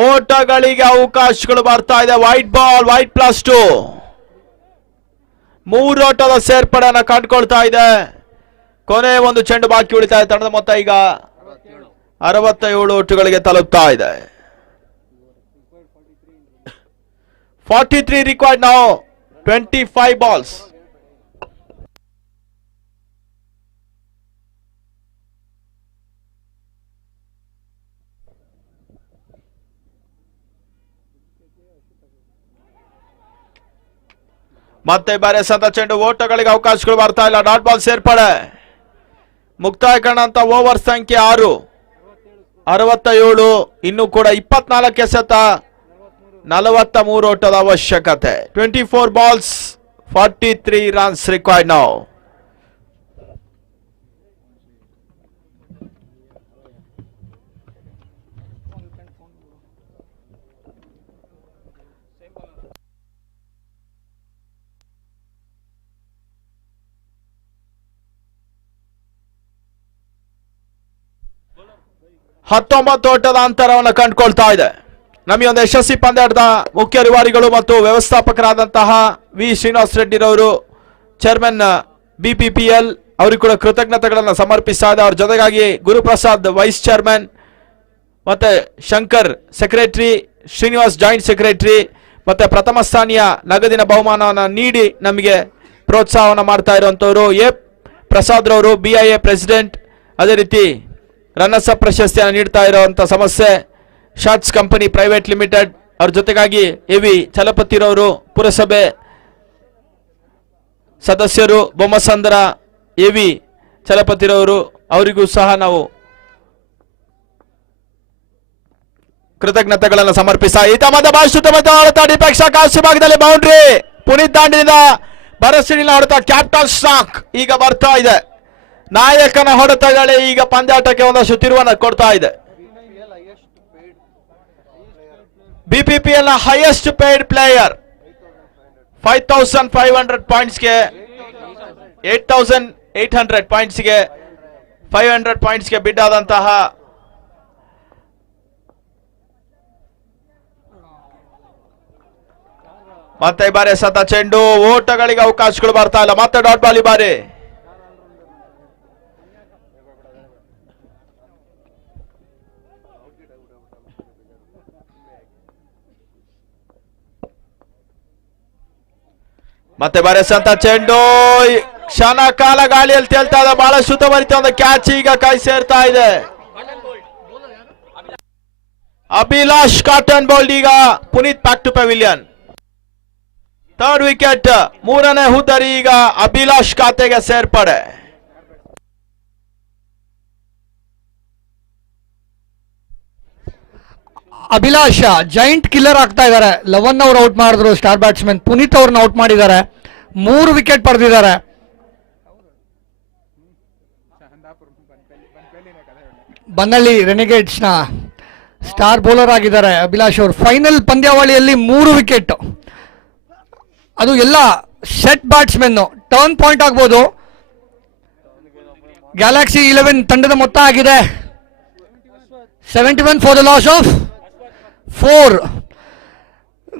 ಓಟಗಳಿಗೆ ಅವಕಾಶಗಳು ಬರ್ತಾ ಇದೆ. ವೈಟ್ ಬಾಲ್, ವೈಟ್ +2 3 ಓಟದ ಸೇರ್ಪಡೆಯನ್ನು ಕಂಡುಕೊಳ್ತಾ ಇದೆ. ಕೊನೆ ಒಂದು ಚೆಂಡು ಬಾಕಿ ಉಳಿತಾ ಇದೆ. ತಂಡದ ಮೊತ್ತ ಈಗ 67 ಓಟಗಳಿಗೆ ತಲುಪ್ತಾ ಇದೆ. 43 ರಿಕ್ವೈರ್ಡ್ ನಾವು, 25 ಬಾಲ್ಸ್. ಮತ್ತೆ ಬಾರಿ ಸಂತ ಚೆಂಡು, ಓಟಗಳಿಗೆ ಅವಕಾಶಗಳು ಬರ್ತಾ ಇಲ್ಲ. ಡಾಟ್ ಬಾಲ್ ಸೇರ್ಪಡೆ. ಮುಕ್ತಾಯ ಕಾಣಂತ ಓವರ್ ಸಂಖ್ಯೆ 6, 67. ಇನ್ನು ಕೂಡ 24 ಎಸೆತ, 43 ಓಟದ ಅವಶ್ಯಕತೆ. 24 balls, 43 runs required now. ಹತ್ತೊಂಬತ್ತು ಓಟದ ಅಂತರವನ್ನು ಕಂಡುಕೊಳ್ತಾ ಇದೆ. ನಮಗೆ ಒಂದು ಯಶಸ್ವಿ ಪಂದ್ಯಾಟದ ಮುಖ್ಯ ರಿವಾರಿಗಳು ಮತ್ತು ವ್ಯವಸ್ಥಾಪಕರಾದಂತಹ ವಿ ಶ್ರೀನಿವಾಸ ರೆಡ್ಡಿರವರು, ಚೇರ್ಮನ್ BPPL, ಅವ್ರಿಗೆ ಕೂಡ ಕೃತಜ್ಞತೆಗಳನ್ನು ಸಮರ್ಪಿಸ್ತಾ ಇದೆ. ಅವ್ರ ಜೊತೆಗಾಗಿ ಗುರುಪ್ರಸಾದ್ ವೈಸ್ ಚೇರ್ಮನ್, ಮತ್ತೆ Shankar secretary, Srinivas joint secretary, ಮತ್ತೆ ಪ್ರಥಮ ಸ್ಥಾನೀಯ ನಗದಿನ ಬಹುಮಾನವನ್ನು ನೀಡಿ ನಮಗೆ ಪ್ರೋತ್ಸಾಹವನ್ನು ಮಾಡ್ತಾ ಇರುವಂತವರು ಎ ಪ್ರಸಾದ್ ರವರು, BIA ಪ್ರೆಸಿಡೆಂಟ್. ಅದೇ ರೀತಿ ರನ್ನರ್ಸ್ ಅಪ್ ಪ್ರಶಸ್ತಿಯನ್ನು ನೀಡ್ತಾ ಇರುವಂತ ಸಂಸ್ಥೆ ಶಾರ್ಟ್ಸ್ ಕಂಪನಿ ಪ್ರೈವೇಟ್ ಲಿಮಿಟೆಡ್. ಅವ್ರ ಜೊತೆಗಾಗಿ AV ಚಲಪತಿರವರು, ಪುರಸಭೆ ಸದಸ್ಯರು, ಬೊಮ್ಮಸಂದ್ರ AV ಚಲಪತಿರವರು, ಅವರಿಗೂ ಸಹ ನಾವು ಕೃತಜ್ಞತೆಗಳನ್ನು ಸಮರ್ಪಿಸ. ಈತ ಮಧ್ಯ ಭಾಷುತ್ತ ಡಿಪಕ್ಷ ಕಾಶಿ ಭಾಗದಲ್ಲಿ ಬೌಂಡ್ರಿ ಪುನೀತ್ ದಾಂಡಿನಿಂದ ಬರಸಿಡಿನ ಹೊಡೆತ ಕ್ಯಾಪ್ಟನ್ ಸ್ಟಾಕ್ ಈಗ ಬರ್ತಾ ಇದೆ. ನಾಯಕನ ಹೊಡೆತಗಳೇ ಈಗ ಪಂದ್ಯಾಟಕ್ಕೆ ಒಂದಷ್ಟು ತಿರುವನ್ನು ಕೊಡ್ತಾ ಇದೆ. BPPL ನ ಹೈಯೆಸ್ಟ್ ಪೇಯ್ಡ್ ಪ್ಲೇಯರ್ 5500 ಪಾಯಿಂಟ್ಸ್ಗೆ 8800 ಪಾಯಿಂಟ್ಸ್ಗೆ 500 ಪಾಯಿಂಟ್ಸ್ಗೆ ಬಿಡ್ ಆದಂತಹ ಮತ್ತೆ ಈ ಬಾರಿ ಸತ ಚೆಂಡು, ಓಟಗಳಿಗೆ ಅವಕಾಶಗಳು ಬರ್ತಾ ಇಲ್ಲ. ಮತ್ತೆ ಡಾಟ್ ಬಾಲ್ ಈ ಬಾರಿ. ಮತ್ತೆ ಬರೆಸಂತ ಚೆಂಡು ಕ್ಷಣ ಕಾಲ ಗಾಳಿಯಲ್ಲಿ ತೇಲ್ತಾ ಇದೆ. ಬಹಳ ಶುದ್ಧವರಿತ ಒಂದು ಕ್ಯಾಚ್ ಈಗ ಕೈ ಸೇರ್ತಾ ಇದೆ. Abhilash caught and bowled. ಈಗ Puneeth back to pavilion. Third wicket, ಮೂರನೇ ಹುದ್ದರಿ ಈಗ ಅಭಿಲಾಷ್ ಖಾತೆಗೆ ಸೇರ್ಪಡೆ. ಅಭಿಲಾಷ್ ಜೈಂಟ್ ಕಿಲ್ಲರ್ ಆಗ್ತಾ ಇದ್ದಾರೆ. 11 ಅವರು ಔಟ್ ಮಾಡಿದ್ರು ಸ್ಟಾರ್ ಬ್ಯಾಟ್ಸ್ಮನ್. ಪುನೀತ್ ಅವ್ರನ್ನ ಔಟ್ ಮಾಡಿದ್ದಾರೆ, 3 ವಿಕೆಟ್ ಪಡೆದಿದ್ದಾರೆ. ಬನ್ನಳ್ಳಿ ರೆನಿಗೇಟ್ಸ್ ನ ಸ್ಟಾರ್ ಬೌಲರ್ ಆಗಿದ್ದಾರೆ ಅಭಿಲಾಷ್ ಅವರು. ಫೈನಲ್ ಪಂದ್ಯಾವಳಿಯಲ್ಲಿ 3 ವಿಕೆಟ್, ಅದು ಎಲ್ಲ ಸೆಟ್ ಬ್ಯಾಟ್ಸ್ಮನ್. ಟರ್ನ್ ಪಾಯಿಂಟ್ ಆಗ್ಬೋದು. ಗ್ಯಾಲಕ್ಸಿ 11 ತಂಡದ ಮೊತ್ತ ಆಗಿದೆ 71 for the loss of 4.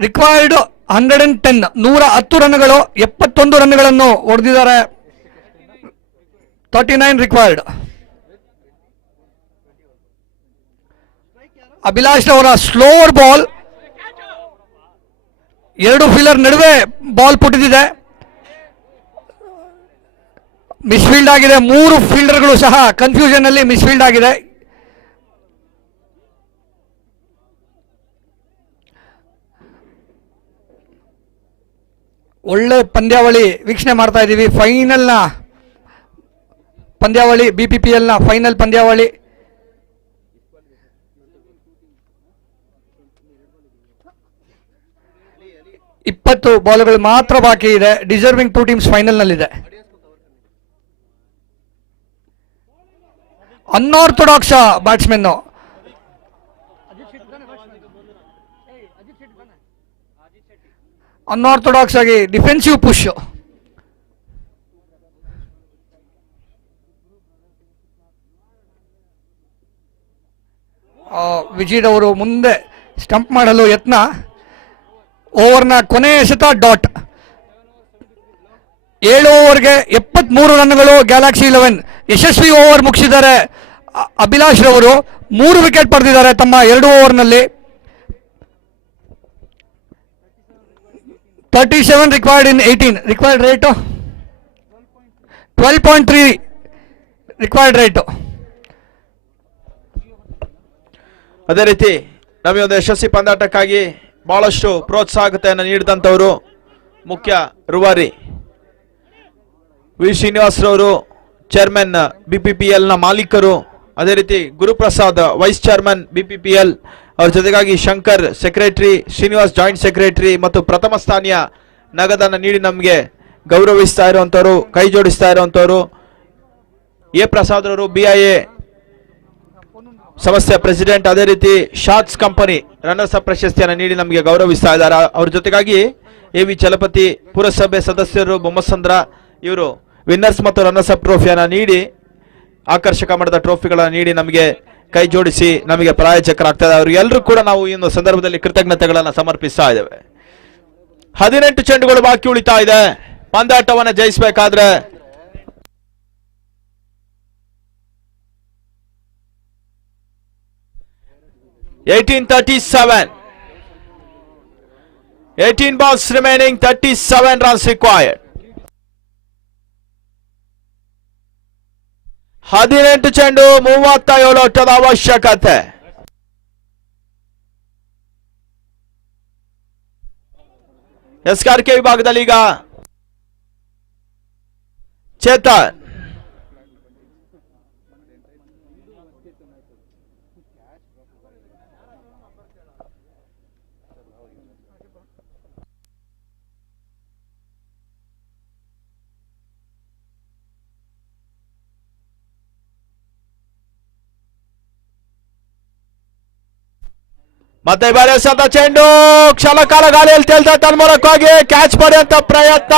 Required 110, 110 ರನ್ಗಳು, 71 ರನ್ಗಳನ್ನು ಹೊಡೆದಿದ್ದಾರೆ. 39 ರಿಕ್ವೈರ್ಡ್. ಅಭಿಲಾಷ್ ಅವರ ಸ್ಲೋವರ್ ಬಾಲ್, 2 ಫೀಲ್ಡರ್ ನಡುವೆ ಬಾಲ್ ಪುಟ್ಟಿದೆ, ಮಿಸ್ಫೀಲ್ಡ್ ಆಗಿದೆ. 3 ಫೀಲ್ಡರ್ಗಳು ಸಹ ಕನ್ಫ್ಯೂಷನ್ ಅಲ್ಲಿ ಮಿಸ್ಫೀಲ್ಡ್ ಆಗಿದೆ. ಒಳ್ಳೆ ಪಂದ್ಯಾವಳಿ ವೀಕ್ಷಣೆ ಮಾಡ್ತಾ ಇದ್ದೀವಿ. ಫೈನಲ್ನ ಪಂದ್ಯಾವಳಿ, BPPL ನ ಫೈನಲ್ ಪಂದ್ಯಾವಳಿ. ಇಪ್ಪತ್ತು ಬಾಲ್ಗಳು ಮಾತ್ರ ಬಾಕಿ ಇದೆ. ಡಿಸರ್ವಿಂಗ್ 2 ಟೀಮ್ಸ್ ಫೈನಲ್ ನಲ್ಲಿದೆ. ಅನ್ಆರ್ಥೋಡಾಕ್ಸ್ ಬ್ಯಾಟ್ಸ್ಮನ್ ಅನ್ಆರ್ಥೋಡಾಕ್ಸ್ ಆಗಿ ಡಿಫೆನ್ಸಿವ್ ಪುಷ್. ವಿಜಿತ್ ಅವರು ಮುಂದೆ ಸ್ಟಂಪ್ ಮಾಡಲು ಯತ್ನ. ಓವರ್ನ ಕೊನೆ ಎಸೆತ ಡಾಟ್. 7 ಓವರ್ಗೆ 73 ರನ್ಗಳು. ಗ್ಯಾಲಕ್ಸಿ 11 ಯಶಸ್ವಿ ಓವರ್ ಮುಗಿಸಿದ್ದಾರೆ. ಅಭಿಲಾಷ್ ರವರು 3 ವಿಕೆಟ್ ಪಡೆದಿದ್ದಾರೆ ತಮ್ಮ 2 ಓವರ್ನಲ್ಲಿ. 37 required in 18. Required rate 12.3 required rate. ಅದೇ ರೀತಿ ನಮಗೆ ಒಂದು ಯಶಸ್ವಿ ಪಂದ್ಯಾಟಕ್ಕಾಗಿ ಬಹಳಷ್ಟು ಪ್ರೋತ್ಸಾಹತೆಯನ್ನು ನೀಡಿದಂಥವರು ಮುಖ್ಯ ರೂವಾರಿ ವಿ ಶ್ರೀನಿವಾಸರವರು, ಚೇರ್ಮನ್ BPPL ನ ಮಾಲೀಕರು. ಅದೇ ರೀತಿ ಗುರುಪ್ರಸಾದ್ ವೈಸ್ ಚೇರ್ಮನ್ BPPL, ಅವ್ರ ಜೊತೆಗಾಗಿ Shankar secretary, Srinivas joint secretary ಮತ್ತು ಪ್ರಥಮ ಸ್ಥಾನೀಯ ನಗದನ್ನು ನೀಡಿ ನಮಗೆ ಗೌರವಿಸ್ತಾ ಇರುವಂಥವ್ರು, ಕೈ ಜೋಡಿಸ್ತಾ ಇರುವಂಥವ್ರು ಎ ಪ್ರಸಾದ್ ರವರು, BIA ಸಂಸ್ಥೆ ಪ್ರೆಸಿಡೆಂಟ್. ಅದೇ ರೀತಿ ಶಾರ್ಟ್ಸ್ ಕಂಪನಿ ರನ್ನರ್ಸ್ ಅಪ್ ಪ್ರಶಸ್ತಿಯನ್ನು ನೀಡಿ ನಮಗೆ ಗೌರವಿಸ್ತಾ ಇದ್ದಾರೆ. ಅವ್ರ ಜೊತೆಗಾಗಿ AV ಚಲಪತಿ, ಪುರಸಭೆ ಸದಸ್ಯರು, ಬೊಮ್ಮಸಂದ್ರ ಇವರು ವಿನ್ನರ್ಸ್ ಮತ್ತು ರನ್ನರ್ಸ್ ಅಪ್ ಟ್ರೋಫಿಯನ್ನು ನೀಡಿ, ಆಕರ್ಷಕ ಮಟ್ಟದ ಟ್ರೋಫಿಗಳನ್ನು ನೀಡಿ ನಮಗೆ ಕೈ ಜೋಡಿಸಿ ನಮಗೆ ಪ್ರಾಯೋಜಕರಾಗ್ತದೆ. ಅವರು ಎಲ್ಲರೂ ಕೂಡ ನಾವು ಈ ಒಂದು ಸಂದರ್ಭದಲ್ಲಿ ಕೃತಜ್ಞತೆಗಳನ್ನು ಸಮರ್ಪಿಸ್ತಾ ಇದ್ದೇವೆ. 18 ಚೆಂಡುಗಳು ಬಾಕಿ ಉಳಿತಾ ಇದೆ. ಪಂದ್ಯಾಟವನ್ನು ಜಯಿಸಬೇಕಾದ್ರೆ 1837. 18 balls remaining, 37 runs required. 18 ಚೆಂಡು 37 ಓಟದ ಅವಶ್ಯಕತೆ. ಎಸ್ಆರ್ಕೆ ವಿಭಾಗದಲ್ಲಿ ಈಗ ಚೇತನ್ ಮತ್ತೆ ಬಾರಿ ಎಸೆದ ಚೆಂಡು ಕ್ಷಣಕಾಲ ಗಾಳಿಯಲ್ಲಿ ತೇಲ್ತಾ ತನ್ಮೂಲಕವಾಗಿ ಕ್ಯಾಚ್ ಪಡೆಯುವಂತ ಪ್ರಯತ್ನ,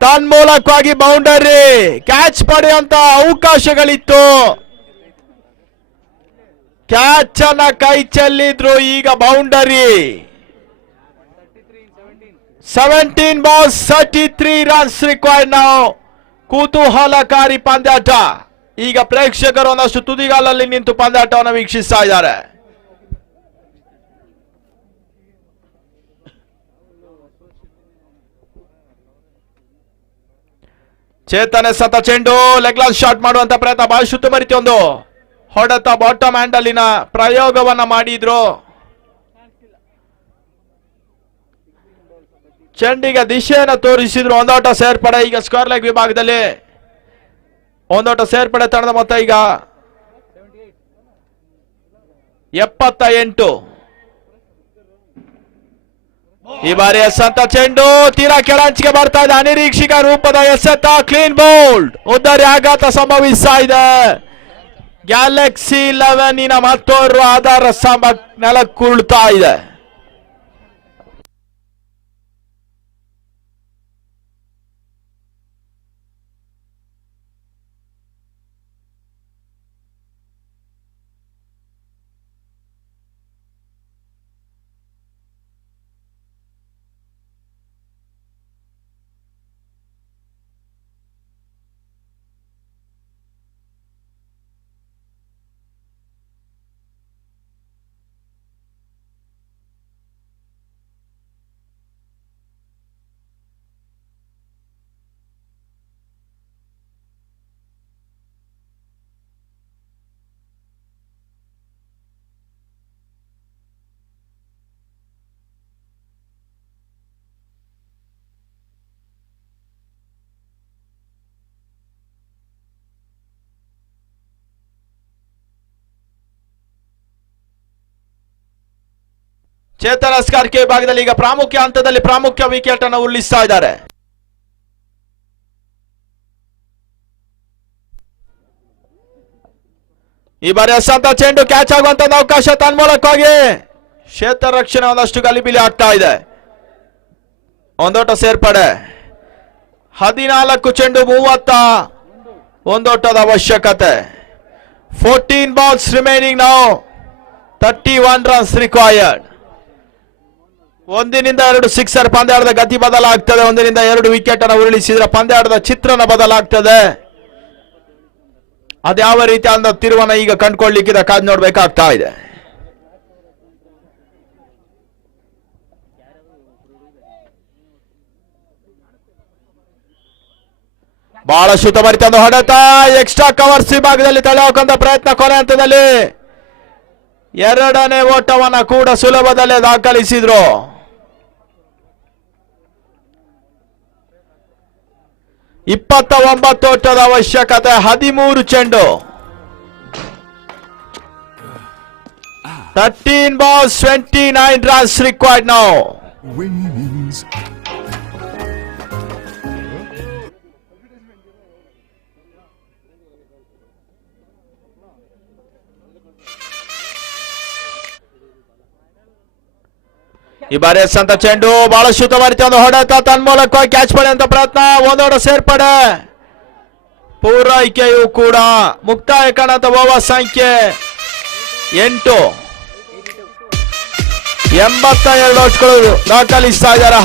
ತನ್ಮೂಲಕವಾಗಿ ಬೌಂಡರಿ ಕ್ಯಾಚ್ ಪಡೆಯುವಂತ ಅವಕಾಶಗಳಿತ್ತು. ಕ್ಯಾಚ್ ಅನ್ನ ಕೈ ಚೆಲ್ಲಿದ್ರು, ಈಗ boundary. 17 balls 33 runs required now. ಕುತೂಹಲಕಾರಿ ಪಂದ್ಯಾಟ. ಈಗ ಪ್ರೇಕ್ಷಕರು ಒಂದಷ್ಟು ತುದಿಗಾಲಲ್ಲಿ ನಿಂತು ಪಂದ್ಯಾಟವನ್ನು ವೀಕ್ಷಿಸ್ತಾ ಇದ್ದಾರೆ. ಚೇತನ್ ಎಸೆದ ಚೆಂಡು ಲೆಗ್ ಶಾಟ್ ಮಾಡುವಂತ ಪ್ರಯತ್ನ, ಬಹಳ ಶುದ್ಧಮರಿತಿ ಒಂದು ಹೊಡೆತ ಬಾಟಮ್ ಹ್ಯಾಂಡಲಿನ ಪ್ರಯೋಗವನ್ನ ಮಾಡಿದ್ರು. ಚೆಂಡಿಗೆ ದಿಶೆಯನ್ನು ತೋರಿಸಿದ್ರು. ಒಂದೋಟ ಸೇರ್ಪಡೆ ಈಗ ಸ್ಕ್ವೇರ್ ಲೆಗ್ ವಿಭಾಗದಲ್ಲಿ ಒಂದೋಟ ಸೇರ್ಪಡೆ ತಂಡದ ಮೊತ್ತ ಈಗ 78. ಈ ಬಾರಿ ಎಸೆತ ಚೆಂಡು ತೀರಾ ಕೆಳಂಚಿಗೆ ಬರ್ತಾ ಇದೆ. ಅನಿರೀಕ್ಷಿತ ರೂಪದ ಎಸೆತ, ಕ್ಲೀನ್ ಬೌಲ್ಡ್, ಉದ್ದರಿ ಆಘಾತ ಸಂಭವಿಸ್ತಾ ಇದೆ. ಗ್ಯಾಲಕ್ಸಿ 11 ಮತ್ತೋರ್ವ ಆಧಾರ ಸ್ತಂಭ ನೆಲಕ್ಕುರುಳ್ತಾ ಇದೆ. ಚೇತನ್ ಎಸ್ಆರ್ಕೆ ವಿಭಾಗದಲ್ಲಿ ಈಗ ಪ್ರಾಮುಖ್ಯ ಹಂತದಲ್ಲಿ ಪ್ರಾಮುಖ್ಯ ವಿಕೆಟ್ ಅನ್ನು ಉರುಳಿಸ್ತಾ ಇದ್ದಾರೆ. ಈ ಬಾರಿ ಎಸೆತ ಚೆಂಡು ಕ್ಯಾಚ್ ಆಗುವಂತ ಅವಕಾಶ, ತನ್ಮೂಲಕವಾಗಿ ಕ್ಷೇತ್ರ ರಕ್ಷಣೆ ಒಂದಷ್ಟು ಗಲಿಬಿಲಿ ಆಗ್ತಾ ಇದೆ. ಒಂದೋಟ ಸೇರ್ಪಡೆ, 14 ಚೆಂಡು 31 ಓಟದ ಅವಶ್ಯಕತೆ. 14 balls remaining now, 31 runs required. ಒಂದಿನಿಂದ 2 sixer, ಪಂದ್ಯಾಟದ ಗತಿ ಬದಲಾಗ್ತದೆ. ಒಂದಿನಿಂದ 2 ವಿಕೆಟ್ ಅನ್ನು ಉರುಳಿಸಿದ್ರೆ ಪಂದ್ಯಾಟದ ಚಿತ್ರಣ ಬದಲಾಗ್ತದೆ. ಅದ್ಯಾವ ರೀತಿಯಾದ ತಿರುವನ್ನ ಈಗ ಕಂಡುಕೊಳ್ಳಿಕ್ಕಿದೆ, ಕಾದು ನೋಡ್ಬೇಕಾಗ್ತಾ ಇದೆ. ಬಹಳ ಶುದ್ಧಮರಿತ ಒಂದು ಹೊಡೆತ, ಎಕ್ಸ್ಟ್ರಾ ಕವರ್ಸ್ ವಿಭಾಗದಲ್ಲಿ ತಳ್ಳಿ ಹಾಕುವಂತ ಪ್ರಯತ್ನ. ಕೊನೆ ಹಂತದಲ್ಲಿ 2ನೇ ಓಟವನ್ನ ಕೂಡ ಸುಲಭದಲ್ಲೇ ದಾಖಲಿಸಿದ್ರು. ಇಪ್ಪತ್ತ ಓಟದ ಅವಶ್ಯಕತೆ, 13 ಚೆಂಡು. 13 balls 29 runs required now. Wings. ಈ ಬಾರಿ ಎಸೆದ ಚೆಂಡು ಬಹಳ ಶುದ್ಧಮರಿತ ಒಂದು ಹೊಡೆತ, ತನ್ಮೂಲಕವಾಗಿ ಕ್ಯಾಚ್ ಪಡೆಯುವಂತ ಪ್ರಯತ್ನ. ಒಂದೋಟ ಸೇರ್ಪಡೆ, ಪೂರೈಕೆಯು ಕೂಡ ಮುಕ್ತಾಯ ಕಾಣುವಂತ ಓವರ್ ಸಂಖ್ಯೆ 8. 82 ಓಟ್ಗಳು ದಾಖಲಿಸ್ತಾ ಇದ್ದಾರೆ.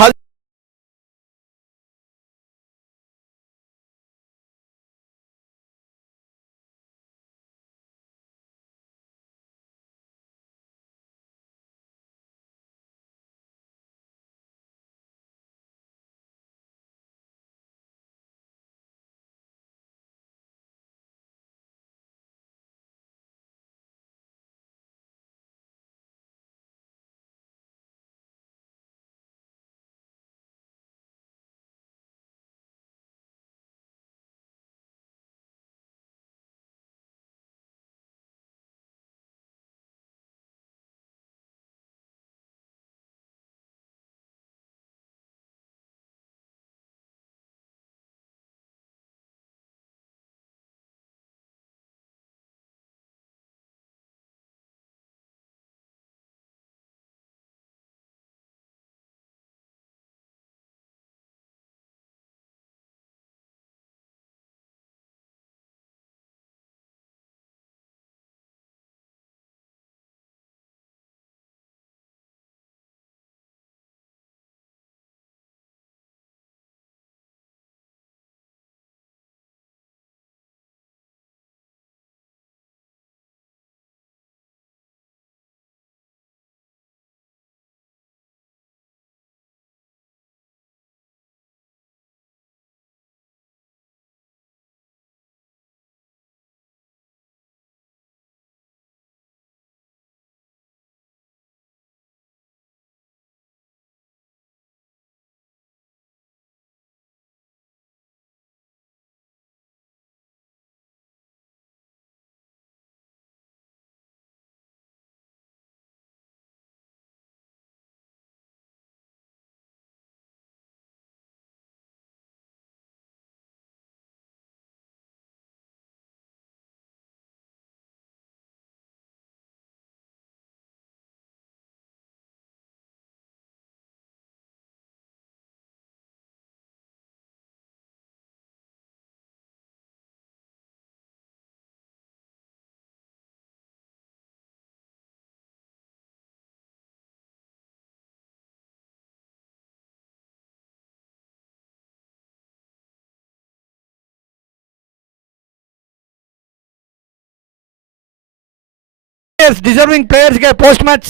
ಡಿಸರ್ವಿಂಗ್ ಪ್ಲೇಯರ್ಸ್ಗೆ ಪೋಸ್ಟ್ ಮ್ಯಾಚ್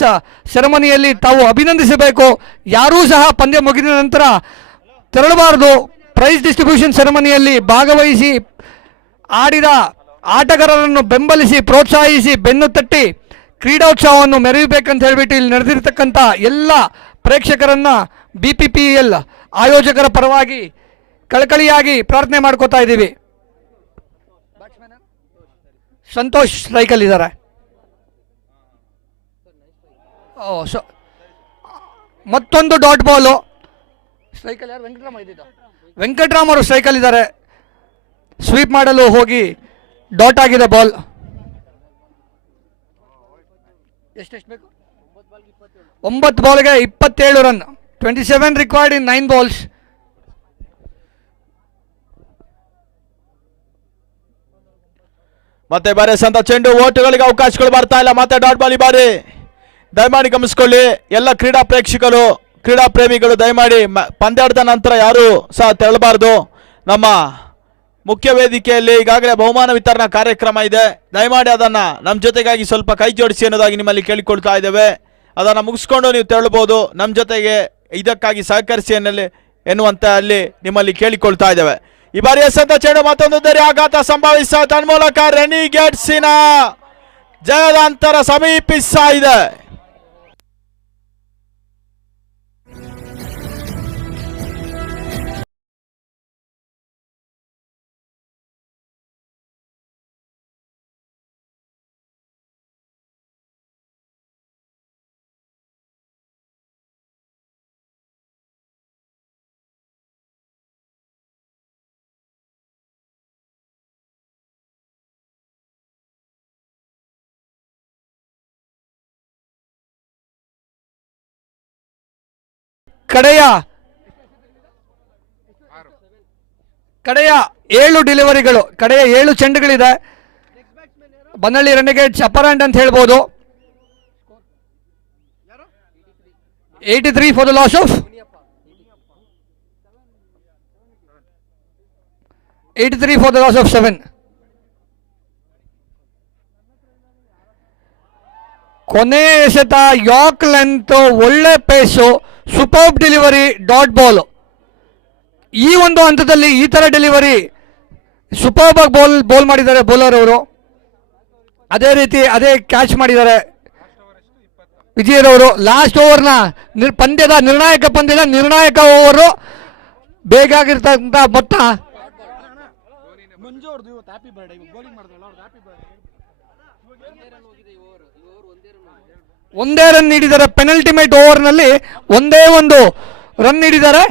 ಸೆರೆಮನಿಯಲ್ಲಿ ತಾವು ಅಭಿನಂದಿಸಬೇಕು. ಯಾರೂ ಸಹ ಪಂದ್ಯ ಮುಗಿದ ನಂತರ ತೆರಳಬಾರದು. ಪ್ರೈಸ್ ಡಿಸ್ಟ್ರಿಬ್ಯೂಷನ್ ಸೆರೆಮನಿಯಲ್ಲಿ ಭಾಗವಹಿಸಿ ಆಡಿದ ಆಟಗಾರರನ್ನು ಬೆಂಬಲಿಸಿ ಪ್ರೋತ್ಸಾಹಿಸಿ ಬೆನ್ನು ತಟ್ಟಿ ಕ್ರೀಡೋತ್ಸವವನ್ನು ಮೆರೆಯಬೇಕಂತ ಹೇಳಿಬಿಟ್ಟು ಇಲ್ಲಿ ನಡೆದಿರ್ತಕ್ಕಂಥ ಎಲ್ಲ ಪ್ರೇಕ್ಷಕರನ್ನ BPPL ಆಯೋಜಕರ ಪರವಾಗಿ ಕಳಕಳಿಯಾಗಿ ಪ್ರಾರ್ಥನೆ ಮಾಡ್ಕೋತಾ ಇದ್ದೀವಿ. ಸಂತೋಷ್ ಸ್ಟ್ರೈಕಲ್ಲಿ ಇದ್ದಾರೆ. ಮತ್ತೊಂದು ಡಾಟ್ ಬಾಲು. ಸ್ಟ್ರೈಕಲ್ಲಿ ಯಾರು? ವೆಂಕಟರಾಮ್ ಇದ್ದಿದ್ದ. ವೆಂಕಟರಾಮ್ ಅವರು ಸ್ಟ್ರೈಕಲ್ಲಿ ಇದ್ದಾರೆ. ಸ್ವೀಪ್ ಮಾಡಲು ಹೋಗಿ ಡಾಟ್ ಆಗಿದೆ ಬಾಲ್. ಎಷ್ಟೆಷ್ಟು ಬೇಕು? 9 ಬಾಲ್ಗೆ 27 ರನ್. 27 required in 9 balls. ಮತ್ತೆ ಬಾರಿ ಸಂತ ಚೆಂಡು, ಓಟುಗಳಿಗೆ ಅವಕಾಶಗಳು ಬರ್ತಾ ಇಲ್ಲ. ಮತ್ತೆ ಡಾಟ್ ಬಾಲ್ ಈ ಬಾರಿ. ದಯಮಾಡಿ ಗಮನಿಸ್ಕೊಳ್ಳಿ ಎಲ್ಲ ಕ್ರೀಡಾ ಪ್ರೇಕ್ಷಕರು, ಕ್ರೀಡಾ ಪ್ರೇಮಿಗಳು, ದಯಮಾಡಿ ಪಂದ್ಯಾಟದ ನಂತರ ಯಾರು ಸಹ ತೆರಳಬಾರ್ದು. ನಮ್ಮ ಮುಖ್ಯ ವೇದಿಕೆಯಲ್ಲಿ ಈಗಾಗಲೇ ಬಹುಮಾನ ವಿತರಣಾ ಕಾರ್ಯಕ್ರಮ ಇದೆ. ದಯಮಾಡಿ ಅದನ್ನ ನಮ್ಮ ಜೊತೆಗಾಗಿ ಸ್ವಲ್ಪ ಕೈ ಜೋಡಿಸಿ ಅನ್ನೋದಾಗಿ ನಿಮ್ಮಲ್ಲಿ ಕೇಳಿಕೊಳ್ತಾ ಇದ್ದೇವೆ. ಅದನ್ನ ಮುಗಿಸ್ಕೊಂಡು ನೀವು ತೆರಳಬಹುದು. ನಮ್ಮ ಜೊತೆಗೆ ಇದಕ್ಕಾಗಿ ಸಹಕರಿಸಿ ಎನ್ನುವಂತ ಅಲ್ಲಿ ನಿಮ್ಮಲ್ಲಿ ಕೇಳಿಕೊಳ್ತಾ ಇದ್ದೇವೆ. ಈ ಬಾರಿ ಎಸೆದ ಚೆಂಡು ಮತ್ತೊಂದು ದಾರಿ ಆಘಾತ ಸಂಭವಿಸ ತನ್ಮೂಲಕ ರೆನಿಗೇಟ್ಸಿನ ಜಯದ ಅಂತರ ಸಮೀಪಿಸ್ತಾ ಇದೆ. ಕಡೆಯ 7 ಡೆಲಿವರಿಗಳು, ಕಡೆಯ 7 ಚೆಂಡುಗಳಿದೆ. ಬನ್ನಳ್ಳಿ ರೆನಿಗೇಟ್ಸ್ ಅಪ್ಪರ್ ಹ್ಯಾಂಡ್ ಅಂತ ಹೇಳ್ಬೋದು. 83 for the loss of 83 for the loss of 7. ಕೊನೆ ಎಸೆತ ಯಾಕ್ ಲೆಂತ್, ಒಳ್ಳೆ phase, super delivery, dot ball. ಈ ಒಂದು ಹಂತದಲ್ಲಿ ಈ ತರ ಡೆಲಿವರಿ ಸೂಪರ್ ಬಾಲ್ ಮಾಡಿದ್ದಾರೆ ಬೌಲರ್ ಅವರು. ಅದೇ ರೀತಿ ಅದೇ ಕ್ಯಾಚ್ ಮಾಡಿದ್ದಾರೆ ವಿಜಯರವರು. ಲಾಸ್ಟ್ ಓವರ್ನ ಪಂದ್ಯದ ನಿರ್ಣಾಯಕ ಓವರು ಬೇಕಾಗಿರ್ತಕ್ಕಂಥ ಮೊತ್ತ ಒಂದೇ ರನ್ ನೀಡಿದ್ದಾರೆ. ಪೆನಲ್ಟಿಮೇಟ್ ಓವರ್ನಲ್ಲಿ ಒಂದೇ ಒಂದು ರನ್ ನೀಡಿದ್ದಾರೆ.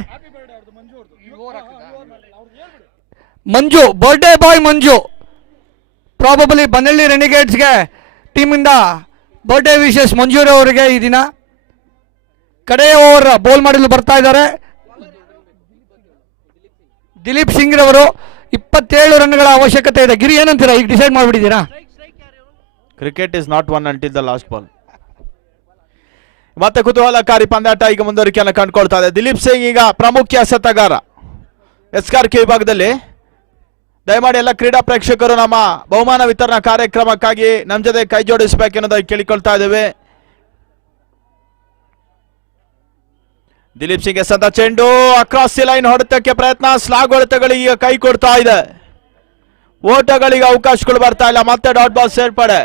ಮಂಜು, ಬರ್ಡೇ ಬಾಯ್ ಮಂಜು, ಪ್ರಾಬಬಲಿ ಬನ್ನಳ್ಳಿ ರೆನಿಗೇಟ್ಸ್ಗೆ ಟೀಮಿಂದ ಬರ್ಡೇ ವಿಶಸ್ ಮಂಜೂರವರಿಗೆ ಈ ದಿನ. ಕಡೆಯ ಓವರ್ ಬೌಲ್ ಮಾಡಲು ಬರ್ತಾ ಇದ್ದಾರೆ ದಿಲೀಪ್ ಸಿಂಗ್ ರವರು. 27 ರನ್ಗಳ ಅವಶ್ಯಕತೆ ಇದೆ. ಗಿರಿ ಏನಂತೀರಾ? ಈಗ ಡಿಸೈಡ್ ಮಾಡಿಬಿಟ್ಟಿದ್ದೀರಾ? Cricket is not won until the last ball. ಮತ್ತೆ ಕುತೂಹಲಕಾರಿ ಪಂದ್ಯಾಟ ಈಗ ಮುಂದುವರಿಕೆಯನ್ನು ಕಂಡುಕೊಳ್ತಾ ಇದೆ. ದಿಲೀಪ್ ಸಿಂಗ್ ಈಗ ಪ್ರಮುಖ ಎಸೆತಗಾರ SKK ವಿಭಾಗದಲ್ಲಿ. ದಯಮಾಡಿ ಎಲ್ಲ ಕ್ರೀಡಾ ಪ್ರೇಕ್ಷಕರು ನಮ್ಮ ಬಹುಮಾನ ವಿತರಣಾ ಕಾರ್ಯಕ್ರಮಕ್ಕಾಗಿ ನಮ್ಮ ಜೊತೆ ಕೈ ಜೋಡಿಸಬೇಕೆನ್ನೋದಾಗಿ ಕೇಳಿಕೊಳ್ತಾ ಇದ್ದೇವೆ. ದಿಲೀಪ್ ಸಿಂಗ್ ಎಸೆದ ಚೆಂಡು ಅಕ್ರಾಸ್ ದಿ ಲೈನ್ ಹೊಡೆತಕ್ಕೆ ಪ್ರಯತ್ನ. ಸ್ಲಾಗ್ ಹೊಡೆತಗಳಿಗೆ ಕೈ ಕೊಡ್ತಾ ಇದೆ. ಓಟಗಳಿಗೆ ಅವಕಾಶಗಳು ಬರ್ತಾ ಇಲ್ಲ. ಮತ್ತೆ ಡಾಟ್ ಬಾಲ್ ಸೇರ್ಪಡೆ.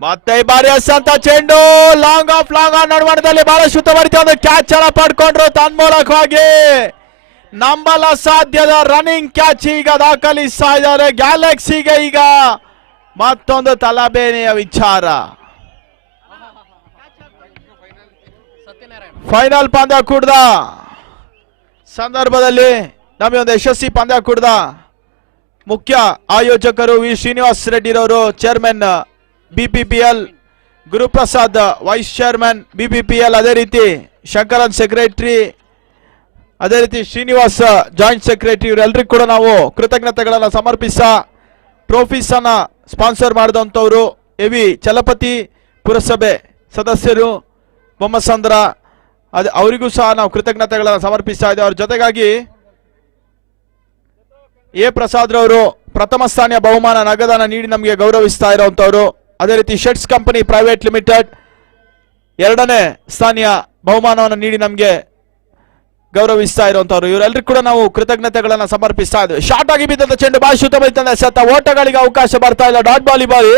ಮತ್ತೆ ಈ ಬಾರಿ ಎಸೆಂತ ಚೆಂಡು ಲಾಂಗ್ ಆಫ್ ನಡುವಣದಲ್ಲಿ ಬಹಳಷ್ಟು ಉತ್ತಮ ರೀತಿಯ ಒಂದು ಕ್ಯಾಚ್ ಅನ್ನ ಪಡ್ಕೊಂಡ್ರು. ತನ್ಮೂಲಕವಾಗಿ ನಂಬಲ ಸಾಧ್ಯದ ರನ್ನಿಂಗ್ ಕ್ಯಾಚ್ ಈಗ ದಾಖಲಿಸ್ತಾ ಇದ್ದಾರೆ. ಗ್ಯಾಲಕ್ಸಿಗೆ ಈಗ ಮತ್ತೊಂದು ತಲಬೇನೆಯ ವಿಚಾರ. ಫೈನಲ್ ಪಂದ್ಯ ಕೂಡ್ದ ಸಂದರ್ಭದಲ್ಲಿ ನಮಗೆ ಒಂದು ಯಶಸ್ವಿ ಪಂದ್ಯ ಕೂಡ್ದ ಮುಖ್ಯ ಆಯೋಜಕರು ವಿ ಶ್ರೀನಿವಾಸ್ ರೆಡ್ಡಿರವರು, chairman BPPL, Guruprasad vice chairman BPPL, ಅದೇ ರೀತಿ ಶಂಕರನ್ ಸೆಕ್ರೆಟರಿ, ಅದೇ ರೀತಿ ಶ್ರೀನಿವಾಸ್ ಜಾಯಿಂಟ್ ಸೆಕ್ರೆಟರಿ, ಇವರೆಲ್ಲರಿಗೂ ಕೂಡ ನಾವು ಕೃತಜ್ಞತೆಗಳನ್ನು ಸಮರ್ಪಿಸ ಟ್ರೋಫೀಸ್ ಅನ್ನ ಸ್ಪಾನ್ಸರ್ ಮಾಡಿದಂಥವ್ರು ಎವಿ ಚಲಪತಿ ಪುರಸಭೆ ಸದಸ್ಯರು ಬೊಮ್ಮಸಂದ್ರ ಅವರಿಗೂ ಸಹ ನಾವು ಕೃತಜ್ಞತೆಗಳನ್ನು ಸಮರ್ಪಿಸ್ತಾ ಇದ್ದೇವೆ. ಅವ್ರ ಜೊತೆಗಾಗಿ ಎ ಪ್ರಸಾದ್ ರವರು ಪ್ರಥಮ ಸ್ಥಾನೀಯ ಬಹುಮಾನ ನಗದನ್ನ ನೀಡಿ ನಮಗೆ ಗೌರವಿಸ್ತಾ ಇರುವಂತವರು. ಅದೇ ರೀತಿ ಶೆಟ್ಸ್ ಕಂಪನಿ ಪ್ರೈವೇಟ್ ಲಿಮಿಟೆಡ್ ಎರಡನೇ ಸ್ಥಾನೀಯ ಬಹುಮಾನವನ್ನು ನೀಡಿ ನಮಗೆ ಗೌರವಿಸ್ತಾ ಇರುವಂತವರು. ಇವರೆಲ್ಲರಿಗೂ ಕೂಡ ನಾವು ಕೃತಜ್ಞತೆಗಳನ್ನು ಸಮರ್ಪಿಸ್ತಾ ಇದ್ದೇವೆ. ಶಾರ್ಟ್ ಆಗಿ ಬಿದ್ದಂತ ಚೆಂಡು ಬಾಯಿ ಶುತ ಬೈತಂದ ಸತ್ತ ಓಟಗಳಿಗೆ ಅವಕಾಶ ಬರ್ತಾ ಇಲ್ಲ. ಡಾಟ್ ಬಾಲ್ ಈ ಬಾರಿ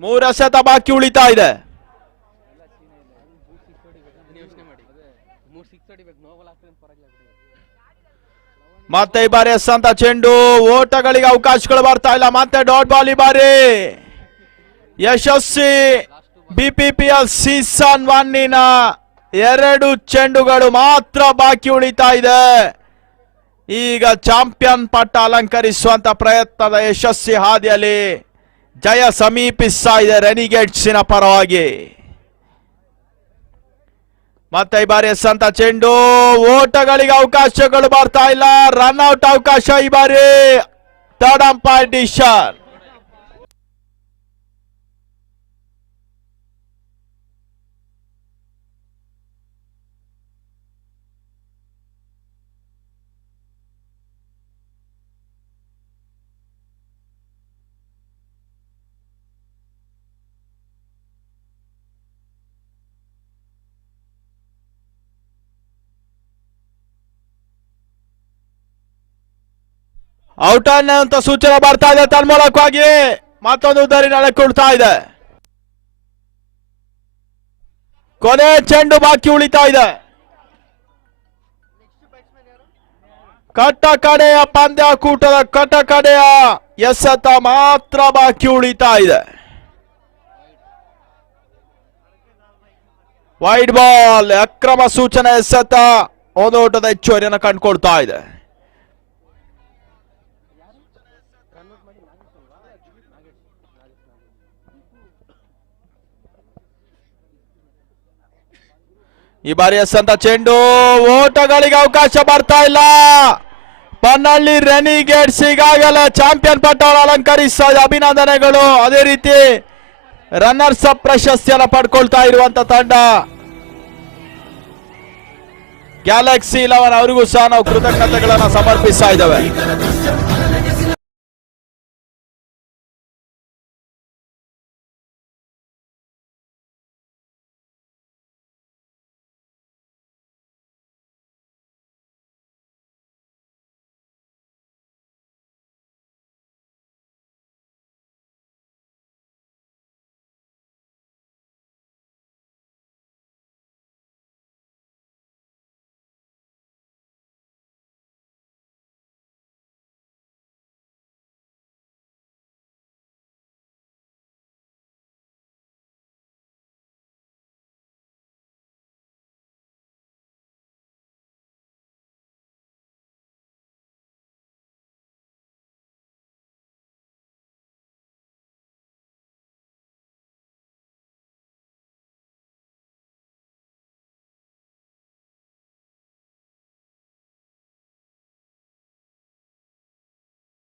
ಮೂರ ಎಸೆತ ಬಾಕಿ ಉಳಿತಾ ಇದೆ. ಮತ್ತೆ ಈ ಬಾರಿ ಎಸಂತ ಚೆಂಡು ಓಟಗಳಿಗೆ ಅವಕಾಶಗಳು ಬರ್ತಾ ಇಲ್ಲ. ಮತ್ತೆ ಡಾಟ್ ಬಾಲ್ ಈ ಬಾರಿ ಯಶಸ್ವಿ ಬಿಪಿಪಿಎಲ್ ಸೀಸನ್ 1 2 ಚೆಂಡುಗಳು ಮಾತ್ರ ಬಾಕಿ ಉಳಿತಾ ಇದೆ. ಈಗ ಚಾಂಪಿಯನ್ ಪಟ್ಟ ಅಲಂಕರಿಸುವಂತ ಪ್ರಯತ್ನದ ಯಶಸ್ವಿ ಹಾದಿಯಲ್ಲಿ ಜಯ ಸಮೀಪಿಸ್ತಾ ಇದೆ ರೆನಿಗೇಟ್ಸಿನ ಪರವಾಗಿ. ಮತ್ತೆ ಈ ಬಾರಿ ಎಸಂತ ಚೆಂಡು ಓಟಗಳಿಗೆ ಅವಕಾಶಗಳು ಬರ್ತಾ ಇಲ್ಲ. ರನ್ಔಟ್ ಅವಕಾಶ ಈ ಬಾರಿ. Third umpire decision. ಔಟ್ ಅನ್ನುವಂತ ಸೂಚನೆ ಬರ್ತಾ ಇದೆ. ತನ್ಮೂಲಕವಾಗಿ ಮತ್ತೊಂದು ಉದ್ದರಿ ನಡೆಕೊಳ್ತಾ ಇದೆ. ಕೊನೆ ಚೆಂಡು ಬಾಕಿ ಉಳಿತಾ ಇದೆ. ಕಟ್ಟಕಡೆಯ ಪಂದ್ಯಾಕೂಟದ ಕಟ್ಟಕಡೆಯ ಎಸೆತ ಮಾತ್ರ ಬಾಕಿ ಉಳಿತಾ ಇದೆ. ವೈಡ್ ಬಾಲ್ ಅಕ್ರಮ ಸೂಚನೆ ಎಸೆತ ಒಂದು ಓಟದ ಹೆಚ್ಚುವರಿಯನ್ನು ಕಂಡುಕೊಳ್ತಾ ಇದೆ. ಈ ಬಾರಿ ಎಸೆತ ಚೆಂಡು ಓಟಗಳಿಗೆ ಅವಕಾಶ ಬರ್ತಾ ಇಲ್ಲ. ಪನ್ನಳ್ಳಿ ರೆನಿಗೇಟ್ಸ್ ಈಗಾಗಲೇ ಚಾಂಪಿಯನ್ ಪಟ್ಟವನ್ನು ಅಲಂಕರಿಸ್ತಾ ಇದೆ. ಅಭಿನಂದನೆಗಳು. ಅದೇ ರೀತಿ ರನ್ನರ್ಸ್ ಅಪ್ ಪ್ರಶಸ್ತಿಯನ್ನು ಪಡ್ಕೊಳ್ತಾ ಇರುವಂತ ತಂಡ ಗ್ಯಾಲಕ್ಸಿ 11 ಅವರಿಗೂ ಸಹ ನಾವು ಕೃತಜ್ಞತೆಗಳನ್ನು ಸಮರ್ಪಿಸ್ತಾ ಇದ್ದೇವೆ.